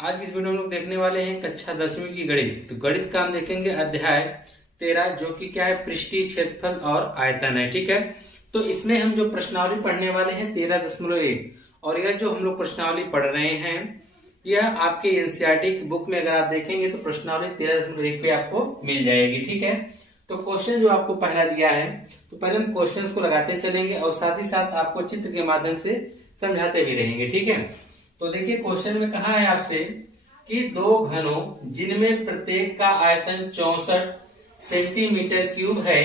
आज की इस वीडियो में हम लोग देखने वाले हैं कक्षा 10वीं की गणित। तो गणित का हम देखेंगे अध्याय 13, जो कि क्या है, पृष्ठीय क्षेत्रफल और आयतन है। ठीक है, तो इसमें हम जो प्रश्नावली पढ़ने वाले हैं 13.1, और यह जो हम लोग प्रश्नावली पढ़ रहे हैं यह आपके एनसीईआरटी की बुक में अगर आप देखेंगे तो प्रश्नावली 13.1 पे आपको मिल जाएगी। ठीक है, तो क्वेश्चन जो आपको पहला दिया है, तो पहले हम क्वेश्चंस को लगाते चलेंगे और साथ ही साथ आपको चित्र के माध्यम से समझाते भी रहेंगे। ठीक है, तो देखिए क्वेश्चन में कहा है आपसे कि दो घनों जिनमें प्रत्येक का आयतन 64 सेंटीमीटर क्यूब है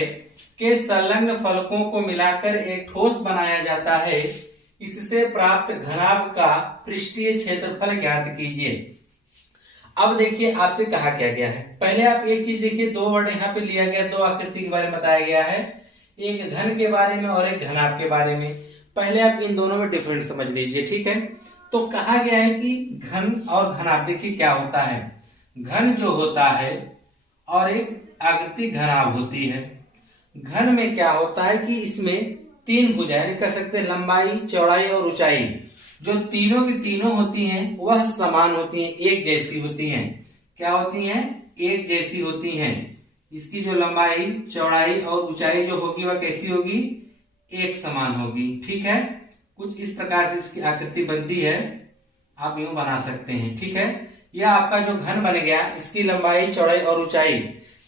के संलग्न फलकों को मिलाकर एक ठोस बनाया जाता है, इससे प्राप्त घनाभ का पृष्ठीय क्षेत्रफल ज्ञात कीजिए। अब देखिए आपसे कहा क्या गया है, पहले आप एक चीज देखिए, दो वर्ड यहाँ पे लिया गया, दो आकृति के बारे में बताया गया है, एक घन के बारे में और एक घनाभ के बारे में। पहले आप इन दोनों में डिफरेंस समझ लीजिए। ठीक है, तो कहा गया है कि घन और घनाभ, देखिए क्या होता है, घन जो होता है और एक आकृति घनाभ होती है। घन में क्या होता है कि इसमें तीन भुजाएं कह सकते हैं, लंबाई, चौड़ाई और ऊंचाई, जो तीनों की तीनों होती हैं वह समान होती हैं, एक जैसी होती हैं। क्या होती हैं? एक जैसी होती हैं। इसकी जो लंबाई, चौड़ाई और ऊंचाई जो होगी वह कैसी होगी? एक समान होगी। ठीक है, कुछ इस प्रकार से इसकी आकृति बनती है, आप यूं बना सकते हैं। ठीक है, यह आपका जो घन बन गया, इसकी लंबाई, चौड़ाई और ऊंचाई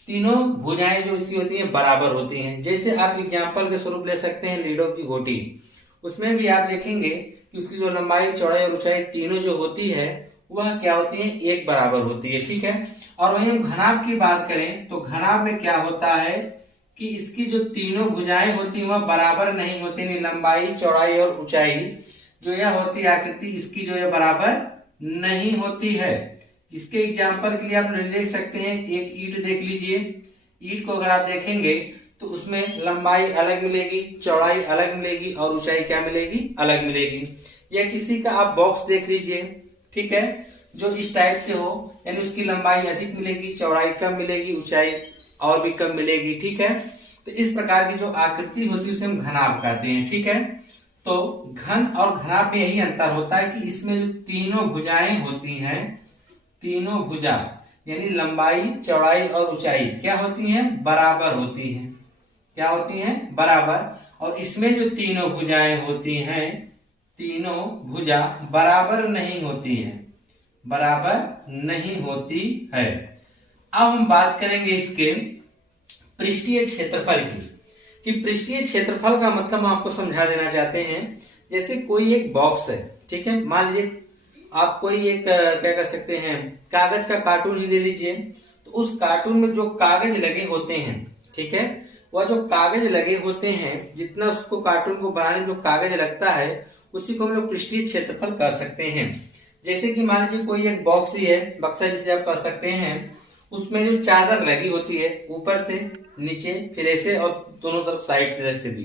तीनों भुजाएं जो इसकी होती हैं बराबर होती हैं। जैसे आप एग्जांपल के स्वरूप ले सकते हैं लीडो की गोटी, उसमें भी आप देखेंगे कि उसकी जो लंबाई, चौड़ाई और ऊंचाई तीनों जो होती है वह क्या होती है? एक बराबर होती है। ठीक है, और वहीं हम घनाभ की बात करें तो घनाभ में क्या होता है कि इसकी जो तीनों भुजाएं होती हैं वह बराबर नहीं होती, नहीं लंबाई, चौड़ाई और ऊंचाई जो यह होती है आकृति, इसकी जो है बराबर नहीं होती है। इसके एग्जाम्पल के लिए आप देख सकते हैं, एक ईंट देख लीजिए। ईंट को अगर आप देखेंगे तो उसमें लंबाई अलग मिलेगी, चौड़ाई अलग मिलेगी और ऊंचाई क्या मिलेगी? अलग मिलेगी। या किसी का आप बॉक्स देख लीजिए, ठीक है, जो इस टाइप से हो, यानी उसकी लंबाई अधिक मिलेगी, चौड़ाई कम मिलेगी, ऊंचाई और भी कम मिलेगी। ठीक है, तो इस प्रकार की जो आकृति होती है उसे हम घनाभ कहते हैं। ठीक है, तो घन और घनाभ में यही अंतर होता है कि इसमें जो तीनों भुजाएं होती हैं, तीनों भुजा यानी लंबाई, चौड़ाई और ऊंचाई क्या होती हैं? बराबर होती हैं। क्या होती हैं? बराबर। और इसमें जो तीनों भुजाएं होती हैं, तीनों भुजा बराबर नहीं होती है, बराबर नहीं होती है। अब हम बात करेंगे इसके पृष्ठीय क्षेत्रफल की, कि पृष्ठीय क्षेत्रफल का मतलब हम आपको समझा देना चाहते हैं। जैसे कोई एक बॉक्स है, ठीक है, मान लीजिए आप कोई एक क्या कर सकते हैं, कागज का कार्टून ही ले लीजिए। तो उस कार्टून में जो कागज लगे होते हैं, ठीक है, वह जो कागज लगे होते हैं, जितना उसको कार्टून को बनाने में जो कागज लगता है उसी को हम लोग पृष्ठीय क्षेत्रफल कह सकते हैं। जैसे कि मान लीजिए कोई एक बॉक्स ही है, बक्सा जिसे आप कह सकते हैं, उसमें जो चादर लगी होती है ऊपर से नीचे, फिर ऐसे और दोनों तरफ साइड से जैसे भी,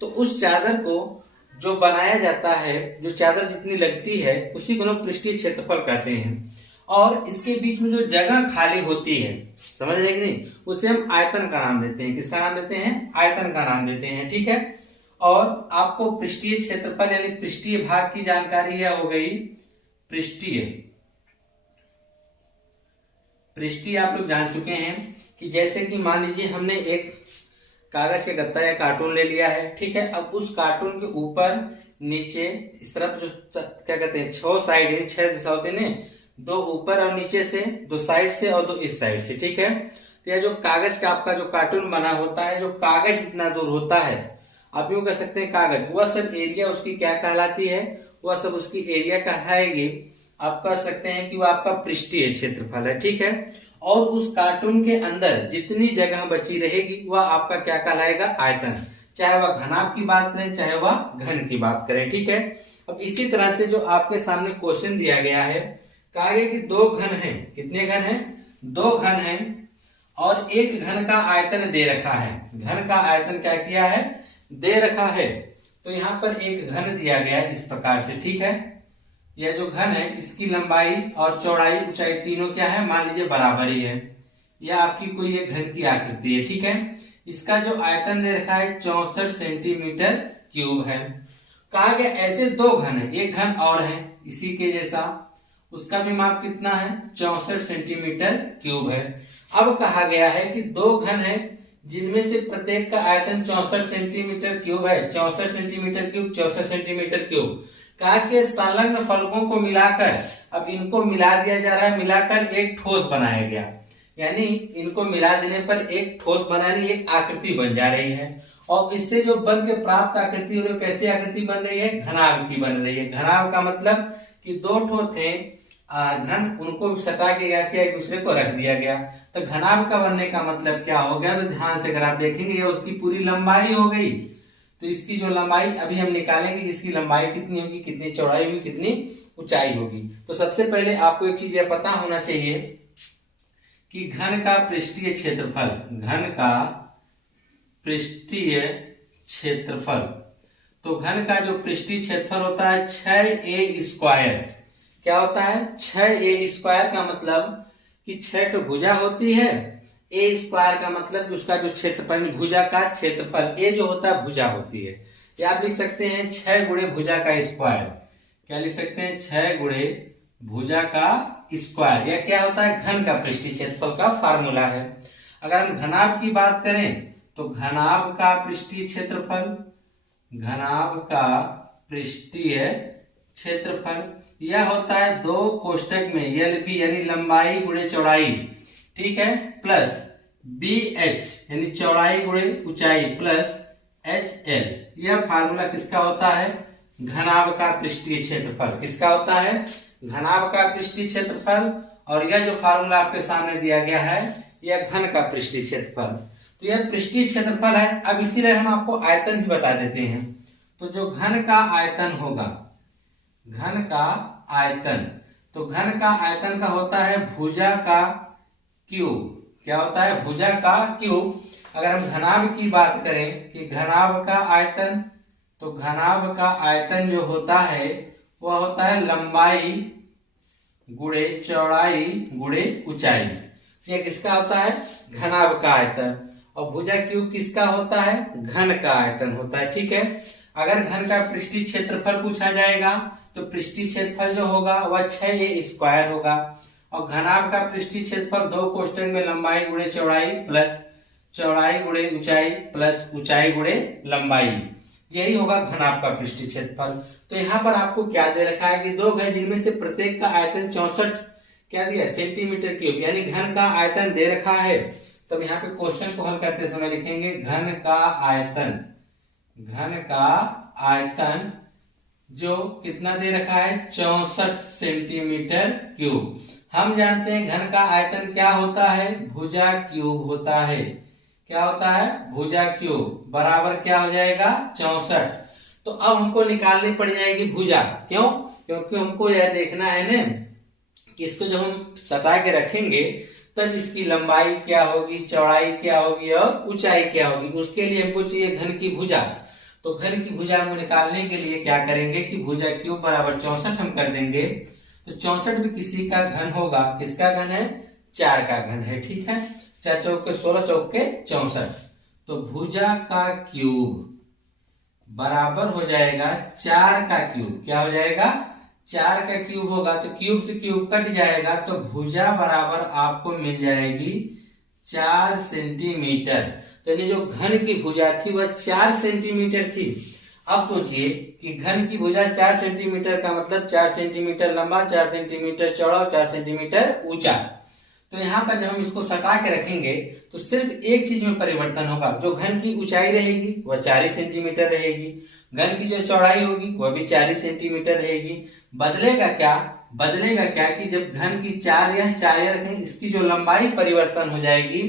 तो उस चादर को जो बनाया जाता है, जो चादर जितनी लगती है उसी को हम पृष्ठीय क्षेत्रफल कहते हैं। और इसके बीच में जो जगह खाली होती है, समझ रहे कि नहीं, उसे हम आयतन का नाम देते हैं। किसका नाम देते हैं? आयतन का नाम देते हैं। ठीक है, और आपको पृष्ठीय क्षेत्रफल यानी पृष्ठीय भाग की जानकारी यह हो गई। पृष्ठीय पृष्ठीय आप लोग जान चुके हैं कि जैसे कि मान लीजिए हमने एक कागज का गत्ता या कार्टून ले लिया है, ठीक है, अब उस कार्टून के ऊपर नीचे इस तरफ जो क्या कहते हैं, 6 साइड है, 6 दिशा होते हैं, दो ऊपर और नीचे से, दो साइड से और दो इस साइड से। ठीक है, तो यह जो कागज का आपका जो कार्टून बना होता है, जो कागज जितना दूर होता है, आप यूं कह सकते हैं कागज, वह सब एरिया उसकी क्या कहलाती है? वह सब उसकी एरिया कहलाएगी। आप कह सकते हैं कि वह आपका पृष्ठीय क्षेत्रफल है। ठीक है, और उस कार्टून के अंदर जितनी जगह बची रहेगी वह आपका क्या कहलाएगा? आयतन। चाहे वह घनाभ की बात करें, चाहे वह घन की बात करें। ठीक है, अब इसी तरह से जो आपके सामने क्वेश्चन दिया गया है, कहा गया कि दो घन हैं। कितने घन हैं? दो घन हैं, और एक घन का आयतन दे रखा है। घन का आयतन क्या किया है? दे रखा है। तो यहाँ पर एक घन दिया गया है इस प्रकार से। ठीक है, यह जो घन है इसकी लंबाई और चौड़ाई, ऊंचाई तीनों क्या है? मान लीजिए बराबर ही है। यह आपकी कोई एक घन की आकृति है। ठीक है, इसका जो आयतन दे रखा है 64 सेंटीमीटर क्यूब है। कहा गया ऐसे दो घन है, एक घन और है इसी के जैसा, उसका भी माप कितना है 64 सेंटीमीटर क्यूब है। अब कहा गया है कि दो घन है जिनमें से प्रत्येक का आयतन 64 सेंटीमीटर क्यूब है, 64 सेंटीमीटर क्यूब, 64 सेंटीमीटर क्यूब। कहा कि संलग्न फलकों को मिलाकर, अब इनको मिला दिया जा रहा है, मिलाकर एक ठोस बनाया गया, यानी इनको मिला देने पर एक ठोस बनानी, एक आकृति बन जा रही है। और इससे जो बन के प्राप्त आकृति हो रही है, कैसी आकृति बन रही है, घनाभ की बन रही है। घनाभ का मतलब कि दो ठो थे घन, उनको सटा के क्या किया, एक दूसरे को रख दिया गया। तो घनाभ का बनने का मतलब क्या हो गया, तो ध्यान से अगर आप देखेंगे ये उसकी पूरी लंबाई हो गई। तो इसकी जो लंबाई अभी हम निकालेंगे कि इसकी लंबाई कितनी होगी, कितनी चौड़ाई होगी, कितनी ऊंचाई होगी। तो सबसे पहले आपको एक चीज यह पता होना चाहिए कि घन का पृष्ठीय क्षेत्रफल, घन का पृष्ठीय क्षेत्रफल, तो घन का जो पृष्ठीय क्षेत्रफल होता है 6a स्क्वायर। क्या होता है 6a स्क्वायर का मतलब कि 6 तो भुजा होती है, ए स्क्वायर का मतलब उसका जो क्षेत्रफल, भुजा का क्षेत्रफल, ए जो होता है भुजा होती है। या आप लिख सकते हैं 6 गुणे भुजा का स्क्वायर। क्या लिख सकते हैं 6 गुणे भुजा का स्क्वायर। यह क्या होता है घन का पृष्ठीय क्षेत्रफल का फार्मूला है। अगर हम घनाभ की बात करें तो घनाभ का पृष्ठीय क्षेत्रफल, घनाभ का पृष्ठीय क्षेत्रफल यह होता है दो कोष्टक में LB यानी लंबाई गुणे चौड़ाई, ठीक है, प्लस BH यानी चौड़ाई गुणे ऊंचाई प्लस HL। यह फार्मूला किसका होता है, घनाभ का पृष्ठीय क्षेत्रफल। किसका होता है, घनाभ का पृष्ठीय क्षेत्रफल। और यह जो फार्मूला आपके सामने दिया गया है यह घन का पृष्ठीय क्षेत्रफल। तो यह पृष्ठीय क्षेत्रफल है। अब इसीलिए हम आपको आयतन भी बता देते हैं। तो जो घन का आयतन होगा, घन का आयतन, तो घन का आयतन का होता है भुजा का क्यूब। क्या होता है, भुजा का क्यूब। अगर हम घनाभ की बात करें कि घनाभ का आयतन, तो घनाभ का आयतन जो होता है वह होता है लंबाई गुणे चौड़ाई गुणे ऊंचाई। यह किसका होता है, घनाभ का आयतन। और भुजा क्यूब किसका होता है, घन का आयतन होता है, ठीक है। अगर घन का पृष्ठीय क्षेत्रफल पूछा जाएगा तो पृष्ठीय क्षेत्रफल जो होगा वह 6a स्क्वायर होगा। और घनाभ का पृष्ठीय क्षेत्रफल दो कोष्टक में लंबाई गुणे चौड़ाई प्लस चौड़ाई गुणे ऊंचाई प्लस ऊंचाई गुणे लंबाई, यही होगा घनाभ का पृष्ठीय क्षेत्रफल। तो यहाँ पर आपको क्या दे रखा है कि दो घन जिनमें से प्रत्येक का आयतन 64 क्या दिया सेंटीमीटर क्यूब, यानी घन का आयतन दे रखा है। तब यहाँ पे क्वेश्चन को हल करते समय लिखेंगे घन का आयतन, घन का आयतन जो कितना दे रखा है 64 सेंटीमीटर क्यूब। हम जानते हैं घन का आयतन क्या होता है, भुजा क्यूब होता है। क्या होता है, भुजा क्यूब बराबर क्या हो जाएगा 64। तो अब हमको निकालनी पड़ जाएगी भुजा। क्यों, क्योंकि हमको यह देखना है ना कि इसको जब हम सटा के रखेंगे तब इसकी लंबाई क्या होगी, चौड़ाई क्या होगी और ऊंचाई क्या होगी। उसके लिए हमको चाहिए घन की भुजा। तो घन की भुजा को निकालने के लिए क्या करेंगे कि भुजा क्यूब बराबर 64 हम कर देंगे। तो 64 भी किसी का घन होगा, किसका घन है, 4 का घन है, ठीक है। 4 चौक के 16, चौक के 64। तो भुजा का क्यूब बराबर हो जाएगा 4 का क्यूब। क्या हो जाएगा, 4 का क्यूब होगा। तो क्यूब से क्यूब कट जाएगा तो भुजा बराबर आपको मिल जाएगी 4 सेंटीमीटर। तो यानी जो घन की भुजा थी वह 4 सेंटीमीटर थी। अब सोचिए कि घन की भुजा 4 सेंटीमीटर का मतलब 4 सेंटीमीटर लंबा, 4 सेंटीमीटर चौड़ा और 4 सेंटीमीटर ऊंचा। तो यहाँ पर जब हम इसको सटा के रखेंगे तो सिर्फ एक चीज में परिवर्तन होगा, जो घन की ऊंचाई रहेगी वह 4 सेंटीमीटर रहेगी, घन की जो चौड़ाई होगी वह भी 4 सेंटीमीटर रहेगी। बदलेगा क्या, बदलेगा क्या कि जब घन की 4 रखें, इसकी जो लंबाई परिवर्तन हो जाएगी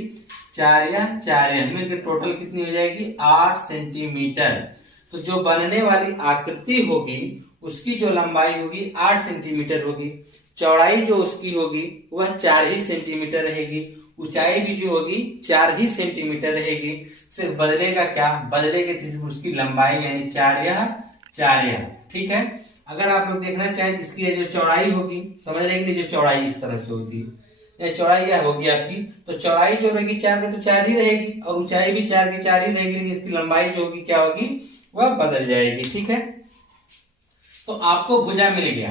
4 मिलकर टोटल कितनी हो जाएगी 8 सेंटीमीटर। तो जो बनने वाली आकृति होगी उसकी जो लंबाई होगी 8 सेंटीमीटर होगी, चौड़ाई जो उसकी होगी वह 4 ही सेंटीमीटर रहेगी, ऊंचाई भी जो होगी 4 ही सेंटीमीटर रहेगी। सिर्फ बदलेगा क्या, बदलेगी सिर्फ उसकी लंबाई, यानी 4 ठीक है। अगर आप लोग देखना चाहें तो इसकी जो चौड़ाई होगी, समझ रहे कि जो चौड़ाई इस तरह से होती है, चौड़ाई यह होगी आपकी, तो चौड़ाई जो रहेगी 4 की तो 4 ही रहेगी और ऊंचाई भी 4 की 4 ही रहेगी, लेकिन इसकी लंबाई जो होगी क्या होगी वह बदल जाएगी, ठीक है। तो आपको भुजा मिल गया,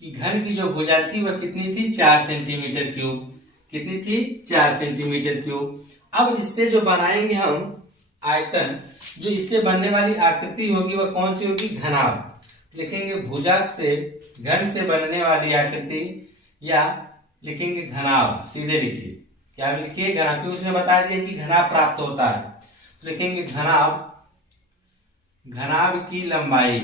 कि घन की जो भुजा थी वह कितनी थी, 4 सेंटीमीटर क्यूब। कितनी थी, 4 सेंटीमीटर क्यूब। अब इससे जो बनाएंगे हम आयतन, जो इससे बनने वाली आकृति होगी वह कौन सी होगी, घनाभ। लिखेंगे भुजा से, घन से बनने वाली आकृति, या लिखेंगे घनाभ। सीधे लिखिए, क्या लिखिए, घनाभ, क्योंकि उसने बता दिया कि घनाभ प्राप्त होता है। तो लिखेंगे घनाभ, घनाभ की लंबाई।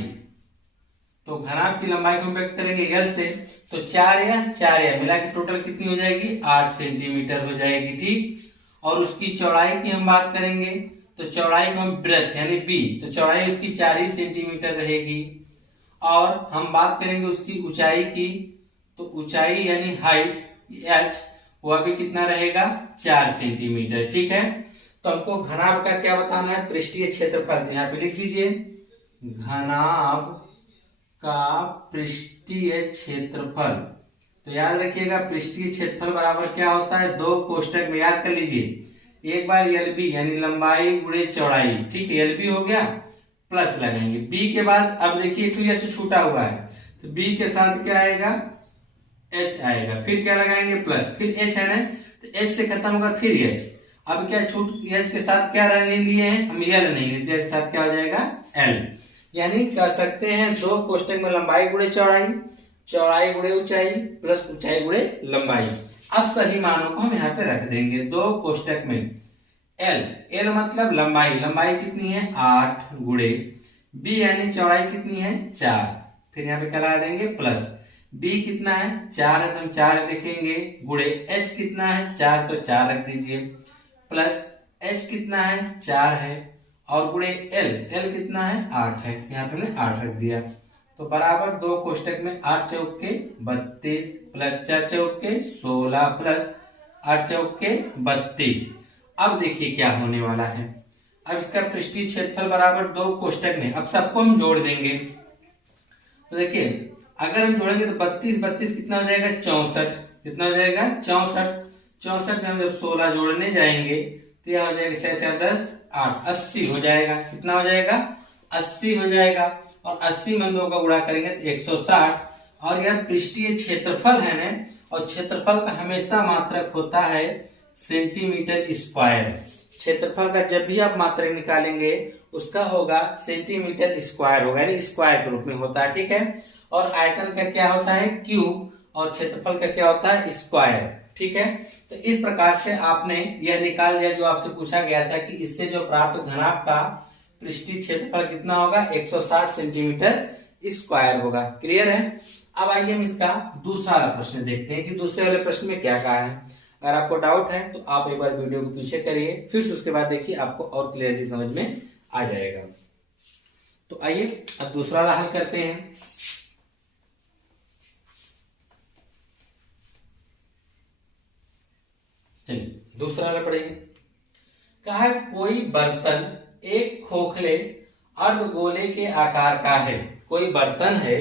तो घनाभ की लंबाई को हम व्यक्त करेंगे एल से, तो 4 या मिला के टोटल कितनी हो जाएगी, 8 सेंटीमीटर हो जाएगी। ठीक, और उसकी चौड़ाई की हम बात करेंगे, तो चौड़ाई को हम ब्रेथ यानी बी, तो चौड़ाई उसकी 4 ही सेंटीमीटर रहेगी। और हम बात करेंगे उसकी ऊंचाई की, तो ऊंचाई यानी हाइट एच, वह भी कितना रहेगा, 4 सेंटीमीटर। ठीक है, तो हमको घनाभ का क्या बताना है, पृष्ठीय क्षेत्रफल। यहाँ पे लिख दीजिए, घनाभ का पृष्ठीय क्षेत्रफल। तो याद रखिएगा पृष्ठीय क्षेत्रफल बराबर क्या होता है, 2 कोष्टक में, याद कर लीजिए। एक बार एल बी यानी लंबाई गुणे चौड़ाई, ठीक है, एल बी हो गया, प्लस लगाएंगे बी के बाद। अब देखिए टू एच छूटा हुआ है, तो बी के साथ क्या आएगा, एच आएगा, फिर क्या लगाएंगे, प्लस, फिर एच है ना, तो एच से खत्म होगा, फिर एच। अब क्या छूट, एच के साथ क्या रहने लिए हैं हम, एल नहीं लेते, एच के साथ क्या हो जाएगा, एल। यानी कह सकते हैं 2 कोष्टक में लंबाई गुणे चौड़ाई, चौड़ाई गुणे ऊंचाई, प्लस ऊंचाई गुणे लंबाई। अब सभी मानों को हम यहाँ पे रख देंगे 2 कोष्टक में। एल, एल मतलब लंबाई, लंबाई कितनी है, 8 गुणे बी यानी चौड़ाई कितनी है, 4, फिर यहाँ पे क्या लगा देंगे, प्लस बी कितना है, 4 है, तो हम 4 लिखेंगे, गुणे एच कितना है, 4, तो 4 रख दीजिए, प्लस एच कितना है, 4 है, और गुणे एल, एल कितना है, 8 है, यहाँ पे हमने 8 रख दिया। तो बराबर 2 कोष्टक में 8 चौके 32, प्लस 4 चौके 16, प्लस 8 चौके 32। अब देखिए क्या होने वाला है, अब इसका पृष्ठीय क्षेत्रफल बराबर 2 कोष्टक में, अब सबको हम जोड़ देंगे। तो देखिए अगर हम जोड़ेंगे तो 32 32 कितना हो जाएगा, 64, कितना हो जाएगा, 64। 64 में हम जब 16 जोड़ने जाएंगे तो यह हो जाएगा 6 4 10 8, 80 हो जाएगा, कितना हो जाएगा, 80 हो जाएगा। और 80 में 2 का गुणा करेंगे तो 160। और यह पृष्ठीय क्षेत्रफल है ना, और क्षेत्रफल का हमेशा मात्रक होता है सेंटीमीटर स्क्वायर। क्षेत्रफल का जब भी आप मात्रक निकालेंगे उसका होगा सेंटीमीटर स्क्वायर होगा, यानी स्क्वायर के रूप में होता है। ठीक है, और आयतन का क्या होता है, क्यूब, और क्षेत्रफल का क्या होता है, स्क्वायर। ठीक है, तो इस प्रकार से आपने यह निकाल दिया जो आपसे पूछा गया था कि इससे जो प्राप्त घनाभ का पृष्ठीय क्षेत्रफल कितना होगा, 160 सेंटीमीटर स्क्वायर होगा। क्लियर है। अब आइए हम इसका दूसरा वाला प्रश्न देखते हैं कि दूसरे वाले प्रश्न में क्या कहा है। अगर आपको डाउट है तो आप एक बार वीडियो को पीछे करिए, फिर उसके बाद देखिए आपको और क्लियरली समझ में आ जाएगा। तो आइए अब दूसरा वाला हल करते हैं। चलिए दूसरा वाला पढ़ेंगे। कहा है कोई बर्तन एक खोखले अर्धगोले के आकार का है। कोई बर्तन है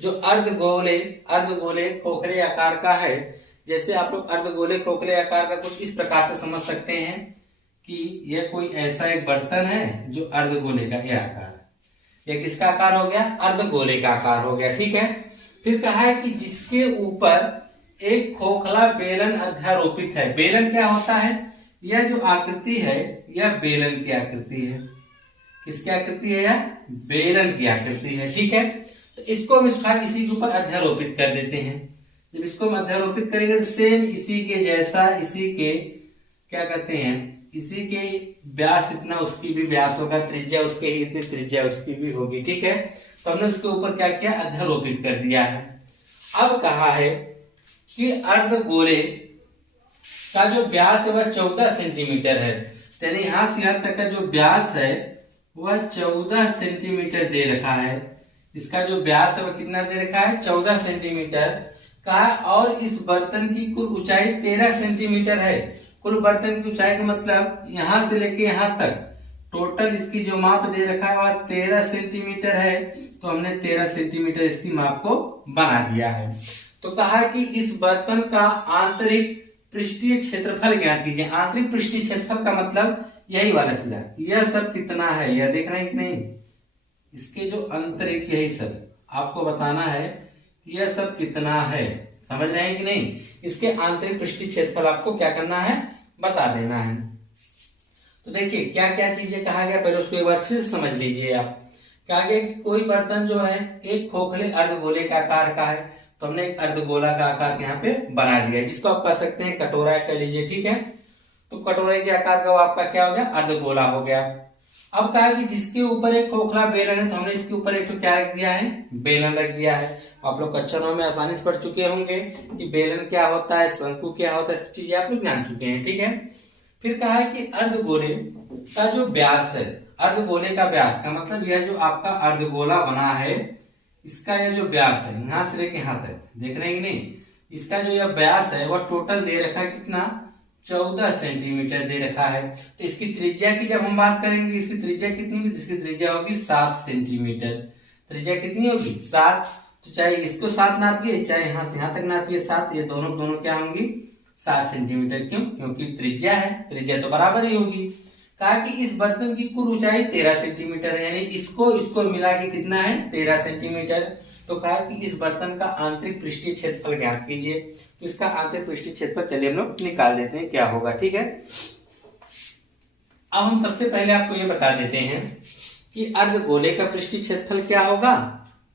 जो अर्धगोले खोखले आकार का है। जैसे आप लोग अर्धगोले खोखले आकार का कुछ इस प्रकार से समझ सकते हैं कि यह कोई ऐसा एक बर्तन है जो अर्धगोले का यह आकार है। यह किसका आकार हो गया, अर्धगोले का आकार हो गया। ठीक है, फिर कहा है कि जिसके ऊपर एक खोखला बेलन अध्यारोपित है। बेलन क्या होता है, यह जो आकृति है यह बेलन की आकृति है। किसकी आकृति है, यह बेलन की आकृति है। ठीक है, तो इसको हम इसी के ऊपर अध्यारोपित कर देते हैं। जब इसको हम अध्यारोपित करेंगे तो सेम इसी के जैसा, इसी के क्या कहते हैं, इसी के व्यास इतना उसकी भी व्यास होगा, त्रिज्या उसके ही इतनी त्रिज्या उसकी भी होगी। ठीक है, तो हमने उसके ऊपर क्या किया, अध्यारोपित कर दिया है। अब कहा है कि अर्धगोले का जो व्यास है वह 14 सेंटीमीटर है। यानी यहां से यहां तक का जो व्यास है वह 14 सेंटीमीटर दे रखा है। इसका जो व्यास है वह कितना दे रखा है, 14 सेंटीमीटर का। और इस बर्तन की कुल ऊंचाई 13 सेंटीमीटर है। कुल बर्तन की ऊंचाई का मतलब यहां से लेके यहां तक टोटल इसकी जो माप दे रखा है वह 13 सेंटीमीटर है। तो हमने 13 सेंटीमीटर इसकी माप को बना दिया है। तो कहा कि इस बर्तन का आंतरिक पृष्ठीय क्षेत्रफल ज्ञात कीजिए। आंतरिक पृष्ठीय क्षेत्रफल का मतलब यही वाला सीधा, यह सब कितना है, यह देख रहे हैं कि नहीं, इसके जो आंतरिक यही सब आपको बताना है यह सब कितना है, समझ रहे हैं कि नहीं। इसके आंतरिक पृष्ठीय क्षेत्रफल आपको क्या करना है, बता देना है। तो देखिए क्या क्या चीजें कहा गया, पहले उसको एक बार फिर समझ लीजिए आप। कहा गया कि कोई बर्तन जो है एक खोखले अर्धगोले का आकार का है, तो हमने एक अर्धगोला का आकार यहाँ पे बना दिया, जिसको आप कह सकते हैं कटोरा कह लीजिए, ठीक है। तो कटोरे के आकार का वो आपका क्या हो गया, अर्धगोला हो गया। अब कहा कि जिसके ऊपर एक खोखला बेलन है, तो हमने इसके ऊपर एक तो क्या रख दिया है, बेलन रख दिया है। आप लोग कक्षा 9 में आसानी से पढ़ चुके होंगे कि बेलन क्या होता है, शंकु क्या होता है, सब चीजें आप लोग जान चुके हैं, ठीक है। फिर कहा है कि अर्धगोले का जो व्यास है, अर्धगोले का व्यास का मतलब यह जो आपका अर्धगोला बना है, इसका यह जो व्यास है यहां से लेके यहां तक, देख रहे हैं कि नहीं, इसका जो यह व्यास है वह टोटल दे रखा है कितना, 14 सेंटीमीटर दे रखा है। तो इसकी त्रिज्या की जब हम बात करेंगे, इसकी त्रिज्या कितनी होगी, इसकी त्रिज्या होगी 7 सेंटीमीटर। त्रिज्या कितनी होगी, 7। तो चाहे इसको 7 नापिए, चाहे यहां से यहां तक नापिए 7, ये दोनों दोनों क्या होंगी, 7 सेंटीमीटर। क्यों, क्योंकि त्रिज्या है, त्रिज्या तो बराबर ही होगी। कहा कि इस बर्तन की कुल ऊंचाई 13 सेंटीमीटर है, यानी इसको मिला के कितना है, 13 सेंटीमीटर। तो कहा कि इस बर्तन का आंतरिक पृष्ठीय क्षेत्रफल ज्ञात कीजिए। तो इसका आंतरिक पृष्ठीय क्षेत्रफल चलिए हम लोग निकाल देते हैं क्या होगा, ठीक है। अब हम सबसे पहले आपको ये बता देते हैं कि अर्धगोले का पृष्ठीय क्षेत्रफल क्या होगा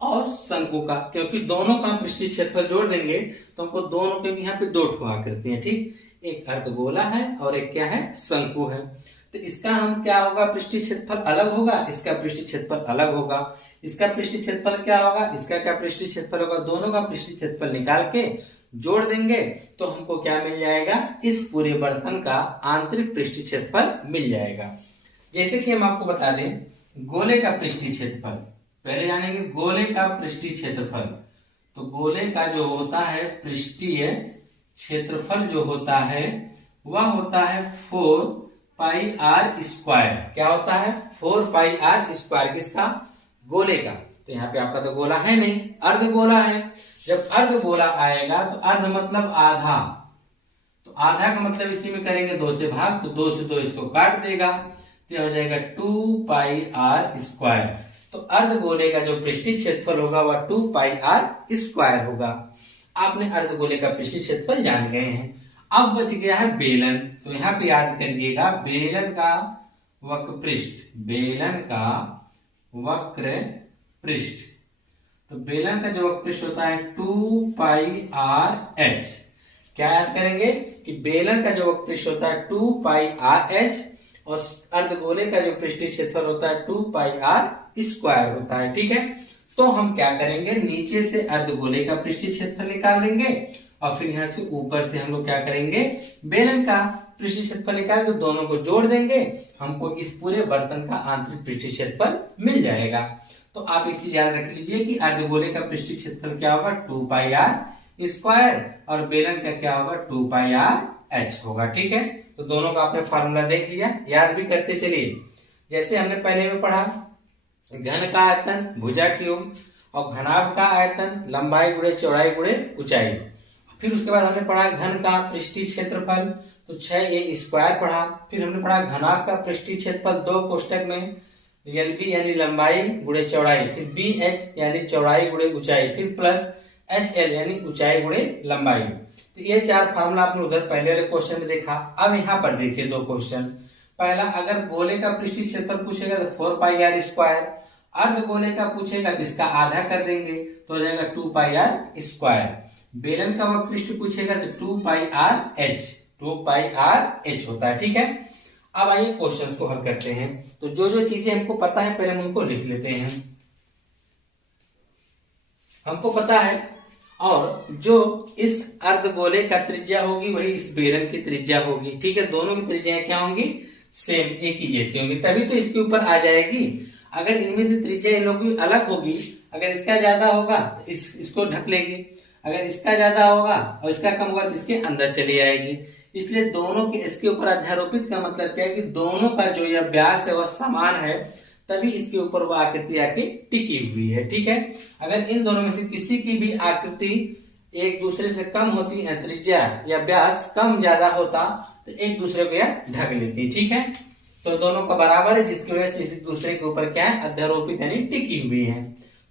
और शंकु का, क्योंकि दोनों का पृष्ठीय क्षेत्रफल जोड़ देंगे तो हमको दोनों, क्योंकि यहाँ पे दो ठो आकृति है, ठीक, एक अर्धगोला है और एक क्या है, शंकु है। तो इसका हम क्या होगा, पृष्ठीय क्षेत्रफल अलग होगा, इसका पृष्ठीय क्षेत्रफल अलग होगा। इसका पृष्ठीय क्षेत्रफल क्या होगा, इसका क्या पृष्ठीय क्षेत्रफल होगा, दोनों का पृष्ठीय क्षेत्रफल निकाल के जोड़ देंगे तो हमको क्या मिल जाएगा, इस पूरे बर्तन का आंतरिक पृष्ठीय क्षेत्रफल मिल जाएगा। जैसे कि हम आपको बता दें गोले का पृष्ठीय क्षेत्रफल, पहले जानेंगे गोले का पृष्ठीय क्षेत्रफल। तो गोले का जो होता है पृष्ठीय क्षेत्रफल जो होता है वह होता है 4 पाई आर स्क्वायर। क्या होता है, 4 पाई आर स्क्वायर, किसका, गोले का। तो यहाँ पे आपका तो गोला है नहीं, अर्धगोला है। जब अर्धगोला आएगा तो अर्ध मतलब आधा, तो आधा का मतलब इसी में करेंगे 2 से भाग, तो 2 से 2 इसको काट देगा, तो हो जाएगा 2 पाई आर स्क्वायर। तो अर्धगोले का जो पृष्ठीय क्षेत्रफल होगा वह 2 पाई आर स्क्वायर होगा। आपने अर्धगोले का पृष्ठीय क्षेत्रफल जान गए हैं। अब बच गया है बेलन, तो यहाँ पे याद करिएगा बेलन का वक्र पृष्ठ, बेलन का वक्र पृष्ठ। तो बेलन का जो वक्र पृष्ठ होता है 2 पाई आर एच। क्या याद करेंगे कि बेलन का जो वक्र पृष्ठ होता है 2 पाई आर एच और अर्धगोले का जो पृष्ठीय क्षेत्रफल होता है 2 पाई आर स्क्वायर होता है, ठीक है। तो हम क्या करेंगे, नीचे से अर्धगोले का पृष्ठीय क्षेत्रफल निकाल लेंगे और फिर यहाँ से ऊपर से हम लोग क्या करेंगे, बेलन का पृष्ठीय क्षेत्रफल निकाल के दोनों को जोड़ देंगे, हमको इस पूरे बर्तन का आंतरिक पृष्ठीय क्षेत्रफल मिल जाएगा। तो आप इस चीज याद रख लीजिए कि अर्धगोले का पृष्ठीय क्षेत्रफल क्या होगा, 2 पाई आर स्क्वायर, और बेलन का क्या होगा, 2 पाई आर एच होगा, ठीक है। तो दोनों का आपने फार्मूला देख लिया, याद भी करते चलिए। जैसे हमने पहले में पढ़ा घन का आयतन भुजा क्यूब और घनाभ का आयतन लंबाई गुणे चौड़ाई गुणे ऊंचाई। फिर उसके बाद हमने पढ़ा घन का पृष्ठीय क्षेत्रफल, तो 6a स्क्वायर पढ़ा। फिर हमने पढ़ा घनाभ का पृष्ठीय क्षेत्रफल 2 कोष्टक में LB यानी लंबाई गुणे चौड़ाई, फिर BH यानी चौड़ाई गुणे ऊंचाई, फिर प्लस HL यानी ऊंचाई गुणे लंबाई। तो ये 4 फार्मूला आपने उधर पहले वाले क्वेश्चन में देखा। अब यहाँ पर देखिए 2 क्वेश्चन। पहला, अगर गोले का पृष्ठीय क्षेत्रफल पूछेगा तो 4 पाई आर स्क्वायर, अर्धगोले का पूछेगा तो इसका आधा कर देंगे तो हो जाएगा 2 पाई आर स्क्वायर। बेलन का वक्र पृष्ठ पूछेगा तो 2 पाई आर एच, 2 पाई आर एच होता है, ठीक है। अब आइए क्वेश्चंस को हल करते हैं। तो जो जो चीजें हमको पता है पहले हम उनको लिख लेते हैं। हमको पता है, और जो इस अर्धगोले का त्रिज्या होगी वही इस बेलन की त्रिज्या होगी, ठीक है। दोनों की त्रिज्याएं क्या होंगी, सेम, एक ही जैसी होंगी, तभी तो इसके ऊपर आ जाएगी। अगर इनमें से त्रिज्या इन लोगों की अलग होगी, अगर इसका ज्यादा होगा तो इसको ढक लेगी, अगर इसका ज्यादा होगा और इसका कम होगा तो इसके अंदर चली आएगी। इसलिए दोनों के इसके ऊपर अध्यारोपित का मतलब क्या है कि दोनों का जो यह व्यास है वह समान है, तभी इसके ऊपर वह आकृति आके टिकी हुई है, ठीक है। अगर इन दोनों में से किसी की भी आकृति एक दूसरे से कम होती है, त्रिज्या या व्यास कम ज्यादा होता तो एक दूसरे को यह ढक लेती, ठीक है। तो दोनों का बराबर है, जिसकी वजह से इस दूसरे के ऊपर क्या है, अध्यारोपित यानी टिकी हुई है।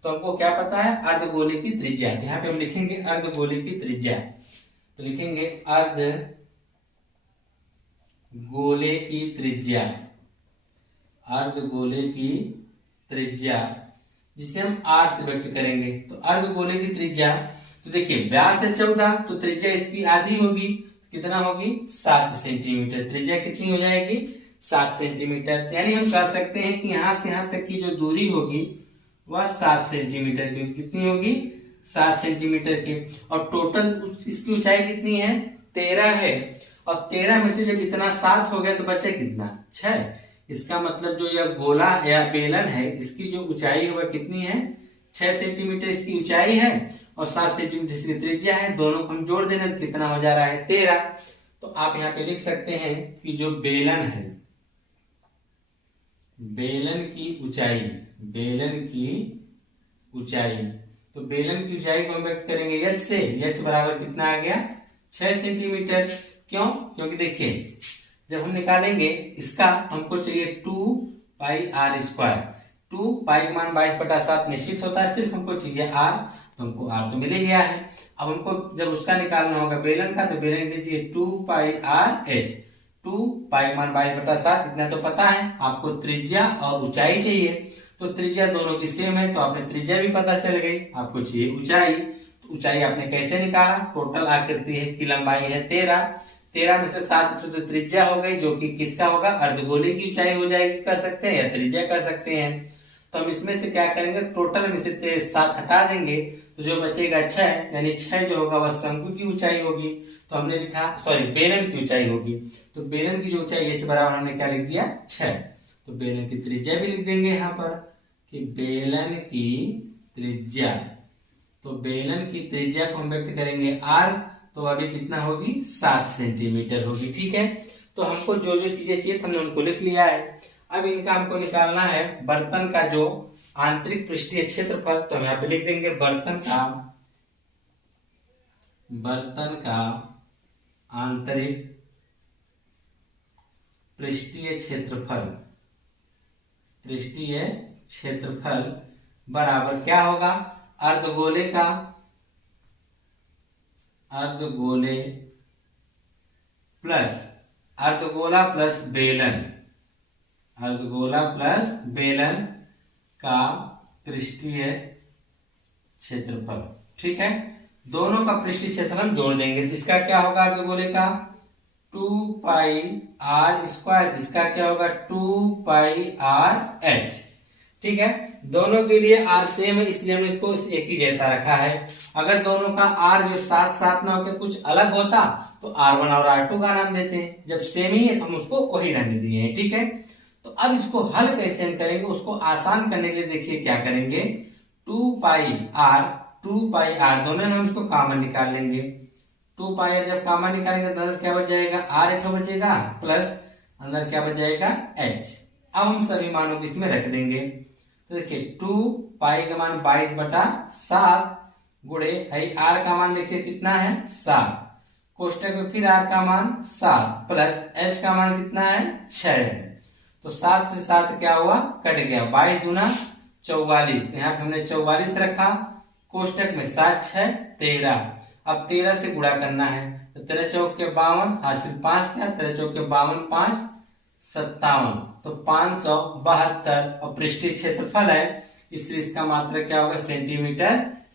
तो तो हमको क्या पता है, अर्धगोले की त्रिज्या। तो यहाँ पे हम लिखेंगे अर्धगोले की त्रिज्या, तो लिखेंगे अर्धगोले की त्रिज्या, अर्धगोले की त्रिज्या जिसे हम r से व्यक्त करेंगे। तो अर्धगोले की त्रिज्या, तो देखिए व्यास है 14, तो त्रिज्या इसकी आधी होगी, कितना होगी 7 सेंटीमीटर। त्रिज्या कितनी हो जाएगी 7 सेंटीमीटर। यानी हम कह सकते हैं कि यहाँ से यहाँ तक की जो दूरी होगी वह 7 सेंटीमीटर की, कितनी होगी 7 सेंटीमीटर की। और टोटल इसकी ऊंचाई कितनी है 13 है, और 13 में से जब इतना 7 हो गया तो बचे कितना 6। इसका मतलब जो यह गोला या बेलन है इसकी जो ऊंचाई है वह कितनी है 6 सेंटीमीटर इसकी ऊंचाई है, और 7 सेंटीमीटर इसकी त्रिज्या है। दोनों को हम जोड़ देना तो कितना हो जा रहा है 13। तो आप यहाँ पे लिख सकते हैं कि जो बेलन है, बेलन की ऊंचाई, बेलन की ऊंचाई, तो बेलन की ऊंचाई को हम व्यक्त करेंगे h से। h बराबर कितना आ गया 6 सेंटीमीटर। क्यों? क्योंकि देखिए जब हम निकालेंगे इसका हमको चाहिए 2 पाई r स्क्वायर। 2 पाई का मान 22/7 निश्चित होता है, सिर्फ हमको चाहिए r, तो हमको r तो मिल ही गया है। अब हमको जब उसका निकालना होगा बेलन का, तो बेलन के चाहिए 2 पाई r h। 2 पाई मान 22/7 इतना तो पता है, आपको त्रिज्या और ऊंचाई चाहिए। तो त्रिज्या दोनों की सेम है, तो आपने त्रिज्या भी पता चल गई, आपको चाहिए ऊंचाई। तो ऊंचाई आपने कैसे निकाला, टोटल आकृति है की लंबाई है 13, 13 में से 7 तो त्रिज्या हो गई, जो कि किसका होगा अर्धगोले की ऊंचाई हो जाएगी, कर सकते हैं, या त्रिज्या कर सकते हैं। तो हम इसमें से क्या करेंगे, टोटल में से 7 हटा देंगे तो जो बचेगा 6, यानी 6 जो होगा वह शंकु की ऊंचाई होगी। तो हमने लिखा, सॉरी बेलन की ऊंचाई होगी। तो बेलन की जो ऊंचाई h बराबर हमने क्या लिख दिया 6। तो बेलन की त्रिज्या भी लिख देंगे यहाँ पर कि बेलन की त्रिज्या, तो बेलन की त्रिज्या को हम व्यक्त करेंगे r, तो अभी कितना होगी 7 सेंटीमीटर होगी। ठीक है, तो हमको जो जो चीजें चाहिए हमने उनको लिख लिया है। अब इनका हमको निकालना है बर्तन का जो आंतरिक पृष्ठीय क्षेत्रफल। तो हम यहाँ पे लिख देंगे बर्तन का आंतरिक पृष्ठीय क्षेत्रफल, पृष्ठीय क्षेत्रफल बराबर क्या होगा, अर्धगोले का, अर्धगोले प्लस अर्धगोला प्लस बेलन, अर्धगोला प्लस बेलन का पृष्ठीय क्षेत्रफल। ठीक है, दोनों का पृष्ठीय क्षेत्रफल हम जोड़ देंगे। इसका क्या होगा अर्धगोले का 2 पाई r स्क्वायर, इसका क्या होगा 2 पाई r h। ठीक है, दोनों के लिए r सेम है, इसलिए हमने इसको एक ही जैसा रखा है। अगर दोनों का r जो 7 ना होकर कुछ अलग होता तो r1 और r2 का नाम देते हैं। जब सेम ही है तो हम उसको वही रहने दिए हैं। ठीक है, तो अब इसको हल कैसे हम करेंगे, उसको आसान करने के लिए देखिए क्या करेंगे, 2 पाई r दोनों हम इसको कॉमन निकाल लेंगे। 2 पाई जब कॉमन निकालेंगे तो अंदर क्या बच जाएगा r एठो बचेगा, प्लस अंदर क्या बच जाएगा h। अब हम सभी मानों को इसमें रख देंगे। तो देखिए 2 पाई का मान 22/7 गुणे है r का मान देखिए कितना है 7, कोष्टक में फिर r का मान 7 प्लस h का मान कितना है 6 है। तो 7 से 7 क्या हुआ कट गया, 22 दूना 44। यहाँ पे हमने 44 रखा, कोष्टक में 7 6 13। अब 13 से गुणा करना है, तो 13 चौक के 52, हासिल 5 क्या, 13 चौक के 52 5 57, तो 572। और पृष्ठीय क्षेत्रफल है इसलिए इसका मात्रक क्या होगा सेंटीमीटर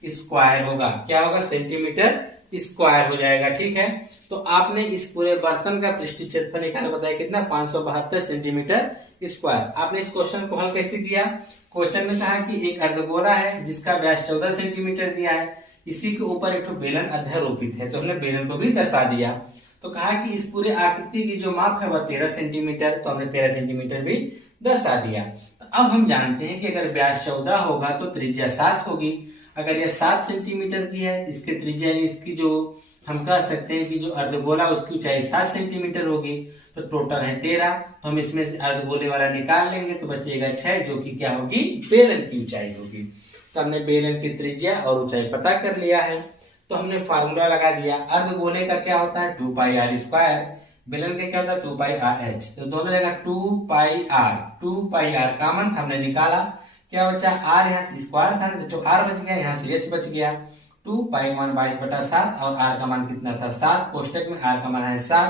स्क्वायर होगा। क्या होगा सेंटीमीटर स्क्वायर हो जाएगा। ठीक है, तो आपने इस पूरे बर्तन का पृष्ठीय क्षेत्रफल निकाला, बताया कितना 572 सेंटीमीटर स्क्वायर। आपने इस क्वेश्चन को हल कैसे किया, क्वेश्चन में कहा कि एक अर्धगोला है जिसका व्यास 14 सेंटीमीटर दिया है, इसी के ऊपर एक बेलन अध्यारोपित है, तो हमने बेलन को भी दर्शा दिया। तो कहा कि इस पूरे आकृति की जो माप है वह 13 सेंटीमीटर, तो हमने 13 सेंटीमीटर भी दर्शा दिया। तो अब हम जानते हैं कि अगर व्यास 14 होगा तो त्रिज्या 7 होगी। अगर यह 7 सेंटीमीटर की है, इसकी त्रिज्या इसकी जो हम कह सकते हैं कि जो अर्धगोला उसकी ऊंचाई 7 सेंटीमीटर होगी, तो टोटल है 13। तो हम इसमें से अर्धगोले वाला निकाल लेंगे तो बचेगा 6, जो कि क्या होगी बेलन की ऊंचाई होगी। तो हमने बेलन की त्रिज्या और ऊंचाई पता कर लिया है। तो हमने फार्मूला लगा दिया, अर्धगोले का क्या होता है 2 पाई r स्क्वायर, बेलन का क्या होता है 2 पाई r h। तो दोनों जगह 2 पाई r कॉमन हमने निकाला, क्या बचा, आर यहाँ से स्क्वायर था तो आर बच गया, यहाँ से एच बच गया। 2 पाई मान 22/7 और आर का मान कितना था 7, कोष्टक में आर का मान है 7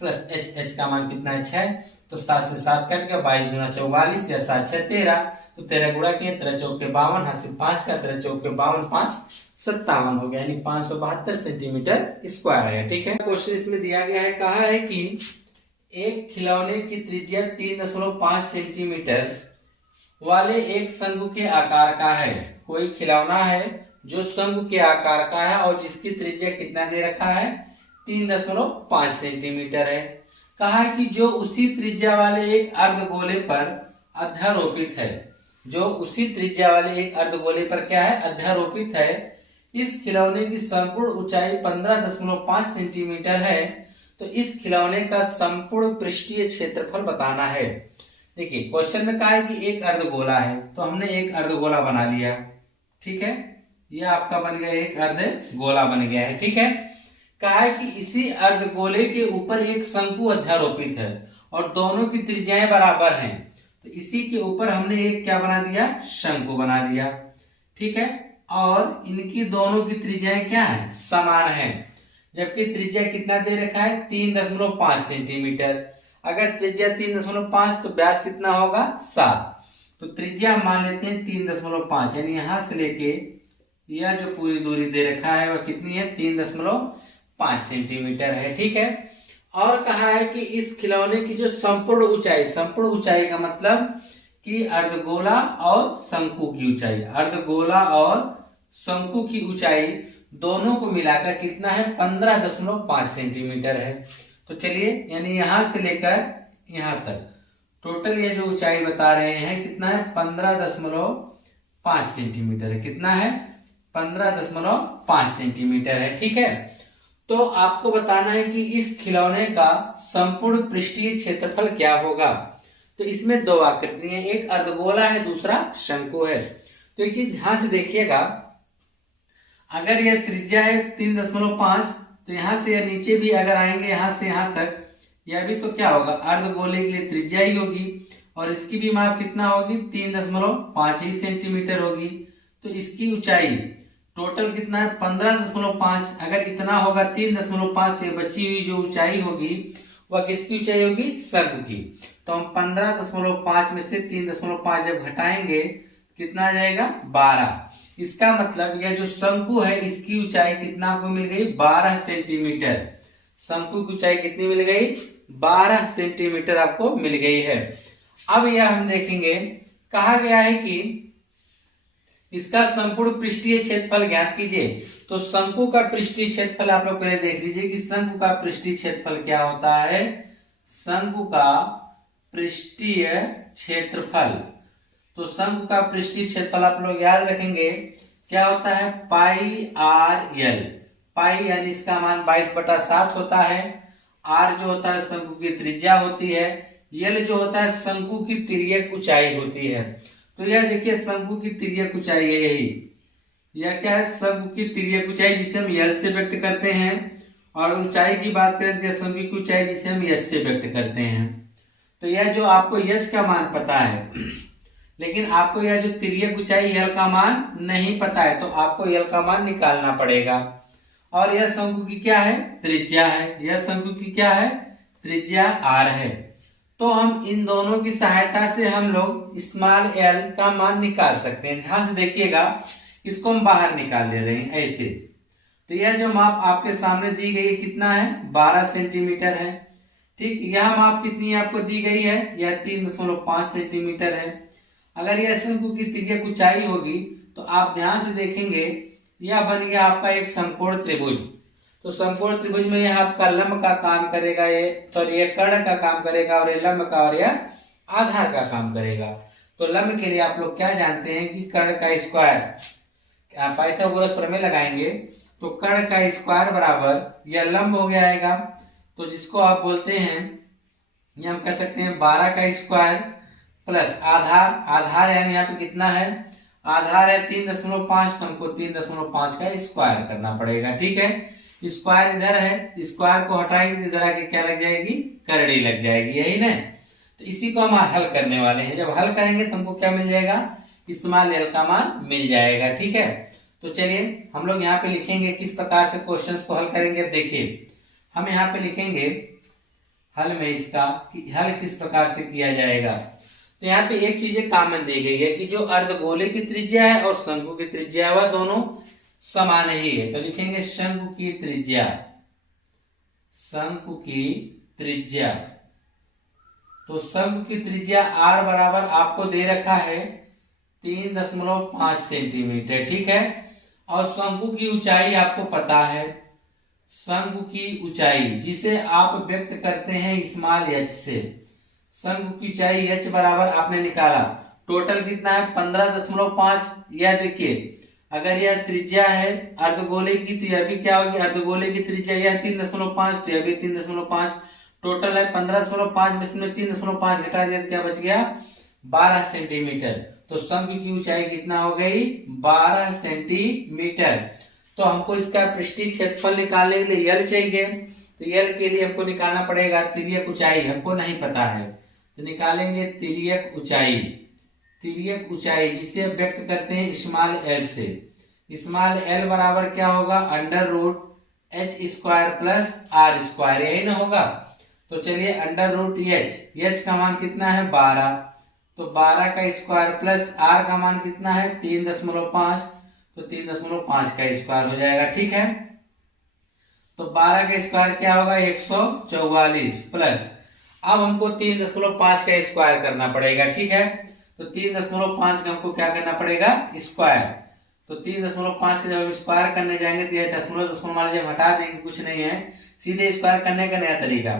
प्लस एच का मान कितना है 6, तो 7 से 7 कट गया, 22 गुना 44 या 7 6 13, तो 13 गुणा किए 13 चौके 52, हाथ से 5 का 13 चौके 52, 5 57 हो गया, यानी 572 सेंटीमीटर स्क्वायर आया। ठीक है, क्वेश्चन इसमें दिया गया है, कहा है कि एक खिलौने की त्रिज्या 3.5 सेंटीमीटर वाले एक शंकु के आकार का है। कोई खिलौना है जो शंकु के आकार का है और जिसकी त्रिज्या कितना दे रखा है 3.5 सेंटीमीटर है। कहा है कि जो उसी त्रिज्या वाले एक अर्धगोले पर अध्यारोपित है, जो उसी त्रिज्या वाले एक अर्धगोले पर क्या है अध्यारोपित है। इस खिलौने की संपूर्ण ऊंचाई 15.5 सेंटीमीटर है, तो इस खिलौने का संपूर्ण पृष्ठीय क्षेत्रफल बताना है। देखिए क्वेश्चन में कहा है कि एक अर्धगोला है, तो हमने एक अर्धगोला बना लिया। ठीक है, यह आपका बन गया एक अर्धगोला बन गया है। ठीक है, कहा है कि इसी अर्धगोले के ऊपर एक शंकु अध्यारोपित है और दोनों की त्रिज्याएं बराबर हैं, तो इसी के ऊपर हमने एक क्या बना दिया शंकु बना दिया। ठीक है, और इनकी दोनों की त्रिज्याएं क्या है समान है, जबकि त्रिज्या कितना दे रखा है 3.5 सेंटीमीटर। अगर त्रिज्या 3.5 तो व्यास कितना होगा 7, तो त्रिज्या मान लेते हैं 3.5, यानी यहां से लेके यह जो पूरी दूरी दे रखा है वह कितनी है 3.5 सेंटीमीटर है। ठीक है, और कहा है कि इस खिलौने की जो संपूर्ण ऊंचाई का मतलब कि अर्धगोला और शंकु की ऊंचाई, अर्धगोला और शंकु की ऊंचाई दोनों को मिलाकर कितना है 15.5 सेंटीमीटर है। तो चलिए, यानी यहां से लेकर यहां तक टोटल ये जो ऊंचाई बता रहे हैं कितना है 15.5 सेंटीमीटर है। कितना है 15.5 सेंटीमीटर है। ठीक है, तो आपको बताना है कि इस खिलौने का संपूर्ण पृष्ठीय क्षेत्रफल क्या होगा। तो इसमें दो आकृतियां, एक अर्धगोला है दूसरा शंकु है। तो एक चीज ध्यान से देखिएगा, अगर यह त्रिज्या है 3.5, तो यहां से या नीचे भी अगर आएंगे यहां से यहां तक, यह भी तो क्या होगा अर्धगोले के लिए त्रिज्या ही होगी और इसकी भी माप कितना होगी 3.5 ही सेंटीमीटर होगी। तो इसकी ऊंचाई टोटल कितना है 15.5। अगर इतना होगा 3.5, तो बची हुई जो ऊंचाई होगी वह किसकी ऊंचाई होगी शंकु की। तो हम 15.5 में से 3.5 जब घटाएंगे कितना आ जाएगा 12। इसका मतलब यह जो शंकु है इसकी ऊंचाई कितना आपको मिल गई 12 सेंटीमीटर। शंकु की ऊंचाई कितनी मिल गई 12 सेंटीमीटर आपको मिल गई है। अब यह हम देखेंगे, कहा गया है कि इसका संपूर्ण पृष्ठीय क्षेत्रफल ज्ञात कीजिए। तो शंकु का पृष्ठीय क्षेत्रफल आप लोग पहले देख लीजिए कि शंकु का पृष्ठीय क्षेत्रफल क्या होता है। शंकु का पृष्ठीय क्षेत्रफल, तो शंकु का पृष्ठीय क्षेत्रफल आप लोग याद रखेंगे क्या होता है पाई आर एल। पाई यानी इसका मान 22/7 होता है। आर जो होता है शंकु की त्रिज्या होती है, एल जो होता है शंकु की तिर्यक ऊंचाई होती है। तो यह देखिए शंकु की तिर्यक ऊंचाई है, यह क्या है शंकु की तिर्यक ऊंचाई जिसे हम एल से व्यक्त करते हैं, और ऊंचाई की बात करें तो शंकु की ऊंचाई जिसे हम एच से व्यक्त करते हैं। तो यह जो आपको एच का मान पता है, लेकिन आपको यह जो तिर्यक ऊंचाई एल का मान नहीं पता है, तो आपको एल का मान निकालना पड़ेगा। और यह शंकु की क्या है त्रिज्या है, यह शंकु की क्या है त्रिज्या आर है। तो हम इन दोनों की सहायता से हम लोग स्मॉल एल का मान निकाल सकते हैं। ध्यान से देखिएगा, इसको हम बाहर निकाल ले रहे हैं ऐसे। तो यह जो माप आपके सामने दी गई है कितना है 12 सेंटीमीटर है। ठीक, यह माप कितनी आपको दी गई है, यह 3.5 सेंटीमीटर है। अगर यह शंकु की तिर्यक ऊंचाई होगी तो आप ध्यान से देखेंगे यह बन गया आपका एक समकोण त्रिभुज। तो समकोण त्रिभुज में यह आपका लंब का काम करेगा, ये कर्ण का काम करेगा, और ये लंब का और यह आधार का काम करेगा। तो लंब के लिए आप लोग क्या जानते हैं कि कर्ण का स्क्वायर, पाइथागोरस प्रमेय लगाएंगे तो कर्ण का स्क्वायर बराबर यह लंब हो गया आएगा, तो जिसको आप बोलते हैं ये हम कह सकते हैं 12 का स्क्वायर प्लस आधार यानी यहाँ पे कितना है आधार है 3.5, तो हमको 3.5 का स्क्वायर करना पड़ेगा। ठीक है, स्क्वायर इधर है, स्क्वायर को हटाएंगे तो इधर आके क्या लग जाएगी करड़ी लग जाएगी, यही ना। तो इसी को हम हल करने वाले हैं। जब हल करेंगे तो हमको क्या मिल जाएगा स्मॉल एल का मान मिल जाएगा। ठीक है, तो चलिए हम लोग यहाँ पे लिखेंगे किस प्रकार से क्वेश्चंस को हल करेंगे। अब देखिए हम यहाँ पे लिखेंगे हल में इसका कि हल किस प्रकार से किया जाएगा। तो यहाँ पे एक चीज कॉमन दी गई है कि जो अर्धगोले की त्रिज्या है और शंकु की त्रिज्या है वह दोनों समान ही है। तो लिखेंगे शंकु की त्रिज्या, शंकु की त्रिज्या। तो शंकु की त्रिज्या r बराबर आपको दे रखा है 3.5 सेंटीमीटर। ठीक है, और शंकु की ऊंचाई आपको पता है, शंकु की ऊंचाई जिसे आप व्यक्त करते हैं स्मॉल h से। शंकु की ऊंचाई h बराबर आपने निकाला, टोटल कितना है 15.5। यह देखिए अगर यह त्रिज्या है अर्धगोले की तो यह भी क्या होगी, अर्धगोले की त्रिज्या यह 3.5 तो यह भी 3.5, टोटल है 15.5 में से 3.5 घटा दिया क्या बच गया 12 सेंटीमीटर। तो शंकु की ऊंचाई कितना हो गई 12 सेंटीमीटर। तो हमको इसका पृष्ठीय क्षेत्रफल निकालने के लिए यल चाहिए, तो यल के लिए हमको निकालना पड़ेगा तिर्यक ऊंचाई, हमको नहीं पता है तो निकालेंगे तिर्यक ऊंचाई। तिर्यक ऊंचाई जिसे व्यक्त करते हैं स्मॉल एल से। स्मॉल एल बराबर क्या होगा under root H square plus R square, यही ना होगा। तो चलिए अंडर रूट एच का मान कितना है 12, तो 12 का स्क्वायर प्लस आर का मान कितना है 3.5, तो 3.5 का स्क्वायर हो जाएगा। ठीक है, तो 12 का स्क्वायर क्या होगा 144 प्लस अब हमको 3.5 का स्क्वायर करना पड़ेगा। ठीक है, तो 3.5 का हमको क्या करना पड़ेगा स्क्वायर। तो 3.5 का जब हम स्क्वायर करने जाएंगे तो यह दशमलव वाले जब हटा देंगे कुछ नहीं है, सीधे स्क्वायर करने का नया तरीका।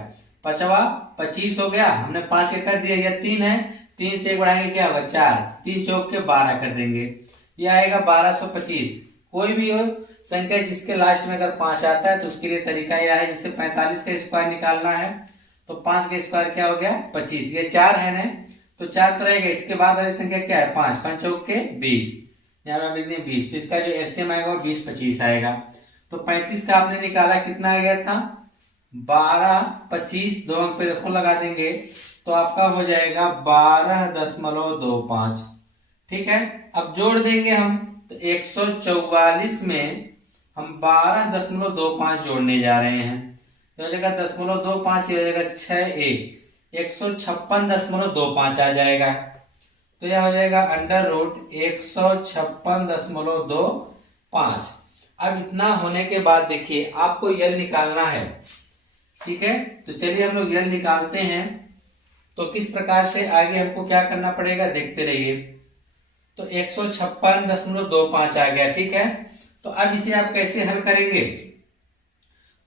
25 हो गया, हमने 5 कर दिया, यह 3 है, 3 से बढ़ाएंगे क्या होगा 4, 3 चौक के 12 कर देंगे, यह आएगा 1225। कोई भी हो संख्या जिसके लास्ट में अगर 5 आता है तो उसके लिए तरीका यह है, जैसे 45 का स्क्वायर निकालना है तो 5 का स्क्वायर क्या हो गया 25, ये 4 है ना तो 4 तो रहेगा, इसके बाद वाली संख्या क्या है 5, 5 चौक के 20, यहाँ पे लिख दें 20, तो इसका जो एलसीएम आएगा वो 20 25 आएगा। तो 35 का आपने निकाला कितना आ गया था 12 25, 2 अंक पे दशमलव लगा देंगे तो आपका हो जाएगा 12.25। ठीक है, अब जोड़ देंगे हम तो 144 में हम 12.25 जोड़ने जा रहे हैं, तो हो जाएगा 0.25, हो जाएगा 156.25 आ जाएगा। तो यह हो जाएगा अंडर रूट 156.25। अब इतना होने के बाद देखिए आपको यल निकालना है। ठीक है, तो चलिए हम लोग यल निकालते हैं। तो किस प्रकार से आगे हमको क्या करना पड़ेगा देखते रहिए। तो 156.25 आ गया। ठीक है, तो अब इसे आप कैसे हल करेंगे,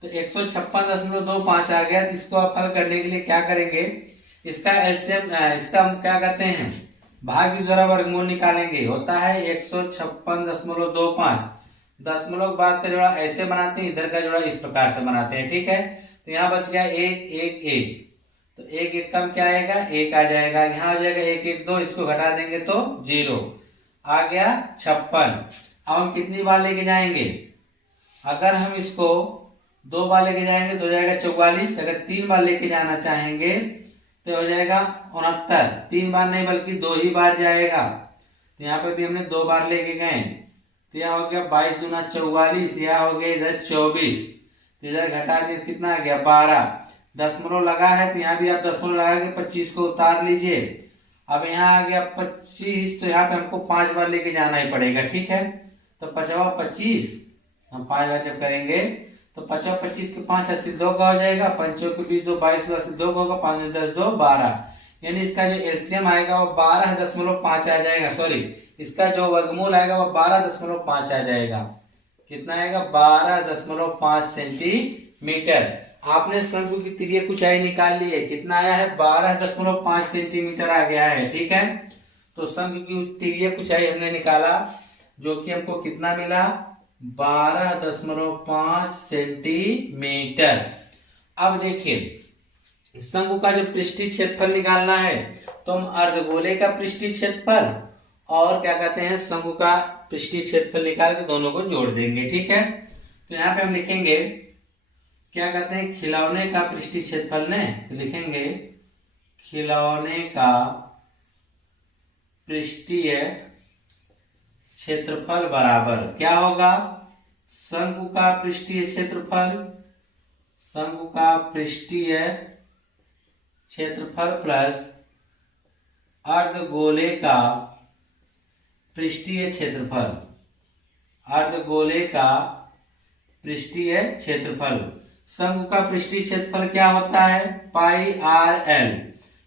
तो 156.25 आ गया, तो इसको आप हल करने के लिए क्या करेंगे, इसका एलसीएम इसका हम क्या करते हैं भाग द्वारा वर्गमूल निकालेंगे, होता है 156.25, दशमलव बाद का जोड़ा ऐसे बनाते हैं, इधर का जोड़ा इस प्रकार से बनाते हैं। ठीक है, तो यहाँ बच गया 1 1 1, तो 1 1 कम क्या आएगा 1 आ जाएगा, यहाँ आ जाएगा 1 1 2, इसको घटा देंगे तो 0 आ गया 56। अब हम कितनी बार लेके जाएंगे, अगर हम इसको 2 बार लेके जाएंगे तो हो जाएगा 44, अगर 3 बार लेके जाना चाहेंगे तो हो जाएगा 69, 3 बार नहीं बल्कि 2 ही बार जाएगा, तो यहाँ पे भी हमने 2 बार लेके गए, तो यह हो गया 22 दूना 44, यह हो गया इधर 24, तो इधर घटा दिए कितना आ गया 12, दशमलव लगा है तो यहाँ भी आप दशमलव लगा के 25 को उतार लीजिए। अब यहाँ आ गया 25, तो यहाँ पे हमको 5 बार लेके जाना ही पड़ेगा। ठीक है, तो 5 25 हम 5 बार जब करेंगे तो 5 25 के 5 80 2 का हो जाएगा, 5 के 20 2 22 80 2 का होगा, 5 10 2 12, यानी इसका जो एलसीएम आएगा वो 12.5 आ जाएगा। सॉरी, इसका जो वर्गमूल आएगा वो 12.5 आ जाएगा। कितना आएगा 12.5 सेंटीमीटर। आपने शंकु की तिर्यक ऊंचाई निकाल ली है, कितना आया है 12.5 सेंटीमीटर आ गया है। ठीक है, तो शंकु की तिर्यक ऊंचाई हमने निकाला जो कि हमको कितना मिला 12.5 सेंटीमीटर। अब देखिए शंकु का जो पृष्ठीय क्षेत्रफल निकालना है तो हम अर्धगोले का पृष्ठीय क्षेत्रफल और क्या कहते हैं शंकु का पृष्ठीय क्षेत्रफल निकाल के दोनों को जोड़ देंगे। ठीक है, तो यहाँ पे हम लिखेंगे क्या कहते हैं खिलौने का पृष्ठीय क्षेत्रफल ने, तो लिखेंगे खिलौने का पृष्ठीय क्षेत्रफल बराबर क्या होगा, शंकु का पृष्ठीय क्षेत्रफल, शंकु का पृष्ठीय क्षेत्रफल प्लस अर्धगोले का पृष्ठीय क्षेत्रफल, अर्धगोले का पृष्ठीय क्षेत्रफल। शंकु का पृष्ठीय क्षेत्रफल क्या होता है, पाई आर एल,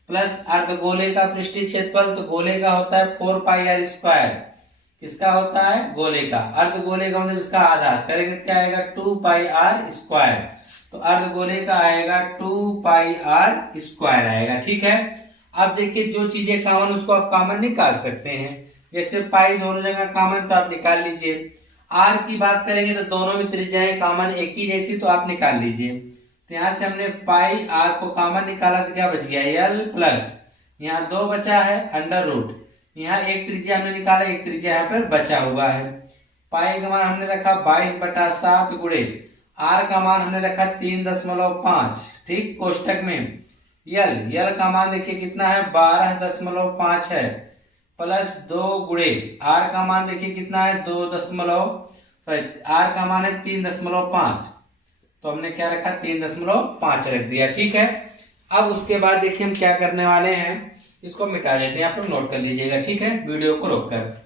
प्लस अर्धगोले का पृष्ठीय क्षेत्रफल, तो गोले का होता है 4 पाई आर स्क्वायर। किसका होता है, गोले का। अर्धगोले का मतलब इसका आधा करेंगे क्या आएगा, 2 पाई आर स्क्वायर। तो अर्धगोले का आएगा 2 पाई आर स्क्वायर आएगा। ठीक है, अब देखिए जो चीजें कॉमन उसको आप कॉमन निकाल सकते हैं। जैसे पाई दोनों जगह कॉमन तो आप निकाल लीजिए। आर की बात करेंगे तो दोनों में त्रिज्याएं कॉमन एक ही जैसी, तो आप निकाल लीजिए। तो यहाँ से हमने पाई आर को कॉमन निकाला तो क्या बच गया, एल प्लस यहाँ 2 बचा है अंडर रूट, यहाँ एक त्रिज्या हमने निकाला, एक त्रिज्या यहाँ पर बचा हुआ है। पाई का मान हमने रखा 22/7 गुणे आर का मान हमने रखा 3.5। ठीक, कोष्टक में यल का मान देखिए कितना है, 12.5 है, प्लस 2 गुणे आर का मान देखिए कितना है, 2 आर का मान है 3.5, तो हमने क्या रखा 3.5 रख दिया। ठीक है, अब उसके बाद देखिए हम क्या करने वाले हैं, इसको मिटा देते हैं, आप लोग नोट कर लीजिएगा। ठीक है, वीडियो को रोककर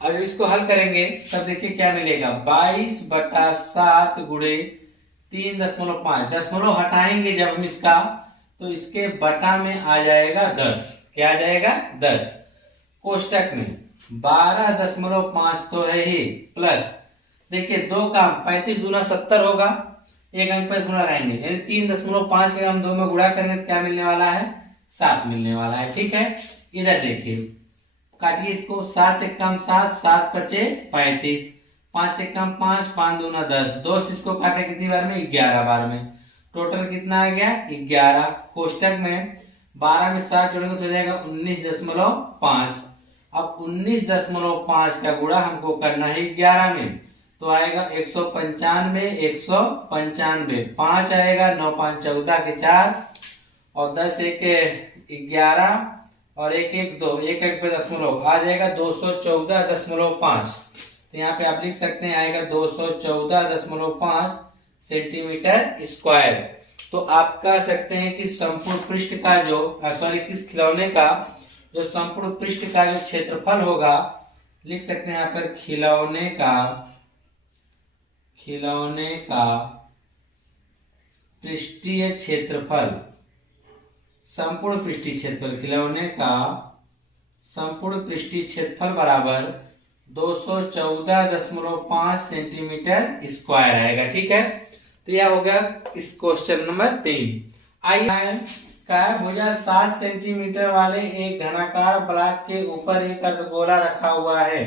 अब इसको हल करेंगे तब देखिए क्या मिलेगा, 22/7 गुणे 3.5, दशमलव हटाएंगे जब हम इसका, तो इसके बटा में आ जाएगा 10। क्या आ जाएगा, 10। कोष्टक में 12.5 तो है ही, प्लस देखिए 2 का 35 दूना 70 होगा, एक अंक पर गुणा लगाएंगे, यानी 3.5 के हम 2 में गुणा करेंगे तो क्या मिलने वाला है, 7 मिलने वाला है। ठीक है, इधर देखिए काटिए इसको, 7 एक कम 7, 7 पचे 35, 5 एक कम 5, 5 दूना 10, 2 से इसको काटे कितनी बार में, 11 बार में, टोटल कितना आ गया 11। कोष्टक में 12 में 7 जोड़ेंगे तो हो जाएगा 19.5। अब 19.5 का गुणा हमको करना है 11 में, तो आएगा 195, 195, 5 आएगा, 9 5 14 के 4, और 10 एक 11, और 1 1 2, एक एक पे दशमलव आ जाएगा 214.5। तो यहाँ पे आप लिख सकते हैं आएगा 214.5 सेंटीमीटर स्क्वायर। तो आप कह सकते हैं कि संपूर्ण पृष्ठ का जो किस खिलौने का जो संपूर्ण पृष्ठ का जो क्षेत्रफल होगा, लिख सकते हैं यहाँ पर खिलौने का पृष्ठीय क्षेत्रफल, संपूर्ण पृष्ठीय क्षेत्रफल, खिलौने का संपूर्ण पृष्ठीय क्षेत्रफल बराबर 214.5 सेंटीमीटर स्क्वायर आएगा। ठीक है, तो यह हो गया इस क्वेश्चन नंबर 3। आइए का भुजा 7 सेंटीमीटर वाले एक घनाकार ब्लॉक के ऊपर एक अर्धगोला रखा हुआ है।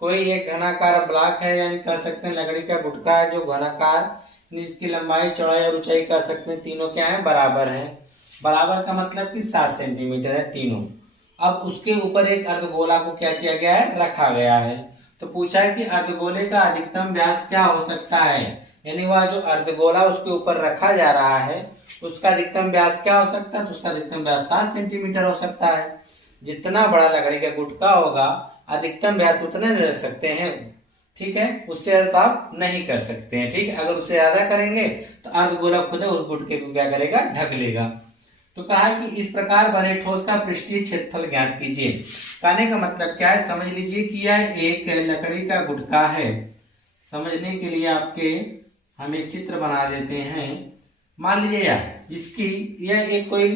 कोई एक घनाकार ब्लॉक है, यानी कह सकते हैं लकड़ी का गुटका है जो घनाकार, इसकी लंबाई चौड़ाई और ऊंचाई कह सकते हैं तीनों क्या है, बराबर है। बराबर का मतलब कि 7 सेंटीमीटर है तीनों। अब उसके ऊपर एक अर्धगोला को क्या किया गया है, रखा गया है। तो पूछा है कि अर्धगोले का अधिकतम व्यास क्या हो सकता है, यानी वह जो अर्धगोला उसके ऊपर रखा जा रहा है उसका अधिकतम व्यास क्या हो सकता है, तो उसका अधिकतम व्यास 7 सेंटीमीटर हो सकता है। जितना बड़ा लकड़ी का गुटका होगा अधिकतम व्यास उतने रह सकते हैं। ठीक है, उससे ज्यादा आप नहीं कर सकते हैं। ठीक है, अगर उससे ज्यादा करेंगे तो अर्धगोला खुद उस गुटके को क्या करेगा, ढक लेगा। तो कहा कि इस प्रकार बने ठोस का पृष्ठीय क्षेत्रफल ज्ञात कीजिए। कहने का मतलब क्या है, समझ लीजिए कि यह एक लकड़ी का गुटका है। समझने के लिए आपके हम एक चित्र बना देते हैं। मान लीजिए यार जिसकी यह एक कोई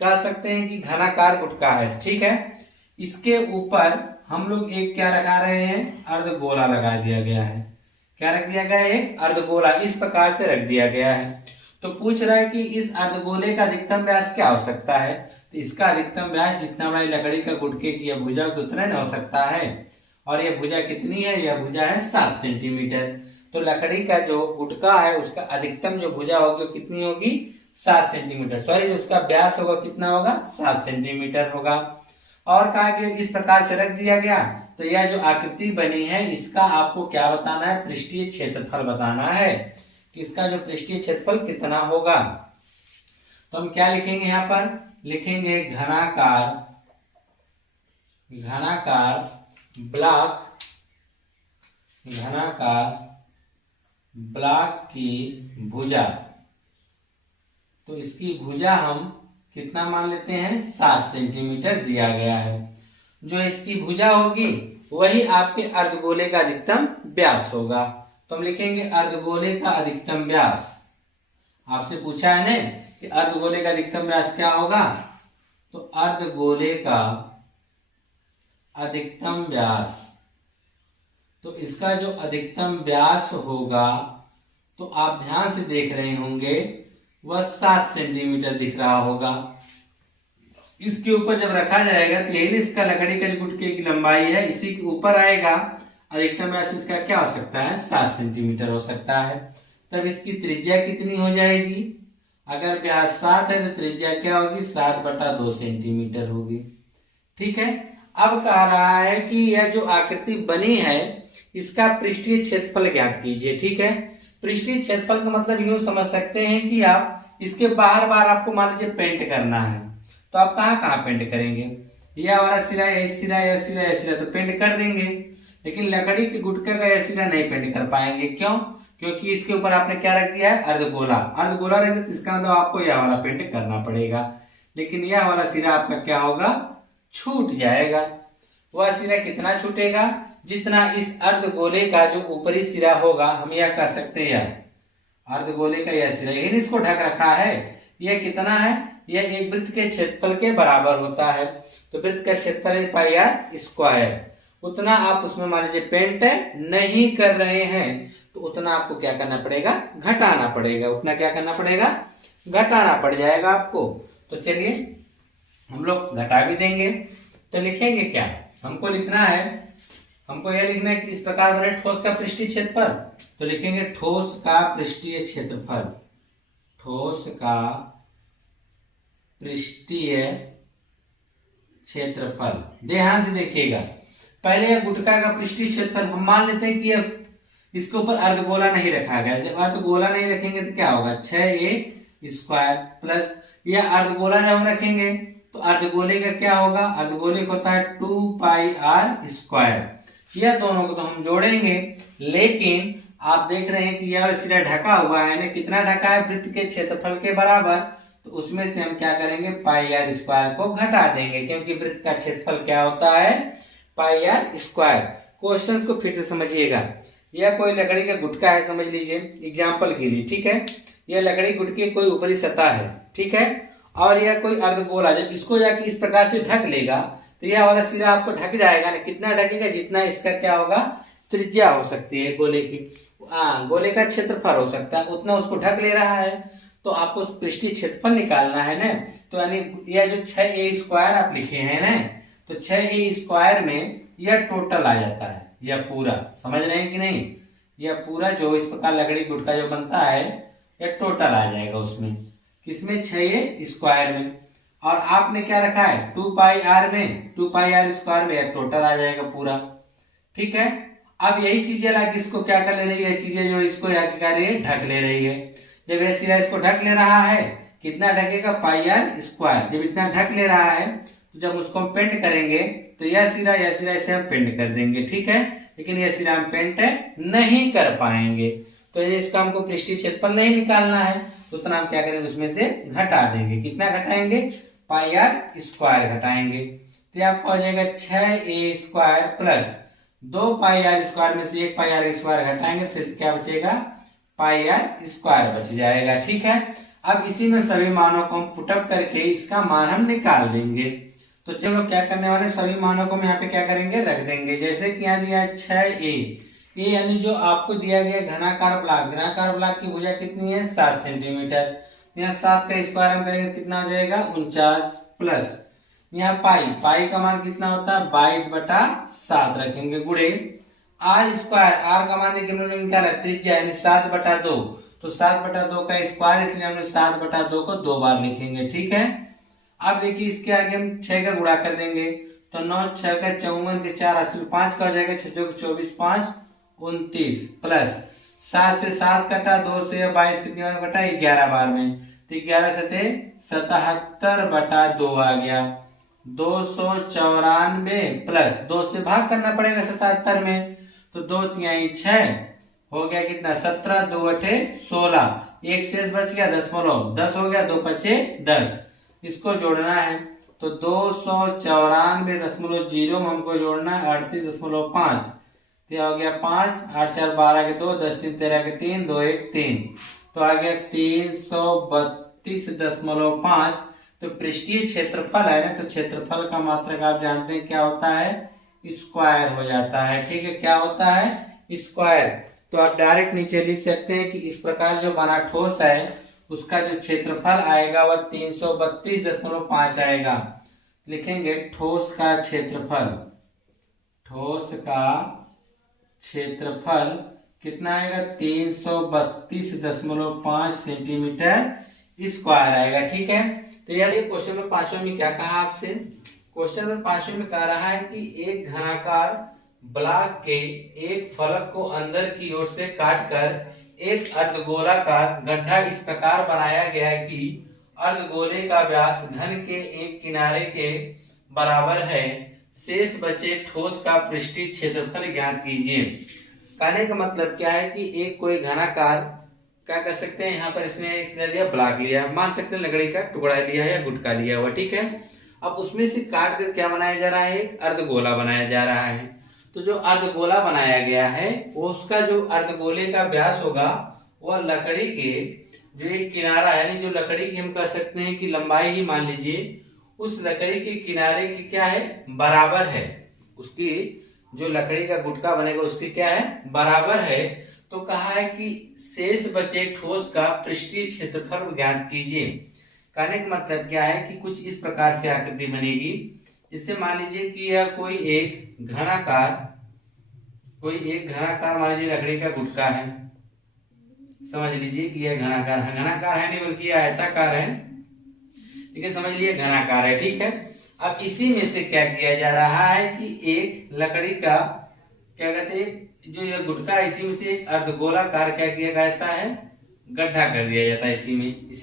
कह सकते हैं कि घनाकार गुटका है। ठीक है, इसके ऊपर हम लोग एक क्या लगा रहे हैं, अर्धगोला लगा दिया गया है। क्या रख दिया गया है, एक अर्धगोला इस प्रकार से रख दिया गया है। तो पूछ रहा है कि इस अर्धगोले का अधिकतम व्यास क्या हो सकता है, तो इसका अधिकतम व्यास जितना बड़ा लकड़ी का गुटके की यह भुजा उतना न हो सकता है। और यह भुजा कितनी है, यह भुजा है 7 सेंटीमीटर। तो लकड़ी का जो गुटका है उसका अधिकतम जो भुजा होगी वो कितनी होगी, 7 सेंटीमीटर। सॉरी, जो उसका व्यास होगा कितना होगा, 7 सेंटीमीटर होगा। और कहा कि इस प्रकार से रख दिया गया, तो यह जो आकृति बनी है इसका आपको क्या बताना है, पृष्ठीय क्षेत्रफल बताना है कि इसका जो पृष्ठीय क्षेत्रफल कितना होगा। तो हम क्या लिखेंगे, यहाँ पर लिखेंगे घनाकार ब्लॉक घनाकार ब्लॉक की भुजा, तो इसकी भुजा हम कितना मान लेते हैं 7 सेंटीमीटर दिया गया है। जो इसकी भुजा होगी वही आपके अर्धगोले का अधिकतम व्यास होगा। तो हम लिखेंगे अर्धगोले का अधिकतम व्यास। आपसे पूछा है ना कि अर्धगोले का अधिकतम व्यास क्या होगा, तो अर्धगोले का अधिकतम व्यास, तो इसका जो अधिकतम व्यास होगा तो आप ध्यान से देख रहे होंगे वह 7 सेंटीमीटर दिख रहा होगा। इसके ऊपर जब रखा जाएगा तो यही ना इसका लकड़ी का जो गुटके की लंबाई है, इसी के ऊपर आएगा। अधिकतम व्यास इसका क्या हो सकता है 7 सेंटीमीटर हो सकता है। तब इसकी त्रिज्या कितनी हो जाएगी, अगर व्यास 7 है तो त्रिज्या क्या होगी 7/2 सेंटीमीटर होगी। ठीक है। अब कह रहा है कि यह जो आकृति बनी है इसका पृष्ठीय क्षेत्रफल ज्ञात कीजिए। ठीक है। पृष्ठीय क्षेत्रफल का मतलब यूं समझ सकते हैं कि आप इसके बाहर बाहर आपको मान लीजिए पेंट करना है, तो आप कहाँ कहाँ पेंट करेंगे, यह वाला सिरा, यह सिरा, यह सिरा, यह सिरा, तो पेंट कर देंगे। लेकिन लकड़ी के गुटके का यह सिरा नहीं पेंट कर पाएंगे। क्यों? क्योंकि इसके ऊपर आपने क्या रख दिया है अर्धगोला। अर्धगोला रख दिया तो इसका मतलब आपको यह वाला पेंट करना पड़ेगा। लेकिन यह वाला सिरा आपका क्या होगा, छूट जाएगा। वह सिरा कितना छूटेगा, जितना इस अर्धगोले का जो ऊपरी सिरा होगा, हम यह कह सकते हैं अर्धगोले का यह सिरा, यही इसको ढक रखा है, यह कितना है, यह एक वृत्त के क्षेत्रफल के बराबर होता है। तो वृत्त का क्षेत्रफल पाई आर स्क्वायर, उतना आप उसमें मान लीजिए पेंट नहीं कर रहे हैं तो उतना आपको क्या करना पड़ेगा, घटाना पड़ेगा। उतना क्या करना पड़ेगा, घटाना पड़ जाएगा आपको। तो चलिए हम लोग घटा भी देंगे। तो लिखेंगे क्या, हमको लिखना है, हमको यह लिखना है कि इस प्रकार बने ठोस का पृष्ठीय क्षेत्रफल। तो लिखेंगे ठोस का पृष्ठीय क्षेत्रफल, ठोस का पृष्ठीय क्षेत्रफल। ध्यान से देखिएगा, पहले यह गुटका का पृष्ठीय क्षेत्रफल हम मान लेते हैं कि इसके ऊपर अर्धगोला नहीं रखा गया। जब अर्धगोला नहीं रखेंगे तो क्या होगा 6a स्क्वायर प्लस यह अर्धगोला जब हम रखेंगे तो अर्धगोले का क्या होगा, अर्धगोले का होता है 2πr स्क्वायर। यह दोनों को तो हम जोड़ेंगे, लेकिन आप देख रहे हैं कि यह सिरा ढका हुआ है ना, कितना ढका है, वृत्त के क्षेत्रफल के बराबर। तो उसमें से हम क्या करेंगे πr स्क्वायर को घटा देंगे, क्योंकि वृत्त का क्षेत्रफल क्या होता है πr स्क्वायर। क्वेश्चन को फिर से समझिएगा, यह कोई लकड़ी का गुटका है, समझ लीजिए एग्जाम्पल के लिए। ठीक है। यह लकड़ी गुटके कोई ऊपरी सतह है। ठीक है। और यह कोई अर्धगोला, जब इसको जाके इस प्रकार से ढक लेगा तो यह वाला सिरा आपको ढक जाएगा ना, कितना ढकेगा, जितना इसका क्या होगा त्रिज्या हो सकती है गोले की, गोले का क्षेत्रफल हो सकता है, उतना उसको ढक ले रहा है। तो आपको पृष्ठीय क्षेत्रफल निकालना है ना। तो यानी यह जो 6a स्क्वायर आप लिखे हैं ना, तो 6a स्क्वायर में यह टोटल आ जाता है, यह पूरा, समझ रहे हैं कि नहीं, यह पूरा जो इस प्रकार लकड़ी गुटका जो बनता है यह टोटल आ जाएगा उसमें, किसमें 6a स्क्वायर में। और आपने क्या रखा है 2πr में, 2πr स्क्वायर में यह टोटल आ जाएगा पूरा। ठीक है। अब यही चीजें लाके इसको क्या कर ले रही है, चीजें जो इसको क्या कर रही है, ढक ले रही है। जब यह सिरा इसको ढक ले रहा है, कितना ढकेगा πr स्क्वायर। जब इतना ढक ले रहा है तो जब उसको हम पेंट करेंगे तो यह सिरा इसे हम पेंट कर देंगे। ठीक है। लेकिन यह सिरा हम पेंट नहीं कर पाएंगे, तो इसका हमको पृष्ठीय क्षेत्रफल नहीं निकालना है, तो उतना हम क्या करेंगे उसमें से घटा देंगे। कितना घटाएंगे, πr स्क्वायर घटाएंगे। तो आपको आ जाएगा 6a square plus 2πr square में से 1πr स्क्वायर घटाएंगे, सिर्फ क्या बचेगा πr स्क्वायर बच जाएगा। ठीक है। अब इसी में सभी मानों को हम पुटअप करके इसका मान हम निकाल देंगे। तो चलो क्या करने वाले, सभी मानों को हम यहाँ पे क्या करेंगे रख देंगे। जैसे कि यहाँ दिया है 6a, ये यानी जो आपको दिया गया घनाकार ब्लॉक, घनाकार ब्लॉक की भुजा कितनी है 7 सेंटीमीटर। यहाँ 7 का स्क्वायर हम करेंगे कितना हो जाएगा 49 प्लस यहाँ पाई का मान कितना होता है 22/7 रखेंगे गुणे आर स्क्वायर। आर का मान देखिए हमने निकाला त्रिज्या यानी 7/2, तो 7/2 का स्क्वायर, इसलिए हमने 7/2 को 2 बार लिखेंगे। ठीक है। अब देखिए इसके आगे हम 6 का गुणा कर देंगे, तो 9 6 का 54 के 4 5 का हो जाएगा, 6 24 5 29 प्लस 7 से 7 कटा, 2 से 22 कितनी बार कटा 11 बार में, तो 11 से 77/2 आ गया। 294 प्लस 2 से भाग करना पड़ेगा 77 में, तो 2 तिहाई 6 हो गया कितना 17, 2 अठे 16, एक शेष बच गया दशमलव, 10 हो गया, 2 पचे 10, इसको जोड़ना है तो 294.0 में हमको जोड़ना है 38.5, तो हो गया 5, 8 4 12 के 2, 10 3 13 के 3, 2 1 3, तो आ गया 332.5। तो पृष्ठीय क्षेत्रफल है ना, तो क्षेत्रफल का मात्रक आप जानते हैं क्या होता है, स्क्वायर हो जाता है। ठीक है, क्या होता है, स्क्वायर। तो आप डायरेक्ट नीचे लिख सकते हैं कि इस प्रकार जो बना ठोस है उसका जो क्षेत्रफल आएगा वह 332.5 आएगा। लिखेंगे ठोस का क्षेत्रफल, ठोस का क्षेत्रफल कितना आएगा 332.5 सेंटीमीटर स्क्वायर आएगा। ठीक है, तो यार ये क्वेश्चन नंबर 5 में क्या कहा आपसे, क्वेश्चन नंबर 5 में कह रहा है कि एक घनाकार ब्लॉक के एक फलक को अंदर की ओर से काटकर एक अर्धगोलाकार गड्ढा इस प्रकार बनाया गया है कि अर्धगोले का व्यास घन के एक किनारे के बराबर है, शेष बचे ठोस का पृष्ठीय क्षेत्रफल ज्ञात कीजिए। कहने का मतलब क्या है कि एक कोई घनाकार क्या कर सकते हैं, यहाँ पर इसने लिया ब्लॉक लिया, मान सकते हैं लकड़ी का टुकड़ा लिया है या गुटका लिया हुआ। ठीक है, अब उसमें से काट कर क्या बनाया जा रहा है, एक अर्धगोला बनाया जा रहा है। तो जो अर्धगोला बनाया गया है वो उसका जो अर्धगोले का व्यास होगा वह लकड़ी के जो एक किनारा है, यानी जो लकड़ी की हम कह सकते हैं कि लंबाई ही मान लीजिए, उस लकड़ी के किनारे की क्या है, बराबर है। उसकी जो लकड़ी का गुटका बनेगा उसकी क्या है, बराबर है। तो कहा है कि शेष बचे ठोस का पृष्ठीय क्षेत्रफल ज्ञात कीजिए। कहने का मतलब क्या है कि कुछ इस प्रकार से आकृति बनेगी। इससे मान लीजिए कि यह कोई एक घनाकार मान लीजिए लकड़ी का गुटका है, समझ लीजिए कि यह घनाकार है नहीं बल्कि यह आयताकार है। ठीक है, समझ लीजिए घनाकार है। ठीक है, अब इसी में से क्या किया जा रहा है कि एक लकड़ी का क्या कहते हैं, जो यह गुटका है इसी में से एक अर्धगोलाकार क्या किया जाता है, गड्ढा कर दिया जाता है। इसी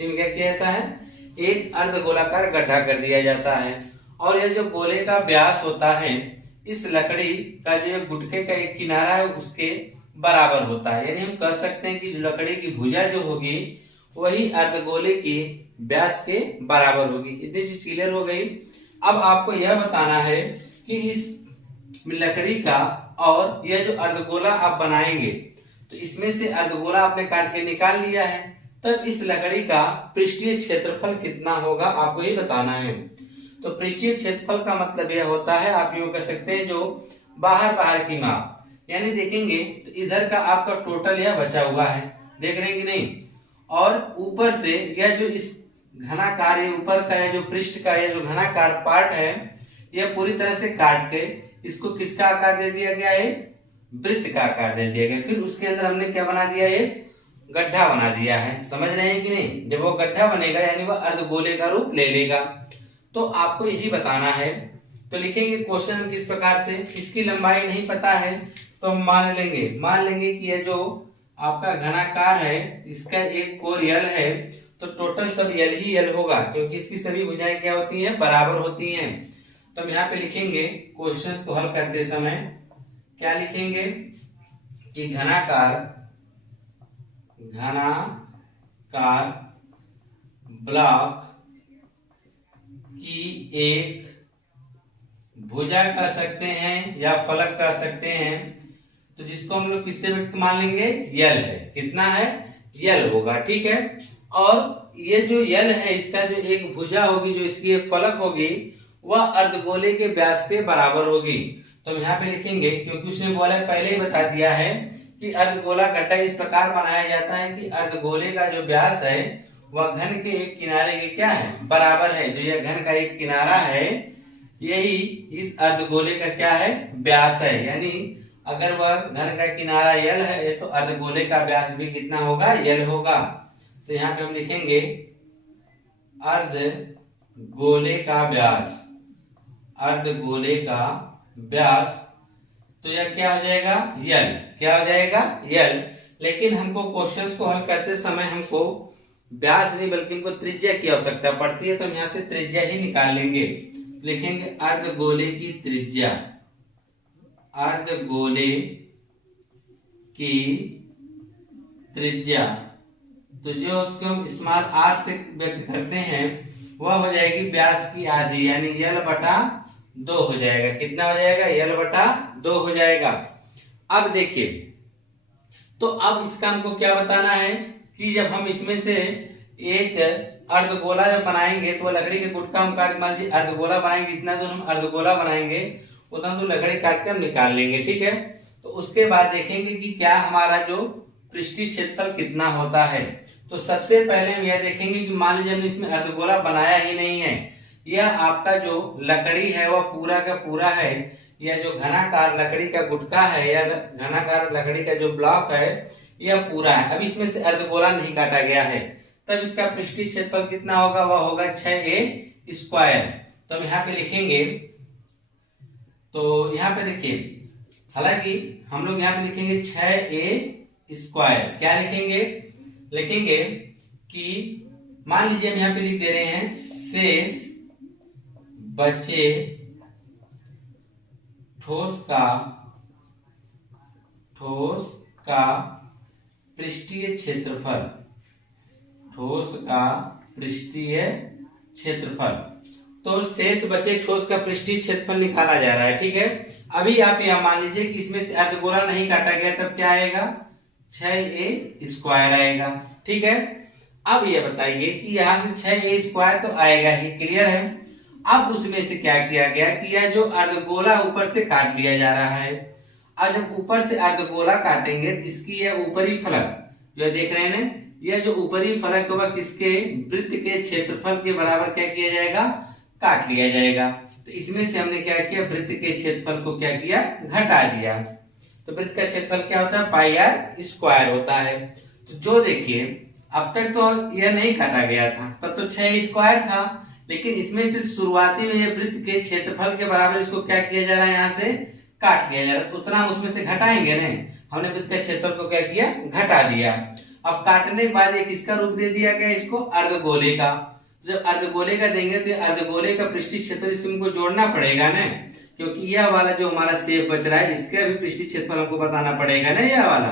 में क्या किया जाता है, एक अर्धगोलाकार गड्ढा कर दिया जाता है। और यह जो गोले का व्यास होता है इस लकड़ी का जो गुटके का एक किनारा है उसके बराबर होता है। यानी हम कह सकते हैं कि जो लकड़ी की भुजा जो होगी वही अर्धगोले के व्यास के बराबर होगी। इतनी चीज क्लियर हो गई। अब आपको यह बताना है कि इस लकड़ी का और यह जो अर्धगोला आप बनाएंगे तो इसमें से अर्धगोला आपने काट के निकाल लिया है, तब इस लकड़ी का पृष्ठीय क्षेत्रफल कितना होगा आपको ये बताना है। तो पृष्ठीय क्षेत्रफल का मतलब यह होता है, आप यूं कह सकते हैं जो बाहर की माप, यानी देखेंगे तो इधर का आपका टोटल यह बचा हुआ है, देख रहे हैं कि नहीं, और ऊपर से यह जो इस घनाकार ऊपर का है जो पृष्ठ का यह जो घनाकार पार्ट है यह पूरी तरह से काट के इसको किसका आकार दे दिया गया है, वृत्त का आकार दे दिया गया। फिर उसके अंदर हमने क्या बना दिया है, गड्ढा बना दिया है। समझ रहे हैं कि नहीं, जब वो गड्ढा बनेगा यानी वह अर्धगोले का रूप ले लेगा। तो आपको यही बताना है। तो लिखेंगे क्वेश्चन किस प्रकार से, इसकी लंबाई नहीं पता है तो हम मान लेंगे कि यह जो आपका घनाकार है इसका एक कोण यल है, तो टोटल सब यल ही यल होगा क्योंकि इसकी सभी भुजाएं क्या होती हैं, बराबर होती हैं। तो हम यहाँ पे लिखेंगे क्वेश्चंस को हल करते समय क्या लिखेंगे कि घनाकार ब्लॉक की एक भुजा कह सकते हैं या फलक कह सकते हैं, तो जिसको हम लोग किससे मान लेंगे, यल है। कितना है, यल होगा। ठीक है, और ये जो यल है इसका जो एक भुजा होगी, जो इसकी एक फलक होगी वह अर्धगोले के व्यास के बराबर होगी। तो हम यहाँ पे लिखेंगे क्योंकि उसने बोला पहले ही बता दिया है कि अर्धगोला गड्ढा इस प्रकार बनाया जाता है कि अर्धगोले का जो व्यास है वह घन के एक किनारे के क्या है, बराबर है। जो यह घन का एक किनारा है यही इस अर्धगोले का क्या है, व्यास है। यानी अगर वह घन का किनारा यल है तो अर्धगोले का व्यास भी कितना होगा, यल होगा। तो यहाँ पे हम लिखेंगे अर्धगोले का व्यास, अर्धगोले का व्यास, तो यह क्या हो जाएगा, यल। क्या हो जाएगा, यल। लेकिन हमको क्वेश्चंस को हल करते समय हमको व्यास नहीं बल्कि हमको त्रिज्या की आवश्यकता पड़ती है, तो हम यहाँ से त्रिज्या ही निकाल लेंगे। लिखेंगे अर्धगोले की त्रिज्या, अर्धगोले की त्रिज्या, तो जो उसको हम स्मॉल आर से व्यक्त करते हैं वह हो जाएगी व्यास की आधी, यानी यल बटा 2 हो जाएगा। कितना हो जाएगा? यल बटा 2 हो जाएगा। अब देखिए, तो अब इसका हमको क्या बताना है कि जब हम इसमें से एक अर्धगोला जब बनाएंगे तो लकड़ी के गुटका हम काट, मान लीजिए अर्धगोला बनाएंगे, जितना दूर हम अर्धगोला बनाएंगे उतना दूर लकड़ी काट के हम निकाल लेंगे, ठीक है। तो उसके बाद देखेंगे कि क्या हमारा जो पृष्ठीय क्षेत्रफल कितना होता है। तो सबसे पहले हम यह देखेंगे कि मान लीजिए हमने इसमें अर्धगोला बनाया ही नहीं है, यह आपका जो लकड़ी है वह पूरा का पूरा है, यह जो घनाकार लकड़ी का गुटका है या घनाकार लकड़ी का जो ब्लॉक है यह पूरा है। अब इसमें से अर्धगोला नहीं काटा गया है, तब इसका पृष्ठीय क्षेत्रफल कितना होगा? वह होगा 6a स्क्वायर। तो हम यहाँ पे लिखेंगे, तो यहाँ पे देखिए, हालांकि हम लोग यहाँ पे लिखेंगे 6a स्क्वायर। क्या लिखेंगे? लिखेंगे कि मान लीजिए हम यहाँ पे लिख दे रहे हैं शेष बचे ठोस का पृष्ठीय क्षेत्रफल, ठोस का पृष्ठीय क्षेत्रफल। तो शेष बचे ठोस का पृष्ठीय क्षेत्रफल निकाला जा रहा है, ठीक है। अभी आप यह मान लीजिए कि इसमें से अर्धगोला नहीं काटा गया, तब क्या आएगा? 6a स्क्वायर आएगा, ठीक है। अब ये बताइए कि यहाँ से 6a स्क्वायर तो आएगा ही, क्लियर है। अब उसमें से क्या किया गया कि यह जो अर्धगोला ऊपर से काट लिया जा रहा है। अब जब ऊपर से अर्धगोला काटेंगे तो इसकी यह ऊपरी फलक जो देख रहे हैं, यह जो ऊपरी फलक होगा किसके? वृत्त के क्षेत्रफल के बराबर क्या किया जाएगा? काट लिया जाएगा। तो इसमें से हमने क्या किया? वृत्त के क्षेत्रफल को क्या किया? घटा दिया। तो वृत्त का क्षेत्रफल क्या होता है? पाई आर स्क्वायर होता है। तो जो देखिए, अब तक तो यह नहीं काटा गया था, तब तो 6 स्क्वायर था, लेकिन इसमें से शुरुआती में यह वृत्त के क्षेत्रफल के बराबर इसको क्या किया जा रहा है? यहाँ से काट लिया जा रहा है। तो उतना हम उसमें से घटाएंगे नहीं, हमने वृत्त के क्षेत्रफल को क्या किया? घटा दिया। अब काटने के बाद एक इसका रूप दे दिया गया इसको अर्धगोले का। जब अर्धगोले का देंगे तो अर्धगोले का पृष्ठीय क्षेत्रफल इसको हमको जोड़ना पड़ेगा ना, क्योंकि यह वाला जो हमारा शेप बच रहा है इसका भी पृष्ठीय क्षेत्रफल हमको बताना पड़ेगा ना, यह वाला।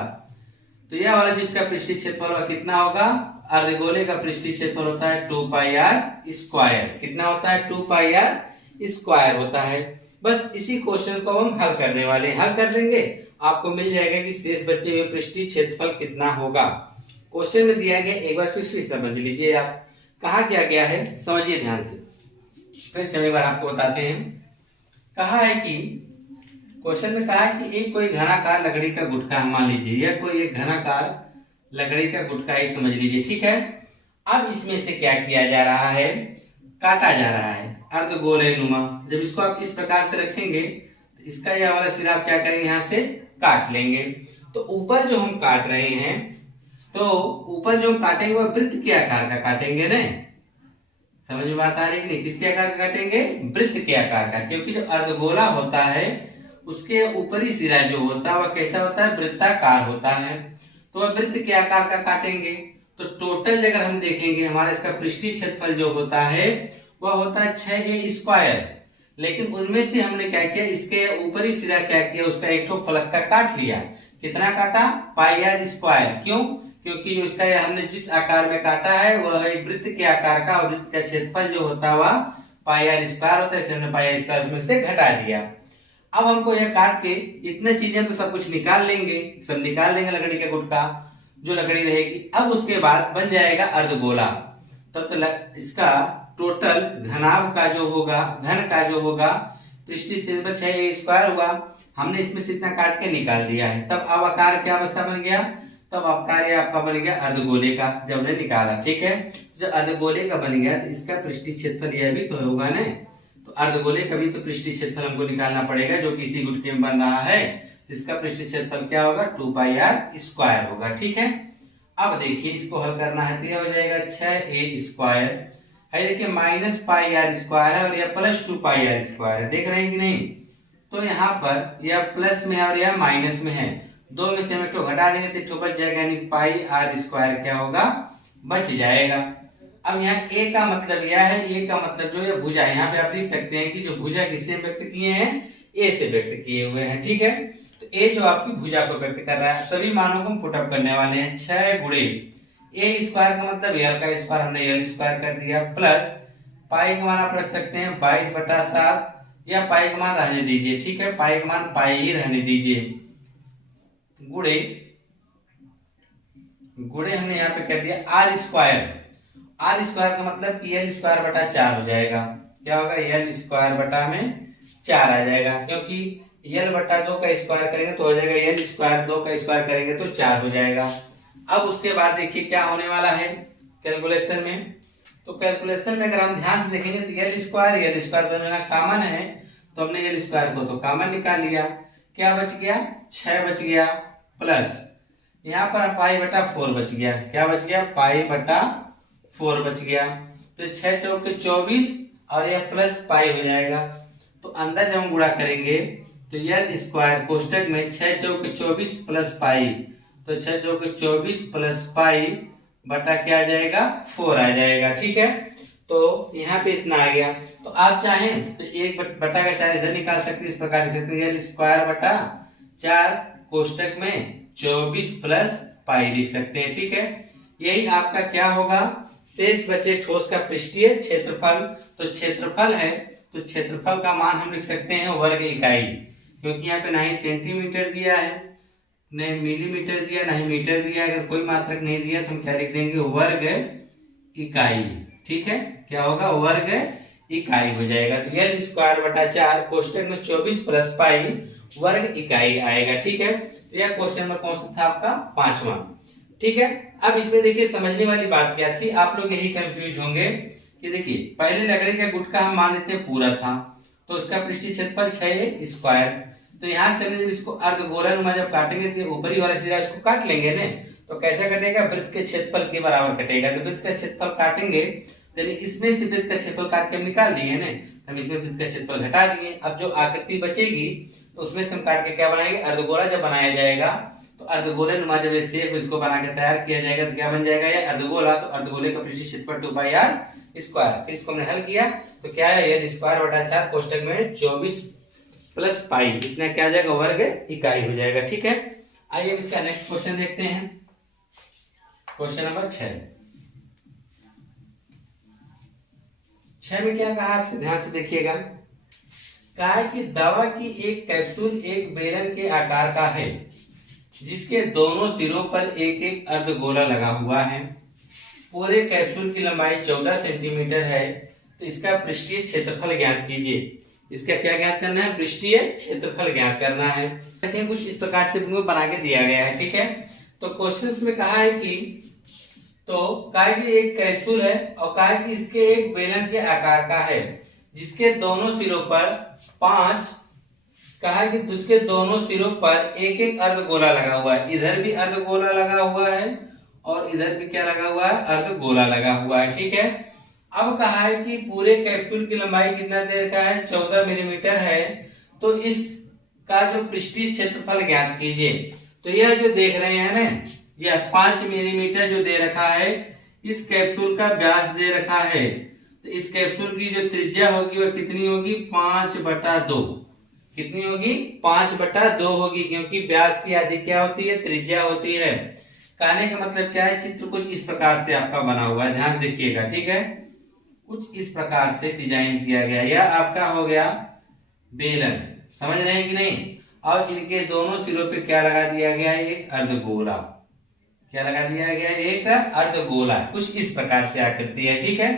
तो यह वाला जिसका पृष्ठीय क्षेत्रफल कितना होगा? अर्धगोले का पृष्ठीय क्षेत्रफल होता है 2 पाई आर स्क्वायर। कितना होता है? 2 पाई आर स्क्वायर होता है। बस इसी क्वेश्चन को हम हल करने वाले हैं। हल कर देंगे, आपको मिल जाएगा कि शेष बचे हुए पृष्ठीय क्षेत्रफल कितना होगा। क्वेश्चन में दिया गया, एक बार फिर समझ लीजिए आप। कहा क्या गया है, समझिए ध्यान से, फिर से एक बार आपको बताते हैं। कहा है कि क्वेश्चन में कहा है कि एक कोई घनाकार लकड़ी का गुटका मान लीजिए, या कोई एक घनाकार लकड़ी का गुटका ही समझ लीजिए, ठीक है। अब इसमें से क्या किया जा रहा है? काटा जा रहा है अर्धगोले नुमा। जब इसको आप इस प्रकार से रखेंगे तो इसका यह वाला सिरा आप क्या करेंगे? यहाँ से काट लेंगे। तो ऊपर जो हम काट रहे हैं, तो ऊपर जो हम काटेंगे वह वृत्त के आकार का काटेंगे ना। समझ में बात आ रही है कि नहीं? किसके आकार का काटेंगे? वृत्त के आकार का, क्योंकि जो अर्धगोला होता है उसके ऊपरी सिरा जो होता है वह कैसा होता है? वृत्ताकार होता है। तो वह वृत्त के आकार का काटेंगे। तो टोटल अगर हम देखेंगे हमारा इसका पृष्ठीय क्षेत्रफल जो होता है वह होता है 6a स्क्वायर। लेकिन उनमें से हमने क्या किया? इसके ऊपरी सिरा क्या किया? उसका एक ठो फलक का काट लिया। कितना काटा? पाई आर स्क्वायर। क्यों? क्योंकि उसका हमने जिस आकार में काटा है वह एक वृत्त के आकार का, और वृत्त का क्षेत्रफल जो होता है वह पाई आर स्क्वायर होता है, इसलिए हमने पाई आर स्क्वायर उसमें से घटा दिया। अब हमको यह काट के इतने चीजें तो सब कुछ निकाल लेंगे, सब निकाल लेंगे लकड़ी का गुटका जो लकड़ी रहेगी। अब उसके बाद बन जाएगा अर्धगोला। तब तो इसका टोटल घनाभ का जो होगा, घन का जो होगा पृष्ठीय क्षेत्रफल 6a स्क्वायर हुआ। हमने इसमें से इतना काट के निकाल दिया है। तब अब आकार क्या अवस्था बन गया? तब आकार ये आपका बन गया अर्धगोले का, जब हमने निकाला, ठीक है। जब अर्धगोले का बन गया तो इसका पृष्ठीय क्षेत्रफल यह भी तो होगा ना। तो अर्धगोले का भी तो पृष्ठीय क्षेत्रफल हमको निकालना पड़ेगा, जो कि इसी गुटके में बन रहा है। इसका पृष्ठीय क्षेत्रफल क्या होगा? 2 पाई आर स्क्वायर होगा, ठीक है। अब देखिए इसको हल करना है तो यह हो जाएगा 6a स्क्वायर है, देखिए माइनस पाई आर स्क्वायर है और यह प्लस 2 पाई आर स्क्वायर है, देख रहे हैं कि नहीं? तो यहाँ पर यह प्लस में है और यह माइनस में है, दो में से हम एक तो घटा देंगे तो बच जाएगा, यानी पाई आर स्क्वायर क्या होगा? बच जाएगा। अब यहाँ ए का मतलब यह है, ए का मतलब जो ये भुजा, यहाँ पे आप लिख सकते हैं कि जो भुजा किससे व्यक्त किए हैं, ए से व्यक्त किए हुए हैं। ठीक है, तो ए जो आपकी भुजा को व्यक्त कर रहा है। सभी मानों को हम पुटअप करने वाले हैं। 6 गुणे ए स्क्वायर का मतलब एल का स्क्वायर, हमने एल स्क्वायर कर दिया, प्लस पाई का मान आप रख सकते हैं 22/7, या पाई का मान रहने दीजिए। ठीक है, पाई का मान पाई ही रहने दीजिए, गुणे गुणे हमने यहाँ पे कर दिया आर स्क्वायर। आर स्क्वायर का मतलब कि एल स्क्वायर बटा 4 हो जाएगा। क्या होगा, एल स्क्वायर बटा में 4 आ जाएगा, क्योंकि एल बटा 2 का स्क्वायर करेंगे तो हो जाएगा एल स्क्वायर, 2 का स्क्वायर करेंगे तो 4 हो जाएगा। अब उसके बाद देखिए क्या होने वाला है कैलकुलेशन में। तो कैलकुलेशन में अगर हम ध्यान से देखेंगे तो एल स्क्वायर दोनों यहाँ कॉमन है, तो हमने एल स्क्वायर को तो कॉमन निकाल लिया। क्या बच गया, 6 बच गया, प्लस यहाँ पर पाई बटा 4 बच गया। क्या बच गया, पाई बटा 4 बच गया। तो 6 चौके 24 और यह प्लस पाई हो जाएगा। तो अंदर जब हम गुणा करेंगे तो एल स्क्वायर कोष्टक में 6 चौके 24 प्लस पाई, तो 6 चौके 24 प्लस पाई बटा क्या आ जाएगा, 4 आ जाएगा। ठीक है, तो यहाँ पे इतना आ गया। तो आप चाहें तो 1 बटा का 4 इधर निकाल सकते हैं, इस प्रकार लिख सकते हैं एल स्क्वायर बटा 4 कोष्टक में 24 प्लस पाई लिख सकते हैं। ठीक है, यही आपका क्या होगा, शेष बचे ठोस का पृष्ठीय क्षेत्रफल। तो क्षेत्रफल है तो क्षेत्रफल का मान हम लिख सकते हैं वर्ग इकाई, क्योंकि यहाँ पे ना ही सेंटीमीटर दिया है, न मिलीमीटर दिया, ना ही मीटर दिया। अगर कोई मात्रक नहीं दिया तो हम क्या लिख देंगे, वर्ग इकाई। ठीक है, क्या होगा, वर्ग इकाई हो जाएगा। तो एल स्क्वायर बटा 4 कोष्टक में 24 प्लस पाई वर्ग इकाई आएगा। ठीक है, तो यह क्वेश्चन नंबर कौन सा था आपका, 5वां। ठीक है, अब इसमें देखिए समझने वाली बात क्या थी, आप लोग यही कंफ्यूज होंगे कि देखिए पहले लकड़ी का गुटका हम मान लेते हैं पूरा था, तो उसका पृष्ठीय क्षेत्रफल 6 स्क्वायर। तो यहाँ से जब इसको अर्धगोलानुमा जब काटेंगे तो ऊपरी वाला सिरा इसको काट लेंगे ना, तो कैसा कटेगा, वृत्त के क्षेत्रफल के बराबर कटेगा। तो वृत्त का क्षेत्रफल काटेंगे तो इसमें से वृत्त का क्षेत्रफल काट के हम निकाल दिए ना, हम इसमें वृत्त का क्षेत्रफल घटा दिए। अब जो आकृति बचेगी तो उसमें से हम काट के क्या बनाएंगे, अर्धगोला जब बनाया जाएगा तो अर्धगोले नुमा जब शेप इसको बना के तैयार किया जाएगा तो क्या बन जाएगा, ये अर्धगोला। तो अर्धगोले का पृष्ठीय क्षेत्रफल 2πr स्क्वायर। फिर इसको हमने हल किया तो क्या है, एल स्क्वायर बटा 4 कोष्टक में 24 प्लस पाई, इतना क्या जाएगा, वर्ग इकाई हो जाएगा। ठीक है, आइए इसका नेक्स्ट क्वेश्चन देखते हैं, क्वेश्चन नंबर 6 में क्या कहा आपसे, ध्यान से देखिएगा। कहा है कि दवा की एक कैप्सूल एक बेलन के आकार का है, जिसके दोनों सिरों पर एक एक अर्धगोला लगा हुआ है। पूरे कैप्सूल की लंबाई 14 सेंटीमीटर है। तो इसका पृष्ठीय क्षेत्रफल ज्ञात कीजिए। इसका क्या ज्ञात करना है, पृष्ठीय क्षेत्रफल ज्ञात करना है। देखिए कुछ इस प्रकार से बना के दिया गया है। ठीक है, तो क्वेश्चन में कहा है कि कहा है कि एक कैप्सूल है और कहा है कि इसके एक बेलन के आकार का है, जिसके दोनों सिरों पर 5, कहा है कि उसके दोनों सिरों पर एक एक अर्धगोला लगा हुआ है। इधर भी अर्धगोला लगा हुआ है और इधर भी क्या लगा हुआ है, अर्धगोला लगा हुआ है। ठीक है, अब कहा है कि पूरे कैप्सूल की लंबाई कितना दे रखा है, 14 मिलीमीटर है। तो इसका जो पृष्ठीय क्षेत्रफल ज्ञात कीजिए। तो यह जो देख रहे हैं ना, यह 5 मिलीमीटर जो दे रखा है, इस कैप्सूल का व्यास दे रखा है। तो इस कैप्सूल की जो त्रिज्या होगी वह कितनी होगी, 5/2। कितनी होगी, 5/2 होगी, क्योंकि व्यास की आधी क्या होती है, त्रिज्या होती है। कहने का मतलब क्या है, चित्र कुछ इस प्रकार से आपका बना हुआ है, ध्यान देखिएगा। ठीक है, कुछ इस प्रकार से डिजाइन किया गया। यह आपका हो गया बेलन, समझ रहे हैं कि नहीं। और इनके दोनों सिरों पे क्या लगा दिया गया है, एक अर्धगोला। क्या लगा दिया गया है, एक अर्धगोला। कुछ इस प्रकार से आकृति है। ठीक है,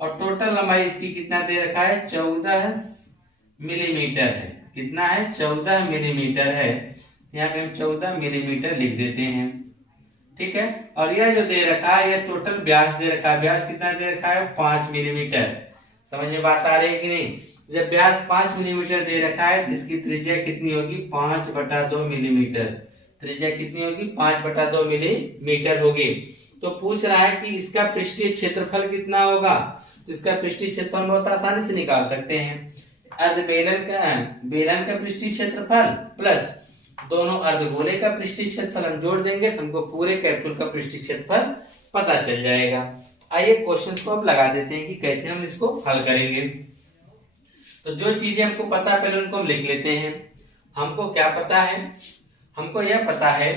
और टोटल लंबाई इसकी कितना दे रखा है, 14 मिलीमीटर है। कितना है, 14 मिलीमीटर है। यहाँ पे हम 14 मिलीमीटर लिख देते हैं। ठीक है, और यह जो दे रखा है, यह टोटल व्यास दे रखा है। व्यास कितना दे रखा है, 5 मिलीमीटर। समझ में बात आ रही है कि नहीं। जब व्यास 5 मिलीमीटर दे रखा है तो इसकी त्रिज्या कितनी होगी, 5/2 मिलीमीटर। त्रिज्या कितनी होगी, 5/2 मिलीमीटर होगी। तो पूछ रहा है कि इसका पृष्ठीय क्षेत्रफल कितना होगा। तो इसका पृष्ठीय क्षेत्रफल बहुत आसानी से निकाल सकते हैं। बेलन का पृष्ठीय क्षेत्रफल प्लस दोनों अर्धगोले का पृष्ठीय क्षेत्रफल हम जोड़ देंगे तो हमको पूरे कैप्सूल का पृष्ठीय क्षेत्रफल पता चल जाएगा। आइए क्वेश्चन को अब लगा देते हैं कि कैसे हम इसको हल करेंगे। तो जो चीजें हमको पता है पहले उनको हम लिख लेते हैं। हमको क्या पता है, हमको यह पता है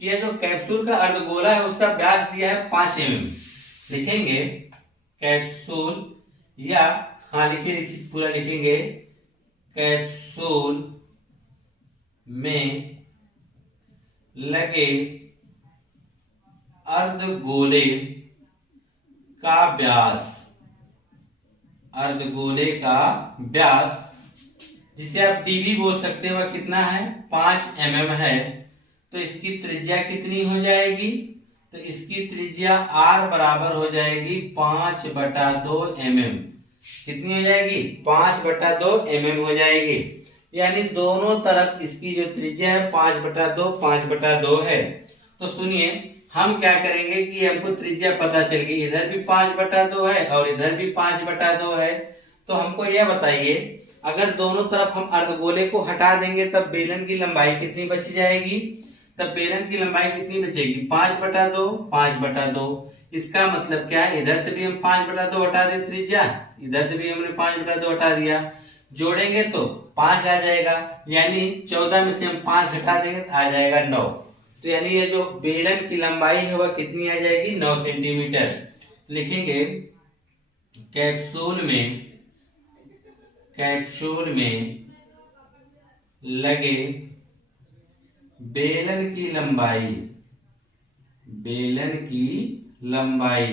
कि यह जो कैप्सूल का अर्धगोला है उसका व्यास दिया है 5 mm। लिखेंगे कैप्सूल, या हाँ लिखिए, पूरा लिखेंगे, कैप्सूल में लगे अर्धगोले का व्यास, अर्धगोले का व्यास जिसे आप डीबी बोल सकते हो, वह कितना है 5 mm है। तो इसकी त्रिज्या कितनी हो जाएगी, तो इसकी त्रिज्या r बराबर हो जाएगी 5/2 mm। कितनी हो जाएगी 5/2 mm हो जाएगी। यानी दोनों तरफ इसकी जो त्रिज्या है 5/2 है। तो सुनिए हम क्या करेंगे कि हमको त्रिज्या पता चल गई, इधर भी 5/2 है और इधर भी 5/2 है। तो हमको यह बताइए, अगर दोनों तरफ हम अर्धगोले को हटा देंगे तब बेलन की लंबाई कितनी बच जाएगी, तब बेलन की लंबाई कितनी बचेगी 5/2। इसका मतलब क्या है, इधर से भी हम 5/2 हटा दे त्रिज्या, इधर से भी हमने 5/2 हटा दिया, जोड़ेंगे तो 5 आ जाएगा। यानी 14 में से हम 5 हटा देंगे तो आ जाएगा 9। तो यानी ये जो बेलन की लंबाई है वह कितनी आ जाएगी 9 सेंटीमीटर। लिखेंगे कैप्सूल में लगे बेलन की लंबाई,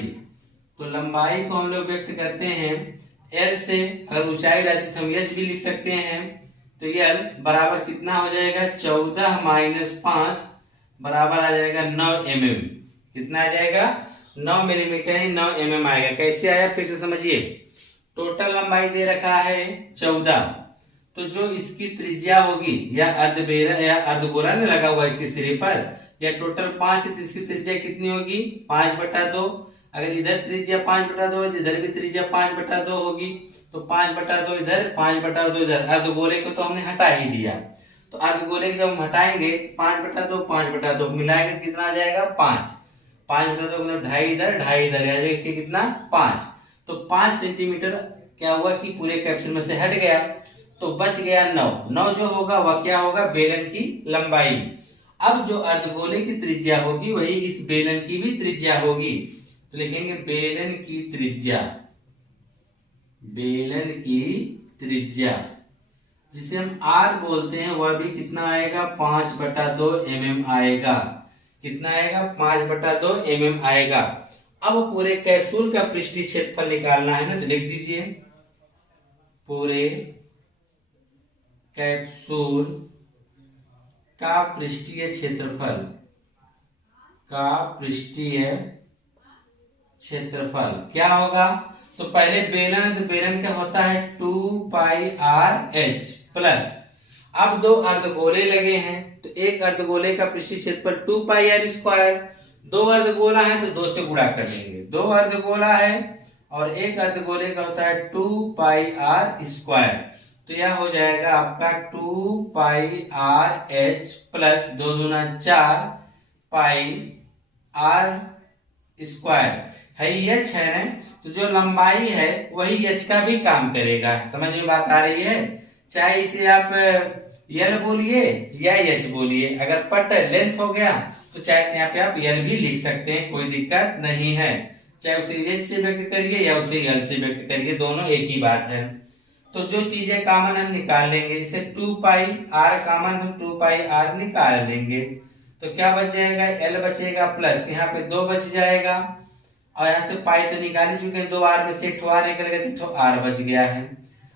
तो लंबाई को हम लोग व्यक्त करते हैं L से। अगर ऊंचाई रहती तो हम H भी लिख सकते हैं। तो L बराबर कितना हो जाएगा 14 - 5 बराबर आ जाएगा 9 mm। कितना आ जाएगा 9 मिलीमीटर, 9 mm आएगा। कैसे आया फिर से समझिए, टोटल लंबाई दे रखा है 14, तो जो इसकी त्रिज्या होगी या अर्धबेलन या अर्धगोला ने लगा हुआ इसके सिरे पर, या टोटल 5 है तो इसकी त्रिज्या कितनी होगी 5/2। अगर इधर त्रिज्या 5/2 है, इधर भी त्रिज्या 5/2 होगी, तो 5/2 इधर 5/2 इधर। अर्धगोले को तो हमने हटा ही दिया, तो अर्धगोले को जब हम हटाएंगे 5/2 मिलाएंगे कितना आ जाएगा 5। 5/2 मतलब 2.5 इधर 2.5 इधर, यानी कि कितना 5। तो 5 सेंटीमीटर क्या हुआ कि पूरे कैप्सूल में से हट गया, तो बच गया 9 जो होगा वह क्या होगा बेलन की लंबाई। अब जो अर्धगोले की त्रिज्या होगी वही इस बेलन की भी त्रिज्या होगी। तो लिखेंगे बेलन की त्रिज्या जिसे हम R बोलते हैं वह भी कितना आएगा 5/2 mm आएगा। कितना आएगा 5/2 mm आएगा। अब पूरे कैप्सूल का पृष्ठीय क्षेत्रफल निकालना है ना, तो लिख दीजिए पूरे कैप्सूल का पृष्ठीय क्षेत्रफल क्या होगा। तो पहले बेलन है तो बेलन क्या होता है 2πRh प्लस, अब दो अर्धगोले लगे हैं तो एक अर्धगोले का पृष्ठीय क्षेत्रफल 2πr²। दो अर्धगोला है तो 2 से गुणा कर देंगे, 2 अर्धगोला है और एक अर्धगोले का होता है 2πr²। तो यह हो जाएगा आपका 2πRh प्लस 2 दूना 4 πr² है। h है ना, तो जो लंबाई है वही h का भी काम करेगा। समझ में बात आ रही है, चाहे इसे आप L बोलिए या h बोलिए। अगर पट लेंथ हो गया तो चाहे यहाँ पे आप L भी लिख सकते हैं, कोई दिक्कत नहीं है। चाहे उसे h से व्यक्त करिए या उसे L से व्यक्त करिए, दोनों एक ही बात है। तो जो चीजें कॉमन हम निकाल लेंगे, जैसे 2πr कॉमन हम 2πr निकाल लेंगे, तो क्या बच जाएगा L बचेगा प्लस यहाँ पे 2 बच जाएगा, और यहाँ से पाई तो निकाल ही चुके हैं, 2r में से एक r निकल गया तो r बच गया है।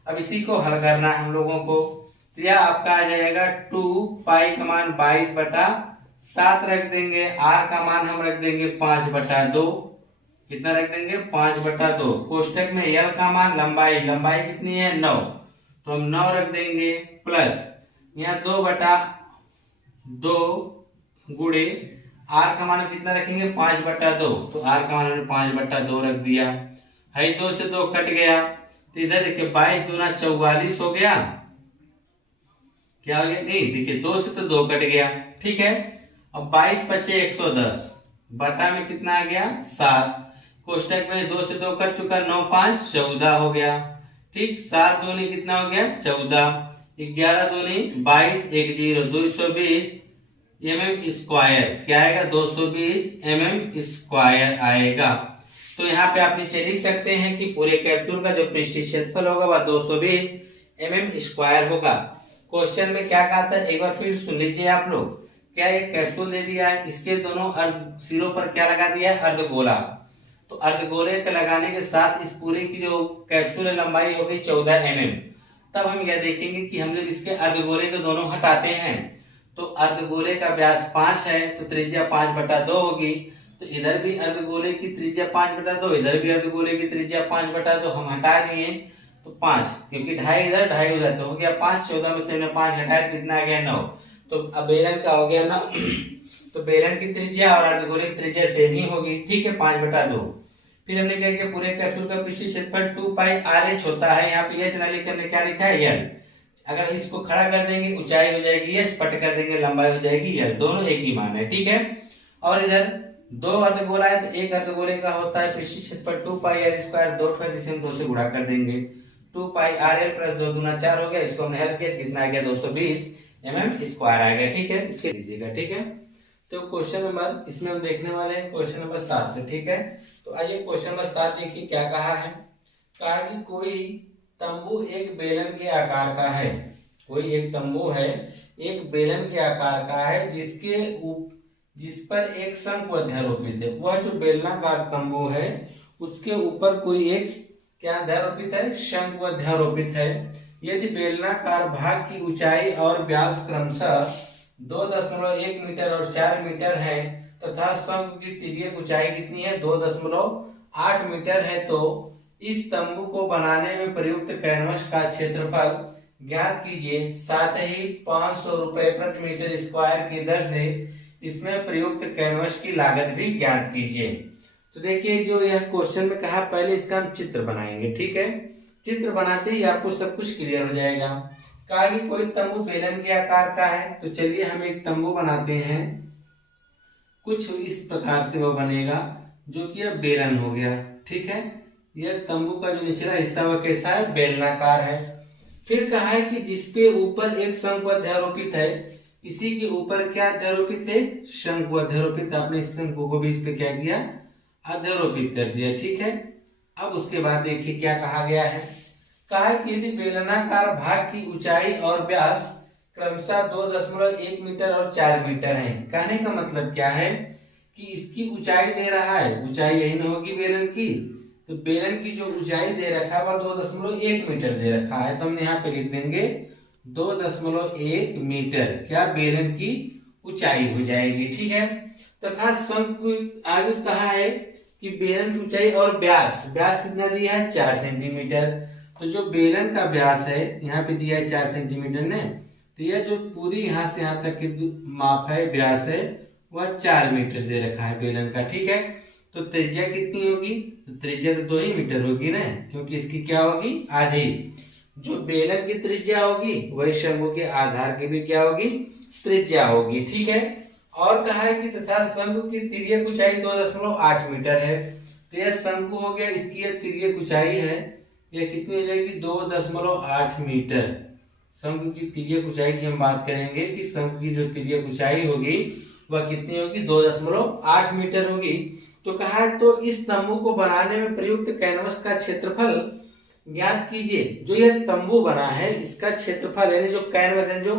अब इसी को हल करना है हम लोगों को, तो यह आपका आ जाएगा 2π का मान 22/7 रख देंगे, r का मान हम रख देंगे 5/2। कितना रख देंगे 5/2। कोष्टक में L का मान लंबाई कितनी है 9, तो हम 9 रख देंगे प्लस यहाँ 2/2 गुणे R का मान कितना रखेंगे 5/2, तो R का मान हमने 5/2 रख दिया है। 2 से 2 कट गया, तो इधर देखिए 22 दूना 44 हो गया। क्या हो गया, नहीं देखिए 2 से तो 2 कट गया, ठीक है। अब 22 × 5 = 110, बटा में कितना आ गया 7। कोष्टक में 2 से 2 कट चुका, 9 5 14 हो गया। ठीक, 7 दूनी कितना हो गया 14, 11 दूनी 22, 1 0 220 mm स्क्वायर, क्या आएगा 220 mm स्क्वायर आएगा। तो यहाँ पे आप नीचे लिख सकते हैं कि पूरे कैप्सूल का जो पृष्ठीय क्षेत्रफल होगा वह 220 mm स्क्वायर होगा। क्वेश्चन में क्या कहा था एक बार फिर सुन लीजिए आप लोग। क्या एक कैप्सूल दे दिया है, इसके दोनों अर्ध सिरों पर क्या लगा दिया है अर्धगोला। तो अर्धगोले के लगाने के साथ इस पूरे की जो कैप्सूल लंबाई होगी 14 mm। तब हम यह देखेंगे कि हम जब इसके अर्धगोले के दोनों हटाते हैं तो अर्धगोले का व्यास 5 है तो त्रिज्या 5/2 होगी। तो इधर भी अर्धगोले की त्रिज्या 5/2, इधर भी अर्धगोले की त्रिज्या 5/2, हम हटा दिए तो 5, क्योंकि 2.5 इधर 2.5 उधर, तो हो गया 5, 14 में से हमने 5 हटाया कितना आ गया 9। तो अब बेलन का हो गया 9 तो बेलन की त्रिज्या और अर्धगोले की त्रिज्या सेम ही होगी। ठीक है, 5/2। फिर हमने क्या किया, पूरे कैप्सूल का पृष्ठीय क्षेत्रफल 2 पाई RH होता है। यहाँ पे h ना लिख हमने क्या लिखा है L। अगर इसको खड़ा कर देंगे ऊंचाई हो जाएगी h, पट कर देंगे लंबाई हो जाएगी L, दोनों एक ही मान है। ठीक है, और इधर 2 अर्धगोला है तो एक अर्धगोले का होता है पृष्ठीय क्षेत्रफल 2 पाई R स्क्वायर, 2 ठो जिसे हम 2 से गुणा कर देंगे, 2 पाई RL प्लस 2 दूना 4 हो गया। इसको हमने हल किया कितना आ गया 220 mm स्क्वायर आ गया। ठीक है, इसके लीजिएगा। ठीक है, तो क्वेश्चन नंबर इसमें हम देखने वाले हैं क्वेश्चन नंबर 7 से। ठीक है, तो आइए क्वेश्चन नंबर 7 देखिए क्या कहा है। कहा कि कोई तंबू एक बेलन के आकार का है। कोई एक तंबू है एक बेलन के आकार का है जिस पर एक शंकु अध्यारोपित है। वह जो बेलनाकार तंबू है उसके ऊपर कोई एक क्या अध्यारोपित है, शंकु अध्यारोपित है। यदि बेलनाकार भाग की ऊंचाई और व्यास क्रमशः 2.1 मीटर और 4 मीटर है तथा शंकु की तिर्यक ऊंचाई कितनी है 2.8 मीटर है, तो इस तंबू को बनाने में प्रयुक्त कैनवस का क्षेत्रफल ज्ञात कीजिए। साथ ही 500 रुपए प्रति मीटर स्क्वायर की दर से इसमें प्रयुक्त कैनवस की लागत भी ज्ञात कीजिए। तो देखिए जो यह क्वेश्चन में कहा, पहले इसका हम चित्र बनाएंगे। ठीक है, चित्र बनाते ही आपको सब कुछ क्लियर हो जाएगा। कहा कि कोई तंबू बेलन के आकार का है, तो चलिए हम एक तंबू बनाते हैं। कुछ इस प्रकार से वो बनेगा जो कि अब बेलन हो गया। ठीक है, यह तंबू का जो निचला हिस्सा वह कैसा है, बेलनाकार है। फिर कहा है कि जिसपे ऊपर एक शंकु अध्यारोपित है, इसी के ऊपर क्या अध्यारोपित है, शंकु अध्यारोपित। आपने इस शंकु को भी इस पे क्या किया, अध्यारोपित कर दिया। ठीक है, अब उसके बाद देखिए क्या कहा गया है। कहा है कि यदि बेलनाकार भाग की ऊंचाई और व्यास क्रमशः 2.1 मीटर और 4 मीटर है। कहने का मतलब क्या है कि इसकी ऊंचाई दे रहा है, ऊंचाई यही न होगी बेलन की, तो बेलन की जो ऊंचाई दे रखा है वह 2.1 मीटर दे रखा है। तो हम यहाँ पे लिख देंगे 2.1 मीटर क्या बेलन की ऊंचाई हो जाएगी। ठीक है, तथा शंकु आगे कहा है कि बेलन की ऊंचाई और व्यास कितना दिया है 4 सेंटीमीटर। तो जो बेलन का व्यास है यहाँ पे दिया है 4 सेंटीमीटर ने, तो यह जो पूरी यहाँ से यहाँ तक की माप है व्यास है वह 4 मीटर दे रखा है बेलन का। ठीक है, तो त्रिज्या कितनी होगी, तो त्रिज्या तो 2 ही मीटर होगी ना, क्योंकि इसकी क्या होगी आधी। जो बेलन की त्रिज्या होगी वही शंकु के आधार की भी क्या होगी त्रिज्या होगी। ठीक है, और कहा है कि तथा शंकु की तिर्यक ऊंचाई 2.8 मीटर है। तो यह शंकु हो गया, इसकी यह तिर्यक ऊंचाई है, यह कितनी हो जाएगी 2.8 मीटर। शंकु की तिर्यक ऊंचाई की हम बात करेंगे कि शंकु की जो तिर्यक ऊंचाई होगी वह कितनी होगी 2.8 मीटर होगी। तो कहा तो इस तंबू को बनाने में प्रयुक्त कैनवस का क्षेत्रफल ज्ञात कीजिए। जो यह तंबू बना है इसका क्षेत्रफल यानी जो कैनवस है, जो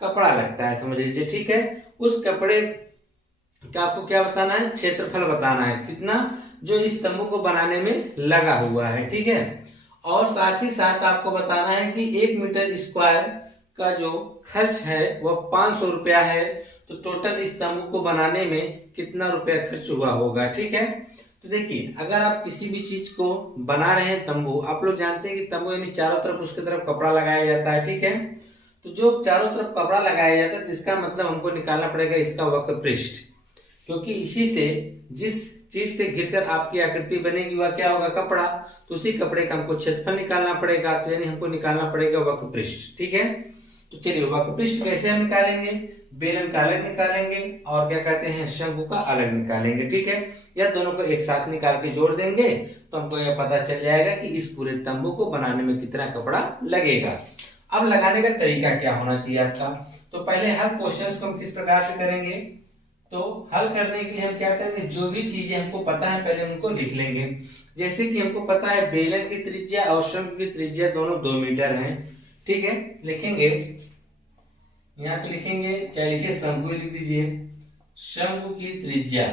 कपड़ा लगता है समझ लीजिए। ठीक है, उस कपड़े का आपको क्या बताना है, क्षेत्रफल बताना है कितना जो इस तंबू को बनाने में लगा हुआ है। ठीक है, और साथ ही साथ आपको बताना है कि 1 मीटर स्क्वायर का जो खर्च है वह 500 रुपया है। तो टोटल इस तंबू को बनाने में कितना रुपया खर्च हुआ होगा। ठीक है, तो देखिए अगर आप किसी भी चीज को बना रहे हैं तंबू, आप लोग जानते हैं कि तंबू यानी चारों तरफ उसकी तरफ कपड़ा लगाया जाता है। ठीक है, तो जो चारों तरफ कपड़ा लगाया जाता है तो इसका मतलब हमको निकालना पड़ेगा इसका वक्र पृष्ठ, क्योंकि इसी से जिस चीज से घिरकर आपकी आकृति बनेगी वह क्या होगा कपड़ा, तो उसी कपड़े का हमको क्षेत्रफल निकालना पड़ेगा। तो यानी हमको निकालना पड़ेगा वक्र पृष्ठ। ठीक है, तो चलिए वक्र पृष्ठ कैसे हम निकालेंगे, बेलन का अलग निकालेंगे और क्या कहते हैं शंकु का अलग निकालेंगे, ठीक है। या दोनों को एक साथ निकाल के जोड़ देंगे तो हमको यह पता चल जाएगा कि इस पूरे तंबू को बनाने में कितना कपड़ा लगेगा। अब लगाने का तरीका क्या होना चाहिए आपका, तो पहले हर क्वेश्चंस को हम किस प्रकार से करेंगे, तो हल करने के लिए हम क्या करेंगे, जो भी चीजें हमको पता है पहले उनको लिख लेंगे। जैसे कि हमको पता है बेलन की त्रिज्या और शंकु की त्रिज्या दोनों 2 मीटर हैं, ठीक है। लिखेंगे, यहाँ पे लिखेंगे, चाहे लिखिए शंकु लिख दीजिए, शंकु की त्रिज्या।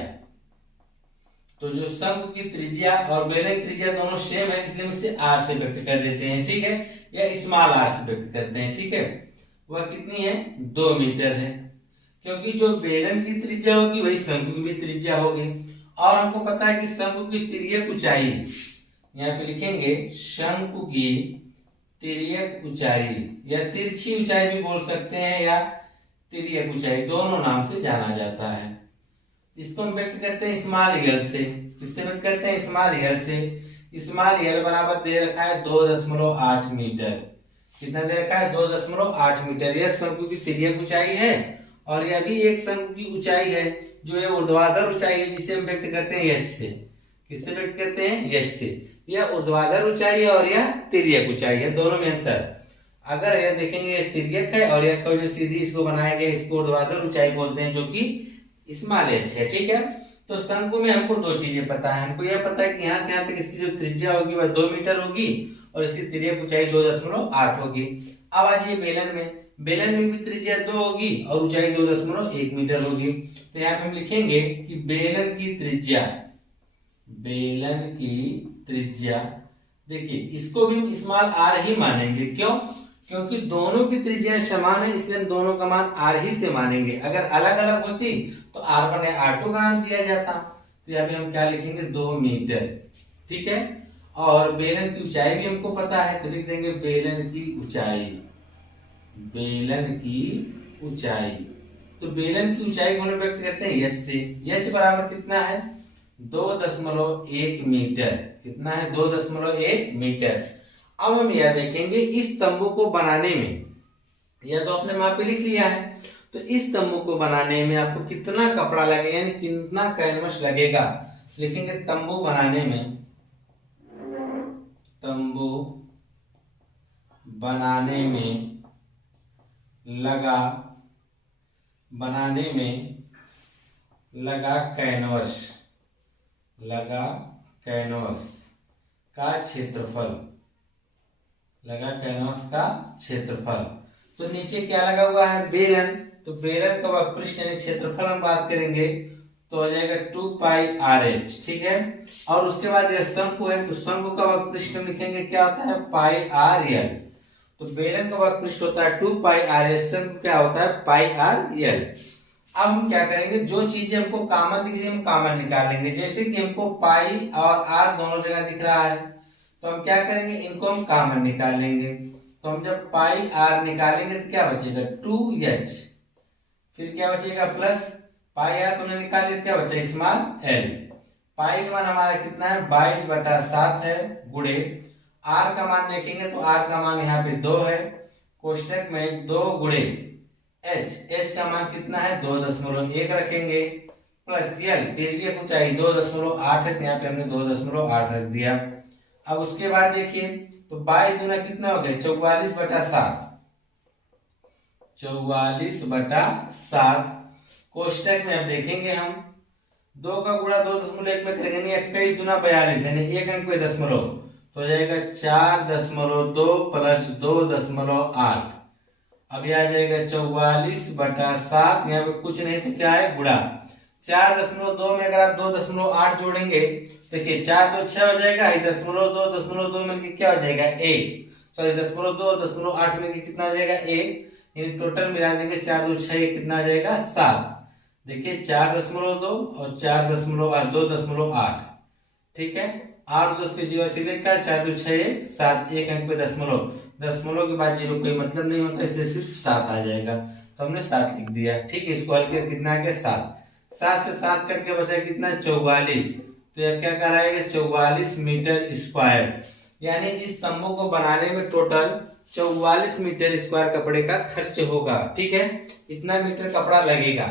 तो जो शंकु की त्रिज्या और बेलन की त्रिज्या दोनों सेम है, इसलिए हम इसे आर से व्यक्त कर देते हैं, ठीक है, या स्मॉल आर से व्यक्त करते हैं, ठीक है। वह कितनी है, 2 मीटर है, क्योंकि जो बेलन की त्रिज्या होगी वही शंकु की भी त्रिज्या होगी। और हमको पता है कि शंकु की तिर्यक ऊंचाई, यहाँ पे लिखेंगे शंकु की तिर्यक ऊंचाई या तिरछी ऊंचाई भी बोल सकते हैं, या तिर्यक ऊंचाई, दोनों नाम से जाना जाता है। इसको हम व्यक्त करते हैं स्मॉल यल से। किससे व्यक्त करते हैं, स्मॉल यल से। स्मॉल यल बराबर दे रखा है 2.8 मीटर। कितना दे रखा है, 2.8 मीटर। यह शंकु की तिर्यक ऊंचाई है और यह भी एक शंकु की ऊंचाई है, जो है ऊर्ध्वाधर ऊंचाई है, जिसे हम व्यक्त करते हैं यश से। किससे व्यक्त करते हैं, यश से। यह ऊर्ध्वाधर ऊंचाई है और यह तिर्यक ऊंचाई है, दोनों में अंतर। अगर यह देखेंगे तिर्यक है और यह जो सीधी इसको बनाया गया इसको ऊर्ध्वाधर ऊंचाई बोलते हैं, जो कि स्मॉल एच है, ठीक है। तो शंकु में हमको 2 चीजें पता है। हमको यह पता है कि यहाँ से यहाँ तक इसकी जो त्रिज्या होगी वह 2 मीटर होगी और इसकी तिर्यक ऊंचाई 2.8 होगी। अब आ जाइए बेलन में। बेलन में भी त्रिज्या 2 होगी और ऊंचाई 2.1 मीटर होगी। तो यहाँ पे हम लिखेंगे कि बेलन की त्रिज्या, बेलन की त्रिज्या, देखिए इसको भी स्मॉल आर ही मानेंगे। क्यों, क्योंकि दोनों की त्रिज्या समान है, इसलिए हम दोनों का मान आर ही से मानेंगे। अगर अलग अलग होती तो R1 या R2 का नाम दिया जाता। तो यहाँ पे हम क्या लिखेंगे, 2 मीटर, ठीक है। और बेलन की ऊंचाई भी हमको पता है, तो लिख देंगे बेलन की ऊंचाई, बेलन की ऊंचाई। तो बेलन की ऊंचाई को हम व्यक्त करते हैं यश से। यश बराबर कितना है, 2.1 मीटर। कितना है, 2.1 मीटर। अब हम यह देखेंगे इस तंबू को बनाने में, यह तो आपने वहां पे लिख लिया है, तो इस तंबू को बनाने में आपको कितना कपड़ा लगेगा, यानी कितना कैनवस लगेगा। लिखेंगे तंबू बनाने में, तंबू बनाने में लगा, बनाने में लगा कैनवस, लगा कैनवस का क्षेत्रफल, लगा कैनवस का क्षेत्रफल। तो नीचे क्या लगा हुआ है, बेलन। तो बेलन का वक्रपृष्ठ यानी क्षेत्रफल हम बात करेंगे तो हो जाएगा 2 पाई RH, ठीक है। और उसके बाद यह शंकु है, तो शंकु का वक्रपृष्ठ हम लिखेंगे क्या होता है, पाई RL। तो बेलन का वक्रपृष्ठ होता है 2 पाई RL, शंकु क्या होता है, पाई RL। अब हम क्या करेंगे, जो चीजें हमको कॉमन दिख रही है हम कॉमन निकालेंगे। जैसे कि हमको पाई और R दोनों जगह दिख रहा है, तो हम क्या करेंगे, इनको हम कॉमन निकाल लेंगे। तो हम जब पाई R निकालेंगे तो क्या बचेगा, 2H। फिर क्या बचेगा, प्लस पाई R तुमने निकाल लिया, क्या बचा, स्मॉल l। पाई का मान हमारा कितना है, 22/7 है, गुणे R का मान देखेंगे तो R का मान यहाँ पे 2 है, कोष्टक में 2 गुणे H का मान कितना है, 2.1 रखेंगे, प्लस L तिर्यक ऊंचाई 2.8 है, यहाँ पे हमने 2.8 रख दिया। अब उसके बाद देखिए, तो 22 गुना कितना हो गया, 44/7, 44/7। कोष्टक में अब देखेंगे हम 2 का गुणा 2.1 में करेंगे, 21 गुना 42 यानी 1 अंक पे दशमलव, तो हो जाएगा 4.2 प्लस 2.8। अब यह आ जाएगा 44/7, यहाँ पे कुछ नहीं तो क्या है, गुणा 4.2 में अगर आप 2.8 जोड़ेंगे, देखिए 4 तो 6 हो जाएगा, 0.2 मिलकर क्या हो जाएगा, 1। सॉरी 0.2 मिलकर कितना हो जाएगा, 1। यानी टोटल मिला देंगे 4 2 6 कितना आ जाएगा, 7। देखिए 4.2 और 2.8, ठीक है। 8 2 के 0 से लेकर 4 2 6 7, 1 अंक पे दशमलव, दशमलव के बाद 0 कोई मतलब नहीं होता, इसलिए सिर्फ 7 आ जाएगा। तो हमने 7 लिख दिया, ठीक है। इसको हल कर कितना आ गया, 7। 7 से 7 कट के बचा कितना, 44। तो यह क्या कराएगा, 44 मीटर स्क्वायर। यानी इस तंबू को बनाने में टोटल 44 मीटर स्क्वायर कपड़े का खर्च होगा। ठीक है, इतना मीटर कपड़ा लगेगा।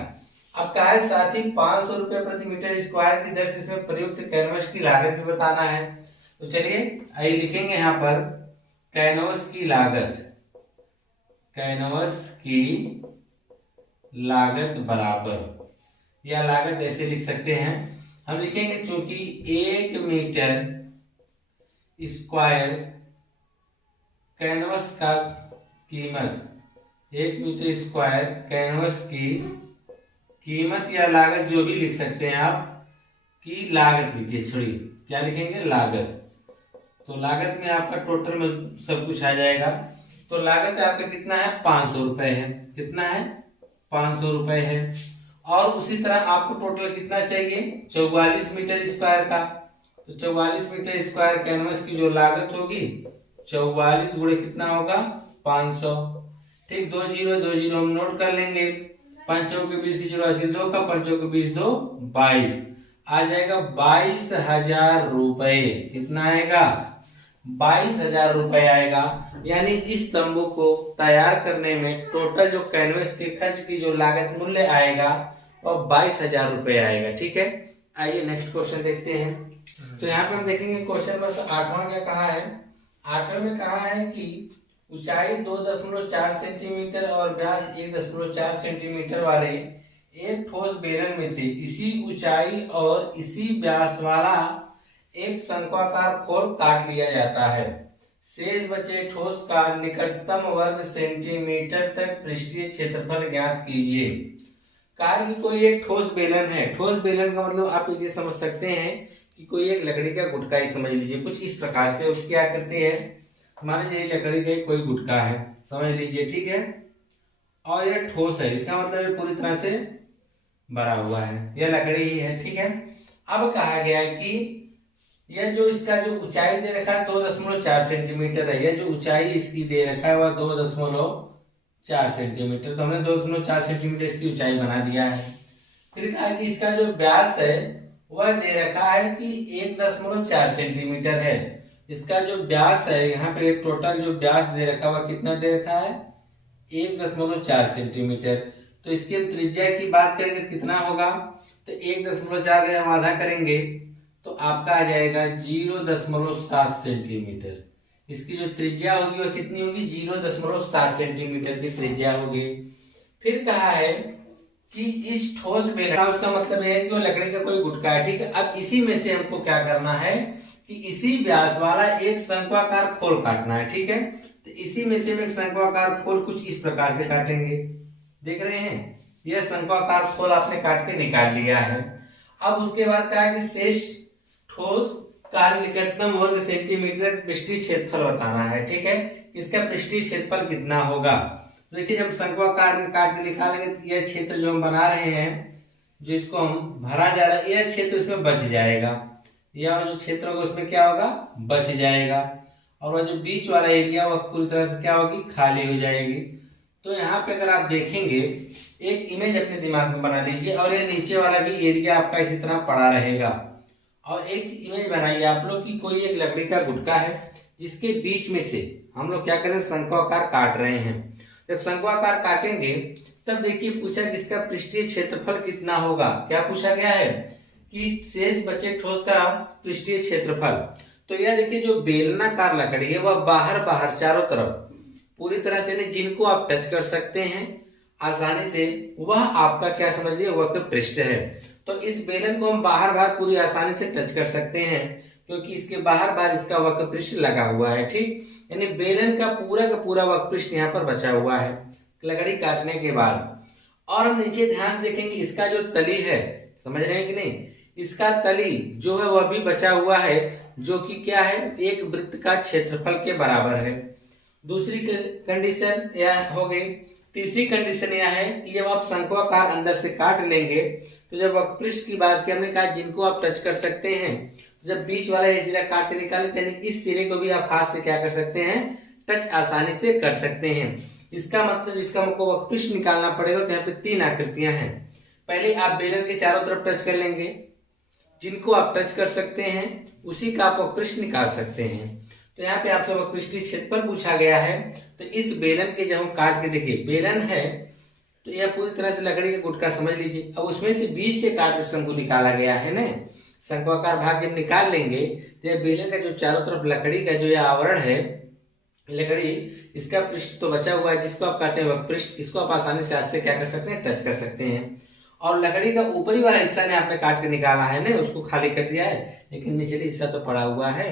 अब कहा है साथ ही 500 रुपए प्रति मीटर स्क्वायर की दर से इसमें प्रयुक्त कैनवस की लागत भी बताना है। तो चलिए आइए लिखेंगे यहाँ पर कैनवस की लागत, कैनवस की लागत बराबर, या लागत ऐसे लिख सकते हैं हम, लिखेंगे चूंकि 1 मीटर स्क्वायर कैनवस का कीमत, 1 मीटर स्क्वायर कैनवस की कीमत या लागत जो भी लिख सकते हैं आप, की लागत लिखिए, छोड़िए क्या लिखेंगे, लागत। तो लागत में आपका टोटल में सब कुछ आ जाएगा। तो लागत आपका कितना है, 500 रुपए है। कितना है, 500 रुपए है। और उसी तरह आपको टोटल कितना चाहिए, 44 मीटर स्क्वायर का। तो 44 मीटर स्क्वायर कैनवस की जो लागत होगी 44 गुणे कितना होगा, 500। ठीक, 2 0 हम नोट कर लेंगे। 5 के 20 की 0 2 का, 5 के 20 2 22 आ जाएगा 22,000 रुपए। कितना आएगा, 22,000 रुपए आएगा। यानी इस तंबू को तैयार करने में टोटल जो कैनवस के खर्च की जो लागत मूल्य आएगा वो 22,000 रुपए आएगा। ठीक है, आइए नेक्स्ट क्वेश्चन देखते हैं। तो यहाँ पे हम देखेंगे क्वेश्चन नंबर 8वां क्या कहा है। 8वें में कहा है कि ऊंचाई 2.4 सेंटीमीटर और व्यास 1.4 सेंटीमीटर वाले एक ठोस बेलन में से इसी ऊंचाई और इसी व्यास वाला एक शंक्वाकार खोल काट लिया जाता है। शेष बचे ठोस का निकटतम वर्ग सेंटीमीटर तक पृष्ठीय क्षेत्रफल ज्ञात कीजिए। कहा कि कोई एक ठोस बेलन है। ठोस बेलन का मतलब आप ये समझ सकते हैं कि कोई एक लकड़ी का गुटका ही समझ लीजिए, कुछ इस प्रकार से उसकी आकृति है। मान लीजिए लकड़ी का कोई गुटका है, समझ लीजिए। ठीक है, और यह ठोस है, इसका मतलब ये पूरी तरह से भरा हुआ है, यह लकड़ी ही है। ठीक है, अब कहा गया है कि यह जो इसका जो ऊंचाई दे रखा है 2.4 सेंटीमीटर है। यह जो ऊंचाई इसकी दे रखा है वह 2.4 सेंटीमीटर। तो हमने 2.4 सेंटीमीटर इसकी ऊंचाई बना दिया है। फिर कहा कि इसका जो व्यास है वह दे रखा है कि 1.4 सेंटीमीटर है। इसका जो व्यास है यहाँ पे टोटल जो व्यास दे रखा हुआ कितना दे रखा है, 1.4 सेंटीमीटर। तो इसकी हम त्रिज्या की बात करेंगे तो कितना होगा, तो 1.4 का हम आधा करेंगे तो आपका आ जाएगा 0.7 सेंटीमीटर। इसकी जो त्रिज्या होगी वह कितनी होगी, 0.7 सेंटीमीटर की त्रिज्या होगी। फिर कहा है कि इस ठोस बेलन, उसका मतलब है कि वो लकड़ी का कोई गुटका है। ठीक है, अब इसी में से हमको क्या करना है कि इसी व्यास वाला एक शंक्वाकार खोल काटना है। ठीक है, तो इसी में से हम एक शंक्वाकार खोल कुछ इस प्रकार से काटेंगे। देख रहे हैं, यह शंक्वाकार खोल आपने काट के निकाल लिया है। अब उसके बाद कहा है कि शेष ठोस का निकटतम वर्ग सेंटीमीटर पृष्ठीय क्षेत्रफल बताना है। ठीक है, इसका पृष्ठीय क्षेत्रफल कितना होगा। तो देखिए जब शंक्वाकार में काट के निकालेंगे तो यह क्षेत्र जो हम बना रहे हैं, जो इसको हम भरा जा रहा है, यह क्षेत्र उसमें बच जाएगा। यह जो क्षेत्र होगा उसमें क्या होगा, बच जाएगा। और वह जो बीच वाला एरिया वह पूरी तरह से क्या होगी, खाली हो जाएगी। तो यहाँ पे अगर आप देखेंगे एक इमेज अपने दिमाग में बना लीजिए और ये नीचे वाला भी एरिया आपका इसी तरह पड़ा रहेगा। और एक इमेज बनाइए आप लोग कि कोई एक लकड़ी का गुटका है जिसके बीच में से हम लोग क्या करें, शंक्वाकार काट रहे हैं। जब शंक्वाकार काटेंगे तब देखिए पूछा कि इसका पृष्ठीय क्षेत्रफल कितना होगा। क्या पूछा गया है कि शेष बचे ठोस का पृष्ठीय क्षेत्रफल। तो यह देखिए जो बेलनाकार लकड़ी है वह बाहर बाहर चारों तरफ पूरी तरह से नहीं, जिनको आप टच कर सकते हैं आसानी से, वह आपका क्या समझ लीजिए वक्र पृष्ठ है। तो इस बेलन को हम बाहर बाहर पूरी आसानी से टच कर सकते हैं क्योंकि इसके बाहर बाहर इसका वक्र पृष्ठ लगा हुआ है। ठीक, यानी बेलन का पूरा वक्र पृष्ठ यहाँ पर बचा हुआ है लकड़ी काटने के बाद। और हम नीचे ध्यान से देखेंगे इसका जो तली है, समझ रहे हैं कि नहीं, इसका तली जो है वह भी बचा हुआ है, जो कि क्या है, एक वृत्त का क्षेत्रफल के बराबर है। दूसरी कंडीशन यह हो गई। तीसरी कंडीशन यह है कि जब आप शंक्वाकार अंदर से काट लेंगे तो जब वक्रपृष्ठ की बात की, हमने कहा जिनको आप टच कर सकते हैं, जब बीच वाला ये सिरा काट के निकाले इस सिरे को भी आप हाथ से क्या कर सकते हैं, टच आसानी से कर सकते हैं। इसका मतलब इसका हमको वक्रपृष्ठ निकालना पड़ेगा। तो यहाँ पे 3 आकृतियां हैं। पहले आप बेलन के चारों तरफ टच कर लेंगे, जिनको आप टच कर सकते हैं उसी का आप वक्रपृष्ठ निकाल सकते हैं। तो यहाँ पे आपसे वक्रपृष्ठीय क्षेत्रफल पूछा गया है। तो इस बेलन के जब हम काट के देखिए, बेलन है तो यह पूरी तरह से लकड़ी का गुटका समझ लीजिए। अब उसमें से बीच से काट के शंकु निकाला गया है ना, शंक्वाकार भाग जब निकाल लेंगे तो यह बेलन का जो चारों तरफ लकड़ी का जो यह आवरण है, लकड़ी, इसका पृष्ठ तो बचा हुआ है जिसको आप कहते हैं वक्रपृष्ठ। इसको आप आसानी से हाथ से क्या कर सकते हैं, टच कर सकते हैं। और लकड़ी का ऊपरी वाला हिस्सा ने आपने काट के निकाला है ना, उसको खाली कर दिया है, लेकिन निचले हिस्सा तो पड़ा हुआ है,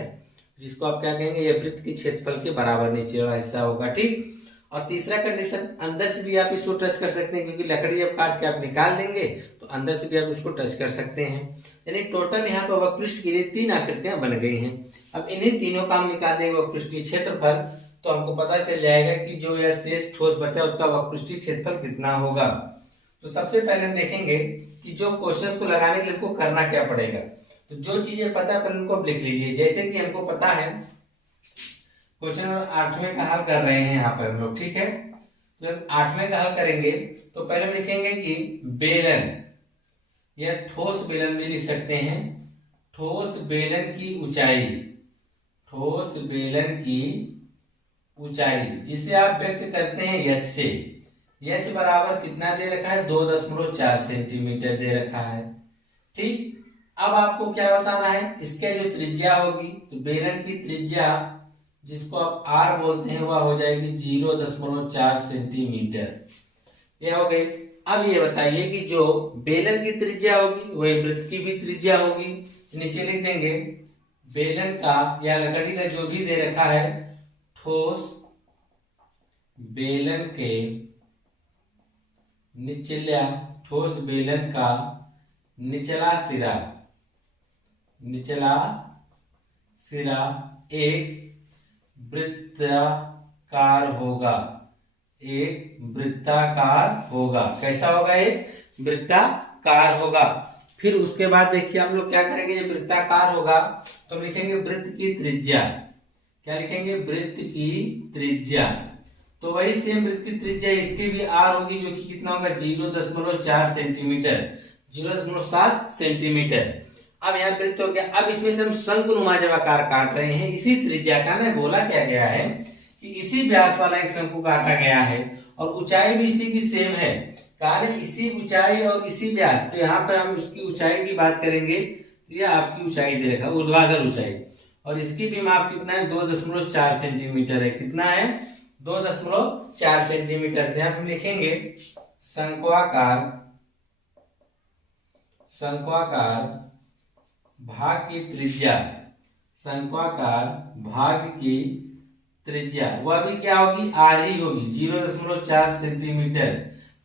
जिसको आप क्या कहेंगे, यह वृत्त के क्षेत्रफल के बराबर नीचे वाला हिस्सा होगा। ठीक। और तीसरा कंडीशन, अंदर से भी आप इसको टच कर सकते हैं, क्योंकि लकड़ी जब काट के आप निकाल देंगे तो अंदर से भी आप उसको टच कर सकते हैं। यानी टोटल यहाँ पर वक्रपृष्ठ के लिए 3 आकृतियां बन गई हैं। अब इन्हीं तीनों का हम निकाल देंगे वक्रपृष्ठीय क्षेत्रफल, तो हमको पता चल जाएगा कि जो यह शेष ठोस बचा उसका वक्रपृष्ठीय क्षेत्रफल कितना होगा। तो सबसे पहले हम देखेंगे कि जो क्वेश्चन को लगाने के लिए हमको करना क्या पड़ेगा। तो जो चीजें पता है पहले उनको आप लिख लीजिए। जैसे कि हमको पता है क्वेश्चन नंबर 8वें का हल कर रहे हैं यहाँ पर हम लोग, ठीक है। तो जब 8वें का हल करेंगे तो पहले हम लिखेंगे कि बेलन, या ठोस बेलन भी लिख सकते हैं, ठोस बेलन की ऊंचाई, ठोस बेलन की ऊंचाई जिसे आप व्यक्त करते हैं एच से। एच बराबर कितना दे रखा है, 2.4 सेंटीमीटर दे रखा है। ठीक। अब आपको क्या बताना है, इसके जो त्रिज्या होगी, तो बेलन की त्रिज्या जिसको आप आर बोलते हैं वह हो जाएगी 0.4 सेंटीमीटर। यह हो गई। अब ये बताइए कि जो बेलन की त्रिज्या होगी वही वृत्त की भी त्रिज्या होगी। नीचे लिख देंगे बेलन का या लकड़ी का जो भी दे रखा है, ठोस बेलन के निचला, ठोस बेलन का निचला सिरा, निचला सिरा एक वृत्ताकार होगा, एक वृत्ताकार होगा। कैसा होगा, एक वृत्ताकार होगा। फिर उसके बाद देखिए हम लोग क्या करेंगे, जब वृत्ताकार होगा तो हम लिखेंगे वृत्त की त्रिज्या। क्या लिखेंगे, वृत्त की त्रिज्या। तो वही सेम वृत्त की त्रिज्या इसकी भी आर होगी, जो कि कितना होगा, 0.4 सेंटीमीटर, 0.7 सेंटीमीटर। अब यहाँ वृत्त हो गया। अब इसमें से हम शंकुनुमा जब आकार काट रहे हैं, इसी त्रिज्या का ना, बोला क्या गया है कि इसी व्यास वाला एक शंकु काटा गया है और ऊंचाई भी इसी की सेम है। कारण इसी ऊंचाई और इसी व्यास, तो यहाँ पर हम उसकी ऊंचाई की बात करेंगे। यह आपकी ऊंचाई दे रखा है, ऊर्ध्वाधर ऊंचाई, और इसकी भी माप कितना है, 2.4 सेंटीमीटर है। कितना है, 2.4 सेंटीमीटर। यहाँ पे लिखेंगे शंक्वाकार, शंक्वाकार भाग की त्रिज्या, शंक्वाकार भाग की त्रिज्या वह भी क्या होगी, आर ही होगी, 0.4 सेंटीमीटर,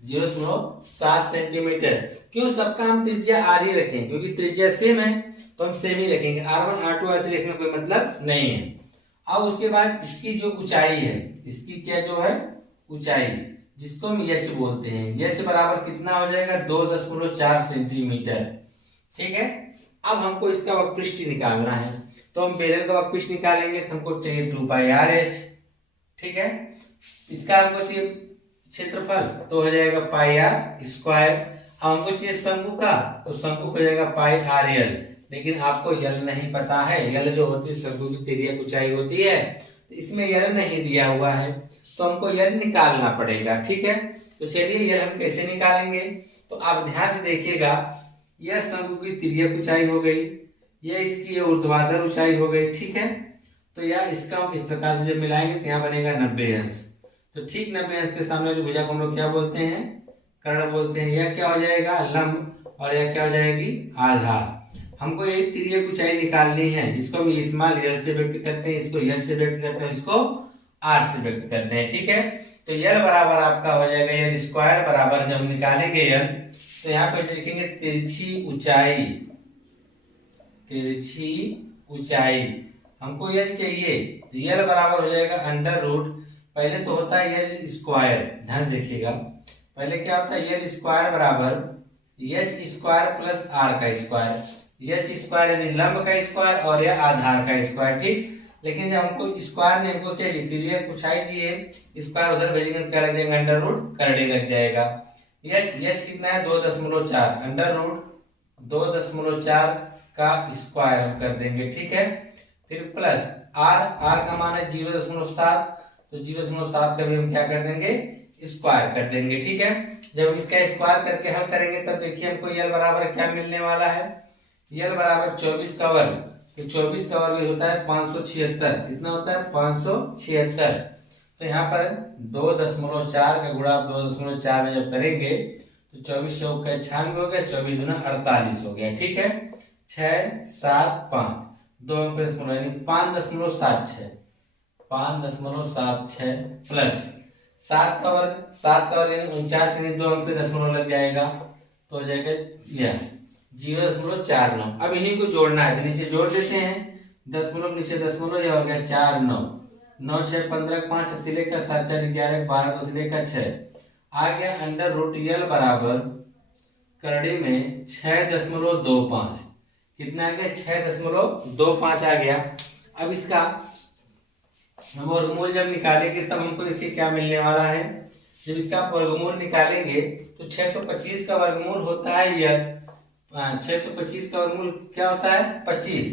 0.7 सेंटीमीटर। क्यों सबका हम त्रिज्या आर ही रखें, क्योंकि त्रिज्या सेम है तो हम सेम ही रखेंगे। R1 R2 R3 लिखने कोई मतलब नहीं है। अब उसके बाद इसकी जो ऊंचाई है, इसकी क्या जो है ऊंचाई, जिसको हम एच बोलते हैं, एच बराबर कितना हो जाएगा, 2.4 सेंटीमीटर। ठीक है। अब हमको इसका वक्रपृष्ठ निकालना है, तो हम बेलन का वक्रपृष्ठ निकालेंगे तो हमको चाहिए 2πr(h). ठीक है। इसका हमको चाहिए क्षेत्रफल, तो हो जाएगा πr²। अब हमको चाहिए शंकु का, तो शंकु हो जाएगा πrl। लेकिन आपको यल नहीं पता है, यल जो होती है शंकु की तिर्यक ऊंचाई होती है, तो इसमें यल नहीं दिया हुआ है, तो हमको यल निकालना पड़ेगा। ठीक है। तो चलिए यल हम कैसे निकालेंगे, तो आप ध्यान से देखिएगा। यह शंकु की तिर्यक ऊंचाई हो गई, यह इसकी ऊर्ध्वाधर ऊंचाई हो गई। ठीक है। तो यह इसका हम इस प्रकार से जब मिलाएंगे तो यहाँ बनेगा 90 अंश। तो ठीक 90 अंश के सामने वाली भुजा को हम लोग क्या बोलते हैं, कर्ण बोलते हैं। यह क्या हो जाएगा, लंब, और यह क्या हो जाएगी, आधार। हमको ये तिर्यक ऊंचाई निकालनी है, जिसको हम स्मॉल यल से व्यक्त करते हैं, इसको एस से व्यक्त करते हैं, इसको आर से व्यक्त करते हैं। ठीक है। तो यल बराबर आपका हो जाएगा यल स्क्वायर बराबर, जब निकालेंगे यल तो यहाँ पे लिखेंगे तिरछी ऊंचाई, तिरछी ऊंचाई हमको यल चाहिए, तो यल बराबर हो जाएगा अंडर रूट, पहले तो होता है यल स्क्वायर, ध्यान देखिएगा। पहले क्या होता है, यल स्क्वायर बराबर एच स्क्वायर प्लस आर का स्क्वायर। एच स्क्वायर यानी लंब का स्क्वायर और यह आधार का स्क्वायर। ठीक। लेकिन जब हमको स्क्वायर ने हमको क्या तिर्यक ऊंचाई चाहिए, स्क्वायर उधर भेजेंगे क्या लग जाएगा, अंडर रूट करने लग जाएगा। एच कितना है, 2.4, अंडर रूट 2.4 का स्क्वायर हम कर देंगे। ठीक है। फिर प्लस आर, आर का मान है 0.7, तो 0.7 का भी हम क्या कर देंगे, स्क्वायर कर देंगे। ठीक है, जब इसका स्क्वायर करके हल करेंगे तब देखिए हमको यल बराबर क्या मिलने वाला है, यल बराबर 24 का वर्ग, तो 24 का वर्ग होता है 576, कितना होता है 576। तो यहाँ पर 2.4 का गुणा आप 2.4 में जब करेंगे तो 24 चौक का 96 हो गया, 24 गुना 48 हो गया। ठीक है, 6 7 5 2 अंक यानी 5.76, 5.76 प्लस 7 का वर्ग, 7 का वर्ग यानी 49 यानी 2 अंक पे दशमलव लग जाएगा, तो हो जाएगा यह 0.49। अब इन्हीं को जोड़ना है, तो नीचे जोड़ देते हैं, दशमलव नीचे दशमलव, यह हो गया 4 9 9 6 15 5 सिले का 7 4 11 12 2 सिले का 6 आ गया, अंडर रूट यल बराबर करड़ी में 6.25, कितना आ गया 6.25 आ गया। अब इसका वर्गमूल जब निकालेंगे तब हमको देखिए क्या मिलने वाला है, जब इसका वर्गमूल निकालेंगे तो 625 का वर्गमूल होता है यल, 625 का वर्गमूल क्या होता है 25,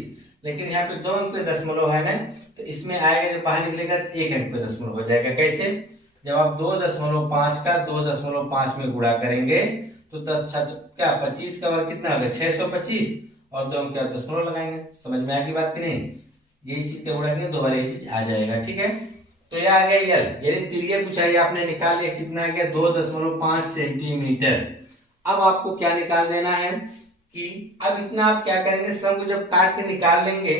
लेकिन यहाँ पे 2 अंक पे दशमलव है ना, तो इसमें आएगा जब बाहर निकलेगा तो 1 अंक पे दशमलव हो जाएगा। कैसे, जब आप 2.5 का 2.5 में गुणा करेंगे तो 10 क्या 25 का वर्ग कितना होगा 625, और 2 अंक पे दशमलव लगाएंगे। समझ में आएगी बात की नहीं, यही चीज का उड़ाएंगे दोबारा ये चीज आ जाएगा। ठीक है, तो यह आ गया यल, यानी त्रिज्या कुछ है आपने निकाल लिया, कितना आ गया 2.5 सेंटीमीटर। अब आपको क्या निकाल देना है कि अब इतना आप क्या करेंगे, सम को जब काट के निकाल लेंगे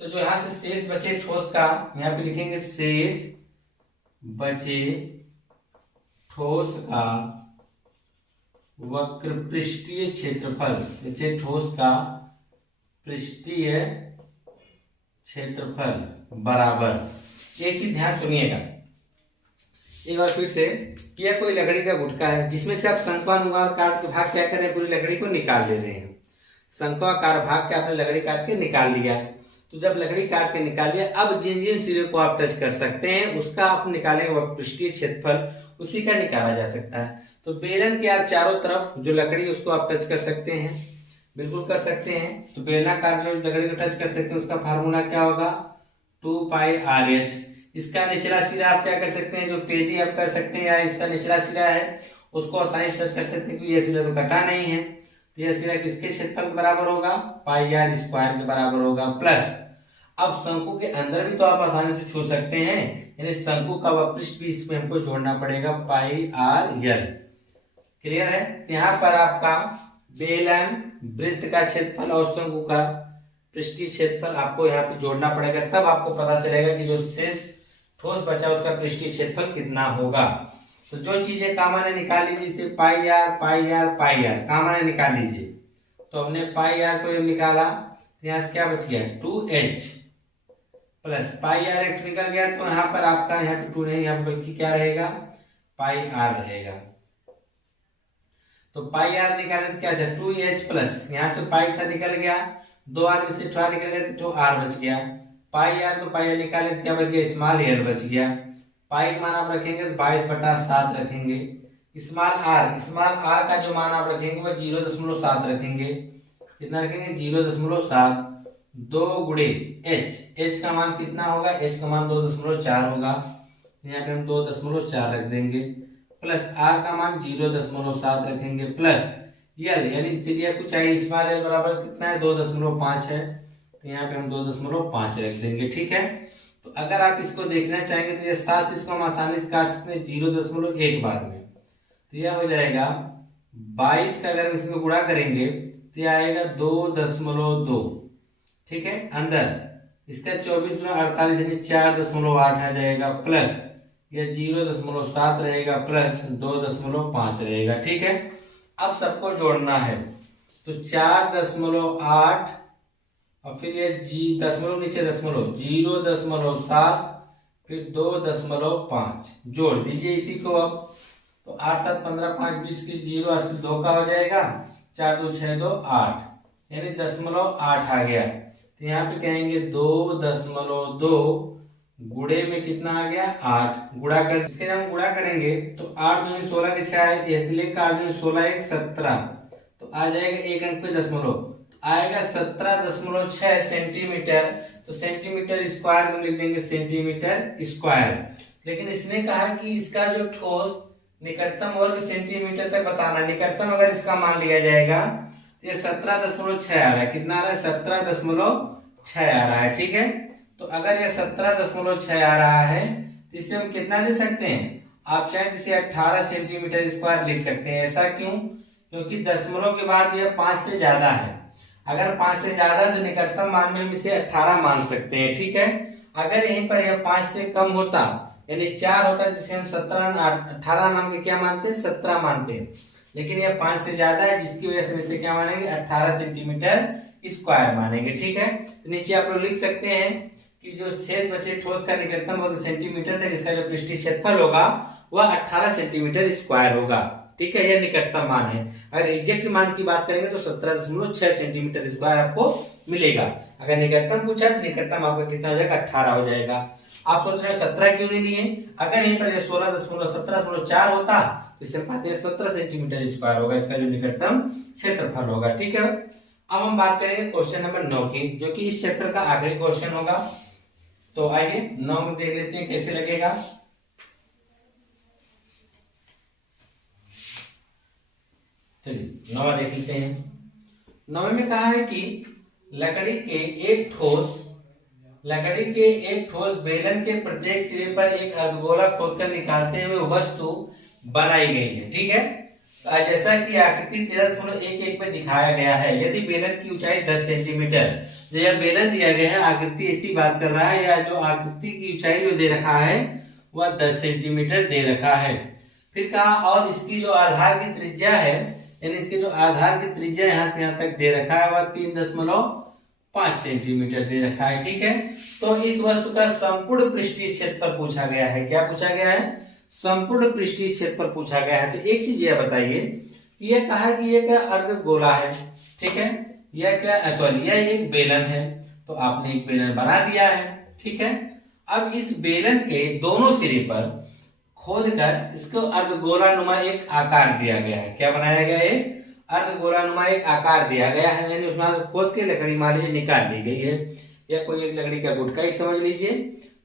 तो जो यहाँ से शेष बचे ठोस का, यहाँ पे लिखेंगे शेष बचे ठोस का वक्र पृष्ठीय क्षेत्रफल, बचे ठोस का पृष्ठीय क्षेत्रफल बराबर, एक चीज ध्यान सुनिएगा एक बार फिर से, कि यह कोई लकड़ी का गुटका है जिसमें से आप शंक्वानुगार काट के भाग क्या कर रहे हैं, पूरी लकड़ी को निकाल ले रहे हैं। शंक्वाकार भाग के आपने लकड़ी काट के निकाल लिया, तो जब लकड़ी काट के निकाल लिया, अब जिन जिन सिरे को आप टच कर सकते हैं उसका आप निकालेंगे वक्र पृष्ठीय क्षेत्रफल, उसी का निकाला जा सकता है। तो बेलन के आप चारों तरफ जो लकड़ी उसको आप टच कर सकते हैं, बिल्कुल कर सकते हैं। तो बेलनाकार जो लकड़ी को टच कर सकते हैं उसका फार्मूला क्या होगा 2 पाई RH। इसका निचला सिरा आप क्या कर सकते हैं, जो पेदी आप कर सकते हैं, या इसका निचला सिरा है उसको आसानी से टच कर सकते हैं, क्योंकि यह सिरा तो कटा नहीं है, तो यह सिरा किसके क्षेत्रफल के बराबर होगा पाई R स्क्वायर के बराबर होगा। प्लस अब शंकु के अंदर भी तो आप आसानी से छू सकते हैं, यानी शंकु का वपृष्ठ भी इसमें हमको जोड़ना पड़ेगा पाई RL। क्लियर है, यहाँ पर आपका बेलन वृत्त का क्षेत्रफल और शंकु का पृष्ठीय क्षेत्रफल आपको यहाँ पे जोड़ना पड़ेगा, तब आपको पता चलेगा कि जो शेष ठोस बचा उसका पृष्ठीय क्षेत्रफल कितना होगा। तो जो चीजें कॉमन है निकाल लीजिए, इसे पाई आर कॉमन है निकाल लीजिए। तो हमने पाई आर को निकाला, तो यहाँ से क्या बच गया 2h प्लस पाई आर एक निकल गया, तो यहाँ पर आपका यहाँ पे 2 नहीं, यहाँ पर बल्कि क्या रहेगा पाई आर रहेगा। तो पाई आर निकाले तो क्या था 2h प्लस यहाँ से पाई था निकल गया, 2r में से 2r निकल गया तो 2r बच गया, पाई आर तो पाई आर निकाले तो क्या बच गया स्मॉल एल बच गया। पाई मान आप रखेंगे तो 22/7 रखेंगे, स्मॉल आर का जो मान आप रखेंगे वह 0.7 रखेंगे, कितना रखेंगे 0.7, 2 गुणे h का मान कितना होगा, h का मान 2.4 होगा, यहाँ पे हम 2.4 रख देंगे, प्लस r का मान 0.7 रखेंगे, प्लस यल यानी त्रिज्या कुछ है स्मॉल एल बराबर कितना है 2.5 है, तो यहाँ पे हम 2.5 रख देंगे। ठीक है, तो अगर आप इसको देखना चाहेंगे तो ये 7 से इसको हम आसानी से काट सकते हैं 0.1 बार में, तो यह हो जाएगा 22 का अगर इसमें गुणा करेंगे तो यह आएगा 2.2। ठीक है, अंदर इसका 24 गुना 48 यानी 4.8 आ जाएगा, प्लस यह 0.7 रहेगा, प्लस 2.5 रहेगा। ठीक है, अब सबको जोड़ना है, तो 4.8 और फिर ये दशमलव नीचे दशमलव 0.7 फिर 2.5 जोड़ दीजिए इसी को। अब तो 8 7 15 5 20 की 0 80 2 का हो जाएगा, 4 2 6 2 8 यानी 0.8 आ गया। तो यहाँ पे कहेंगे 2.2 गुणे में कितना आ गया 8, गुणा कर इसके हम गुणा करेंगे तो 8 दूनी 16 के 6 इसलिए 8 दूनी 16 1 17, तो आ जाएगा 1 अंक पे दशमलव, तो आएगा 17.6 सेंटीमीटर। तो सेंटीमीटर स्क्वायर हम लिख देंगे सेंटीमीटर स्क्वायर। लेकिन इसने कहा कि इसका जो ठोस निकटतम वर्ग सेंटीमीटर तक बताना। निकटतम अगर इसका मान लिया जाएगा तो ये 17.6 आ रहा है। कितना आ रहा है? 17.6 आ रहा है। ठीक है, तो अगर ये 17.6 आ रहा है तो इसे हम कितना ले सकते हैं? आप शायद इसे 18 सेंटीमीटर स्क्वायर लिख सकते हैं। ऐसा क्यों? क्योंकि दशमलव के बाद यह 5 से ज्यादा है। अगर 5 से ज्यादा तो निकटतम मान में हम इसे 18 मान सकते हैं। ठीक है, अगर यहीं पर यह 5 से कम होता यानी 4 होता जिसे हम 18 नाम के क्या मानते हैं? 17 मानते हैं। लेकिन यह 5 से ज्यादा है जिसकी वजह से इसे क्या मानेंगे? 18 सेंटीमीटर स्क्वायर मानेंगे। ठीक है, तो नीचे आप लोग लिख सकते हैं कि जो शेष बचे ठोस का निकटतम वर्ग सेंटीमीटर तक इसका जो पृष्ठीय क्षेत्रफल होगा वह 18 सेंटीमीटर स्क्वायर होगा। ठीक है, यह निकटतम मान है। अगर एग्जैक्ट मान की बात करेंगे तो 17.6 सेंटीमीटर स्क्वायर आपको मिलेगा। अगर निकटतम पूछा तो निकटतम आपका कितना हो जाएगा? 18 हो जाएगा। आप सोच रहे हो 17 क्यों नहीं लिए? अगर यहीं पर 17.4 होता तो इसे पाते हैं 17 सेंटीमीटर स्क्वायर होगा इसका जो निकटतम क्षेत्रफल होगा। ठीक है, अब हम बात करेंगे क्वेश्चन नंबर 9 की, जो कि इस चैप्टर का आखिरी क्वेश्चन होगा। तो आइए 9 में देख लेते हैं कैसे लगेगा। चलिए 9 देख लेते हैं। 9 में कहा है कि लकड़ी के एक ठोस बेलन के प्रत्येक सिरे पर एक अर्धगोला खोदकर निकालते हुए वस्तु बनाई गई है। ठीक है, जैसा कि आकृति 13.11 में दिखाया गया है। यदि बेलन की ऊंचाई 10 सेंटीमीटर, जो यह बेलन दिया गया है आकृति ऐसी बात कर रहा है, या जो आकृति की ऊंचाई जो दे रखा है वह 10 सेंटीमीटर दे रखा है। फिर कहा और इसकी जो आधार की त्रिज्या है, यानी इसके जो आधार की त्रिज्या यहाँ से यहाँ तक दे रखा है वह 3.5 सेंटीमीटर दे रखा है। ठीक है, तो इस वस्तु का संपूर्ण पृष्ठीय क्षेत्रफल पूछा गया है। क्या पूछा गया है? संपूर्ण पृष्ठीय क्षेत्रफल पूछा गया है। तो एक चीज यह बताइए कि यह कहा कि यह क्या अर्धगोला है। ठीक है, यह क्या यह एक बेलन है। तो आपने एक बेलन बना दिया है। ठीक है, अब इस बेलन के दोनों सिरे पर खोदकर इसको अर्धगोलानुमा एक आकार दिया गया है। क्या बनाया गया है? अर्धगोलानुमा एक आकार दिया गया है, यानी उसमें खोद के लकड़ी मान लीजिए निकाल ली गई है, या कोई एक लकड़ी का गुटका ही समझ लीजिए,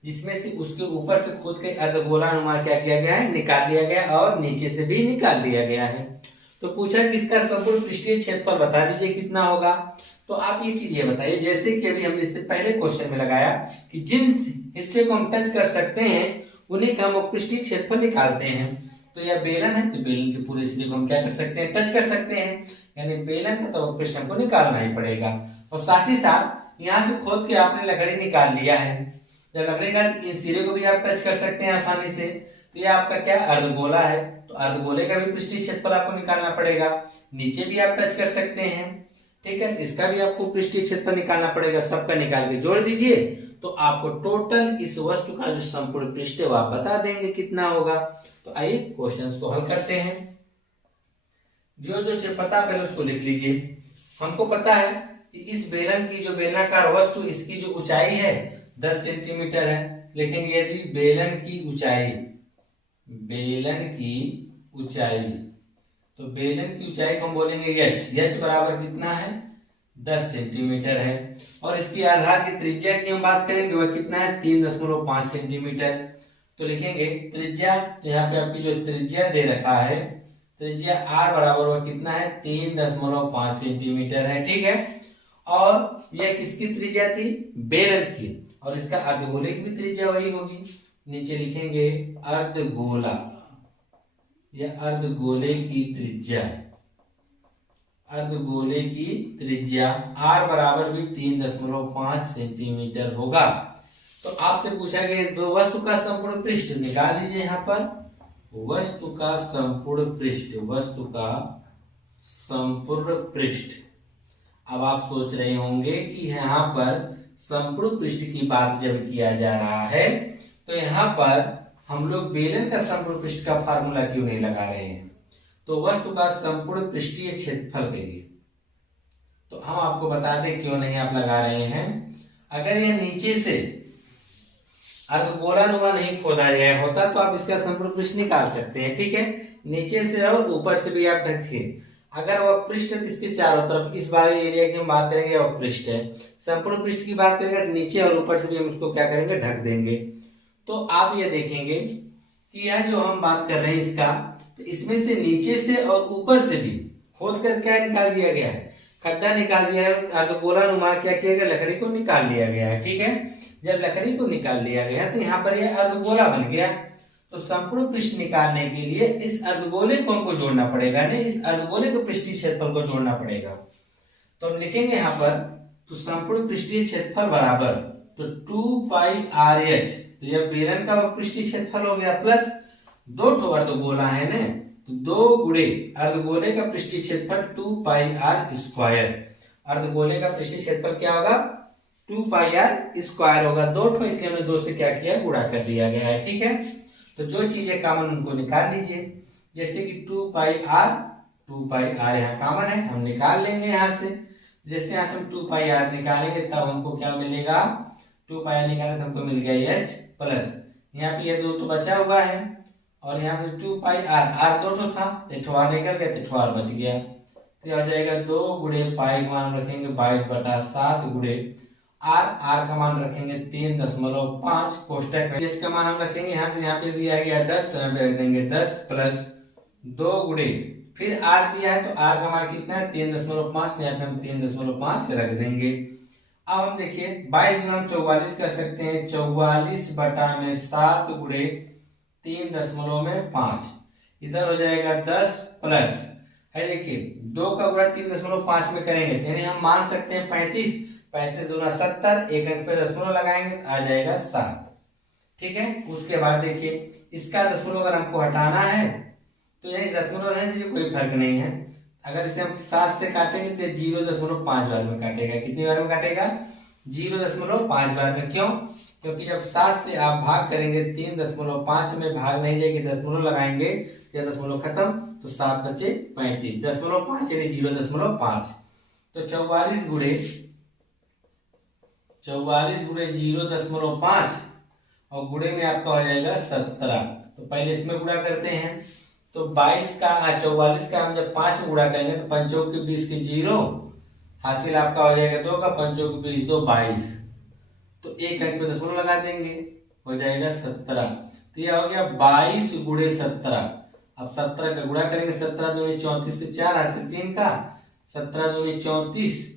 जिसमें से उसके ऊपर से खोद के अर्धगोलानुमा क्या किया गया है? निकाल लिया गया, और नीचे से भी निकाल लिया गया है। तो पूछा कि इसका संपूर्ण पृष्ठीय क्षेत्रफल बता दीजिए कितना होगा। तो आप ये चीज ये बताइए, जैसे कि अभी हमने इससे पहले क्वेश्चन में लगाया कि जिन हिस्से को हम टच कर सकते हैं उन्हीं का हम पृष्ठीय क्षेत्रफल निकालते हैं। तो यह बेलन है, तो बेलन के पूरे सिरे को हम क्या कर सकते हैं? टच कर सकते हैं, यानी बेलन का तो पृष्ठ हमको निकालना ही पड़ेगा। और साथ ही साथ यहाँ से खोद के आपने लकड़ी निकाल लिया है। जब लकड़ी का इन सिरे को भी आप टच कर सकते हैं आसानी से, तो यह आपका क्या अर्धगोला है। तो अर्धगोले का भी पृष्ठीय क्षेत्रफल आपको निकालना पड़ेगा। नीचे भी आप टच कर सकते हैं। ठीक है, इसका भी आपको पृष्ठीय क्षेत्रफल निकालना पड़ेगा। सबका निकाल के जोड़ दीजिए तो आपको टोटल इस वस्तु का जो संपूर्ण पृष्ठ है वो आप बता देंगे कितना होगा। तो आइए क्वेश्चंस को हल करते हैं। जो जो पता पहले उसको लिख लीजिए। हमको पता है कि इस बेलन की जो बेलनाकार वस्तु इसकी जो ऊंचाई है 10 सेंटीमीटर है। लेकिन यदि बेलन की ऊंचाई तो बेलन की ऊंचाई को हम बोलेंगे h बराबर कितना है? 10 सेंटीमीटर है। और इसकी आधार की त्रिज्या की हम बात करेंगे वह कितना है? 3.5 सेंटीमीटर। तो लिखेंगे त्रिज्या, यहाँ पे आपकी जो त्रिज्या दे रखा है, त्रिज्या r बराबर वह कितना है? 3.5 सेंटीमीटर है। ठीक है, और यह किसकी त्रिज्या थी? बेलन की। और इसका अर्धगोले की भी त्रिज्या वही होगी। नीचे लिखेंगे अर्धगोला, यह अर्धगोले की त्रिज्या r बराबर भी 3.5 सेंटीमीटर होगा। तो आपसे पूछा गया तो वस्तु का संपूर्ण पृष्ठ निकाल लीजिए। यहाँ पर वस्तु का संपूर्ण पृष्ठ। अब आप सोच रहे होंगे कि यहाँ पर संपूर्ण पृष्ठ की बात जब किया जा रहा है तो यहाँ पर हम लोग बेलन का संपूर्ण पृष्ठ का फार्मूला क्यों नहीं लगा रहे हैं? तो वस्तु का संपूर्ण पृष्ठीय क्षेत्रफल के लिए तो हम आपको बता दें क्यों नहीं आप लगा रहे हैं। अगर यह नीचे से अर्धगोलानुमा नहीं खोदा गया होता तो आप इसका संपूर्ण पृष्ठ निकाल सकते हैं। ठीक है, नीचे से और ऊपर से भी आप ढकिए। अगर वह पृष्ठ है तो इसके चारों तरफ इस वाले एरिया की हम बात करेंगे वह पृष्ठ है। संपूर्ण पृष्ठ की बात करेंगे तो नीचे और ऊपर से भी हम उसको क्या करेंगे, ढक देंगे। तो आप ये देखेंगे कि यह जो हम बात कर रहे हैं इसका, तो इसमें से नीचे से और ऊपर से भी खोद कर क्या निकाल दिया गया है, खड्डा निकाल दिया है। अर्धगोला नुमा क्या किया गया, लकड़ी को निकाल लिया गया है। ठीक है, जब लकड़ी को निकाल लिया गया तो यहाँ पर यह अर्धगोला बन गया। तो संपूर्ण पृष्ठ निकालने के लिए इस अर्धगोले को हमको जोड़ना पड़ेगा, नहीं इस अर्धगोले को पृष्ठीय क्षेत्रफल को जोड़ना पड़ेगा। तो हम लिखेंगे यहाँ पर, तो संपूर्ण पृष्ठीय क्षेत्रफल बराबर, तो 2πRH, तो यह बेलन का पृष्ठीय क्षेत्रफल हो गया, प्लस दो ठो अर्धगोला है ना, तो 2 गुणे अर्धगोले का पृष्ठीय क्षेत्रफल 2πr²। अर्धगोले का पृष्ठीय क्षेत्रफल क्या होगा, 2πr² होगा। 2 ठो इसलिए हमने 2 से क्या किया, गुणा कर दिया गया है। ठीक है, तो जो चीजें कॉमन उनको निकाल लीजिए। जैसे कि 2πr यहाँ कॉमन है, हम निकाल लेंगे यहाँ से। जैसे यहाँ से हम 2πr निकालेंगे तब हमको क्या मिलेगा, 2πr निकाले तो हमको मिल गया h प्लस यहाँ पे ये 2 तो बचा हुआ है, और यहाँ पे 2πr 2 तो था, तो r निकल गया, तो r बच गया। तो हो जाएगा 2 गुणे पाई का मान रखेंगे 22/7 गुणे r का मान रखेंगे 3.5 कोष्टक में। इसका मान हम रखेंगे यहाँ से, यहाँ पे दिया गया 10, तो यहाँ पे रख देंगे 10 प्लस 2 गुणे फिर r दिया है, तो r का मान कितना है 3.5, यहाँ पे हम 3.5 रख देंगे। अब हम देखिए 22 गुना हम 44 कर सकते हैं, 44/7 गुणे 3.5, इधर हो जाएगा 10 प्लस है, देखिए 2 का गुणा 3.5 में करेंगे, यानी हम मान सकते हैं 35 दूना 70, एक अंक पे दशमलव लगाएंगे तो आ जाएगा 7। ठीक है, उसके बाद देखिए इसका दशमलव अगर हमको हटाना है तो यही दशमलव रहने दीजिए, कोई फर्क नहीं है। अगर इसे हम 7 से काटेंगे तो 0.5 बार में काटेगा। कितनी बार में काटेगा, 0.5 बार में। क्यों, क्योंकि जब 7 से आप भाग करेंगे 3.5 में भाग नहीं जाएगी, दशमलव लगाएंगे या दशमलव खत्म, तो 7 बचे 35, 0.5 यानी 0.5। तो 44 गुणे 0.5 और गुणे में आपका हो जाएगा 17। तो पहले इसमें गुणा करते हैं, तो 44 का हम जब 5 में गुणा करेंगे तो 5 के 20 के 0 हासिल आपका हो जाएगा 2 का, 5 के 20 2 22, तो एक अंक पे दशमलव लगा देंगे, हो जाएगा 17। तो यह हो गया 22 गुणे 17। अब 17 का गुणा करेंगे, 17 दूनी 34 के 4 हासिल 3 का, 17 दूनी 34,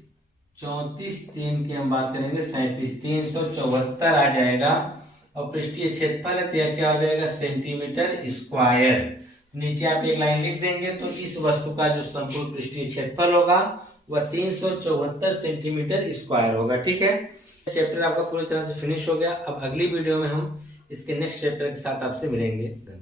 3 की हम बात करेंगे 37, 374 आ जाएगा। और पृष्ठीय क्षेत्रफल है तो यह क्या हो जाएगा, सेंटीमीटर स्क्वायर। नीचे आप एक लाइन लिख देंगे, तो इस वस्तु का जो संपूर्ण पृष्ठीय क्षेत्रफल होगा वह 374 सेंटीमीटर स्क्वायर होगा। ठीक है, चैप्टर आपका पूरी तरह से फिनिश हो गया। अब अगली वीडियो में हम इसके नेक्स्ट चैप्टर के साथ आपसे मिलेंगे।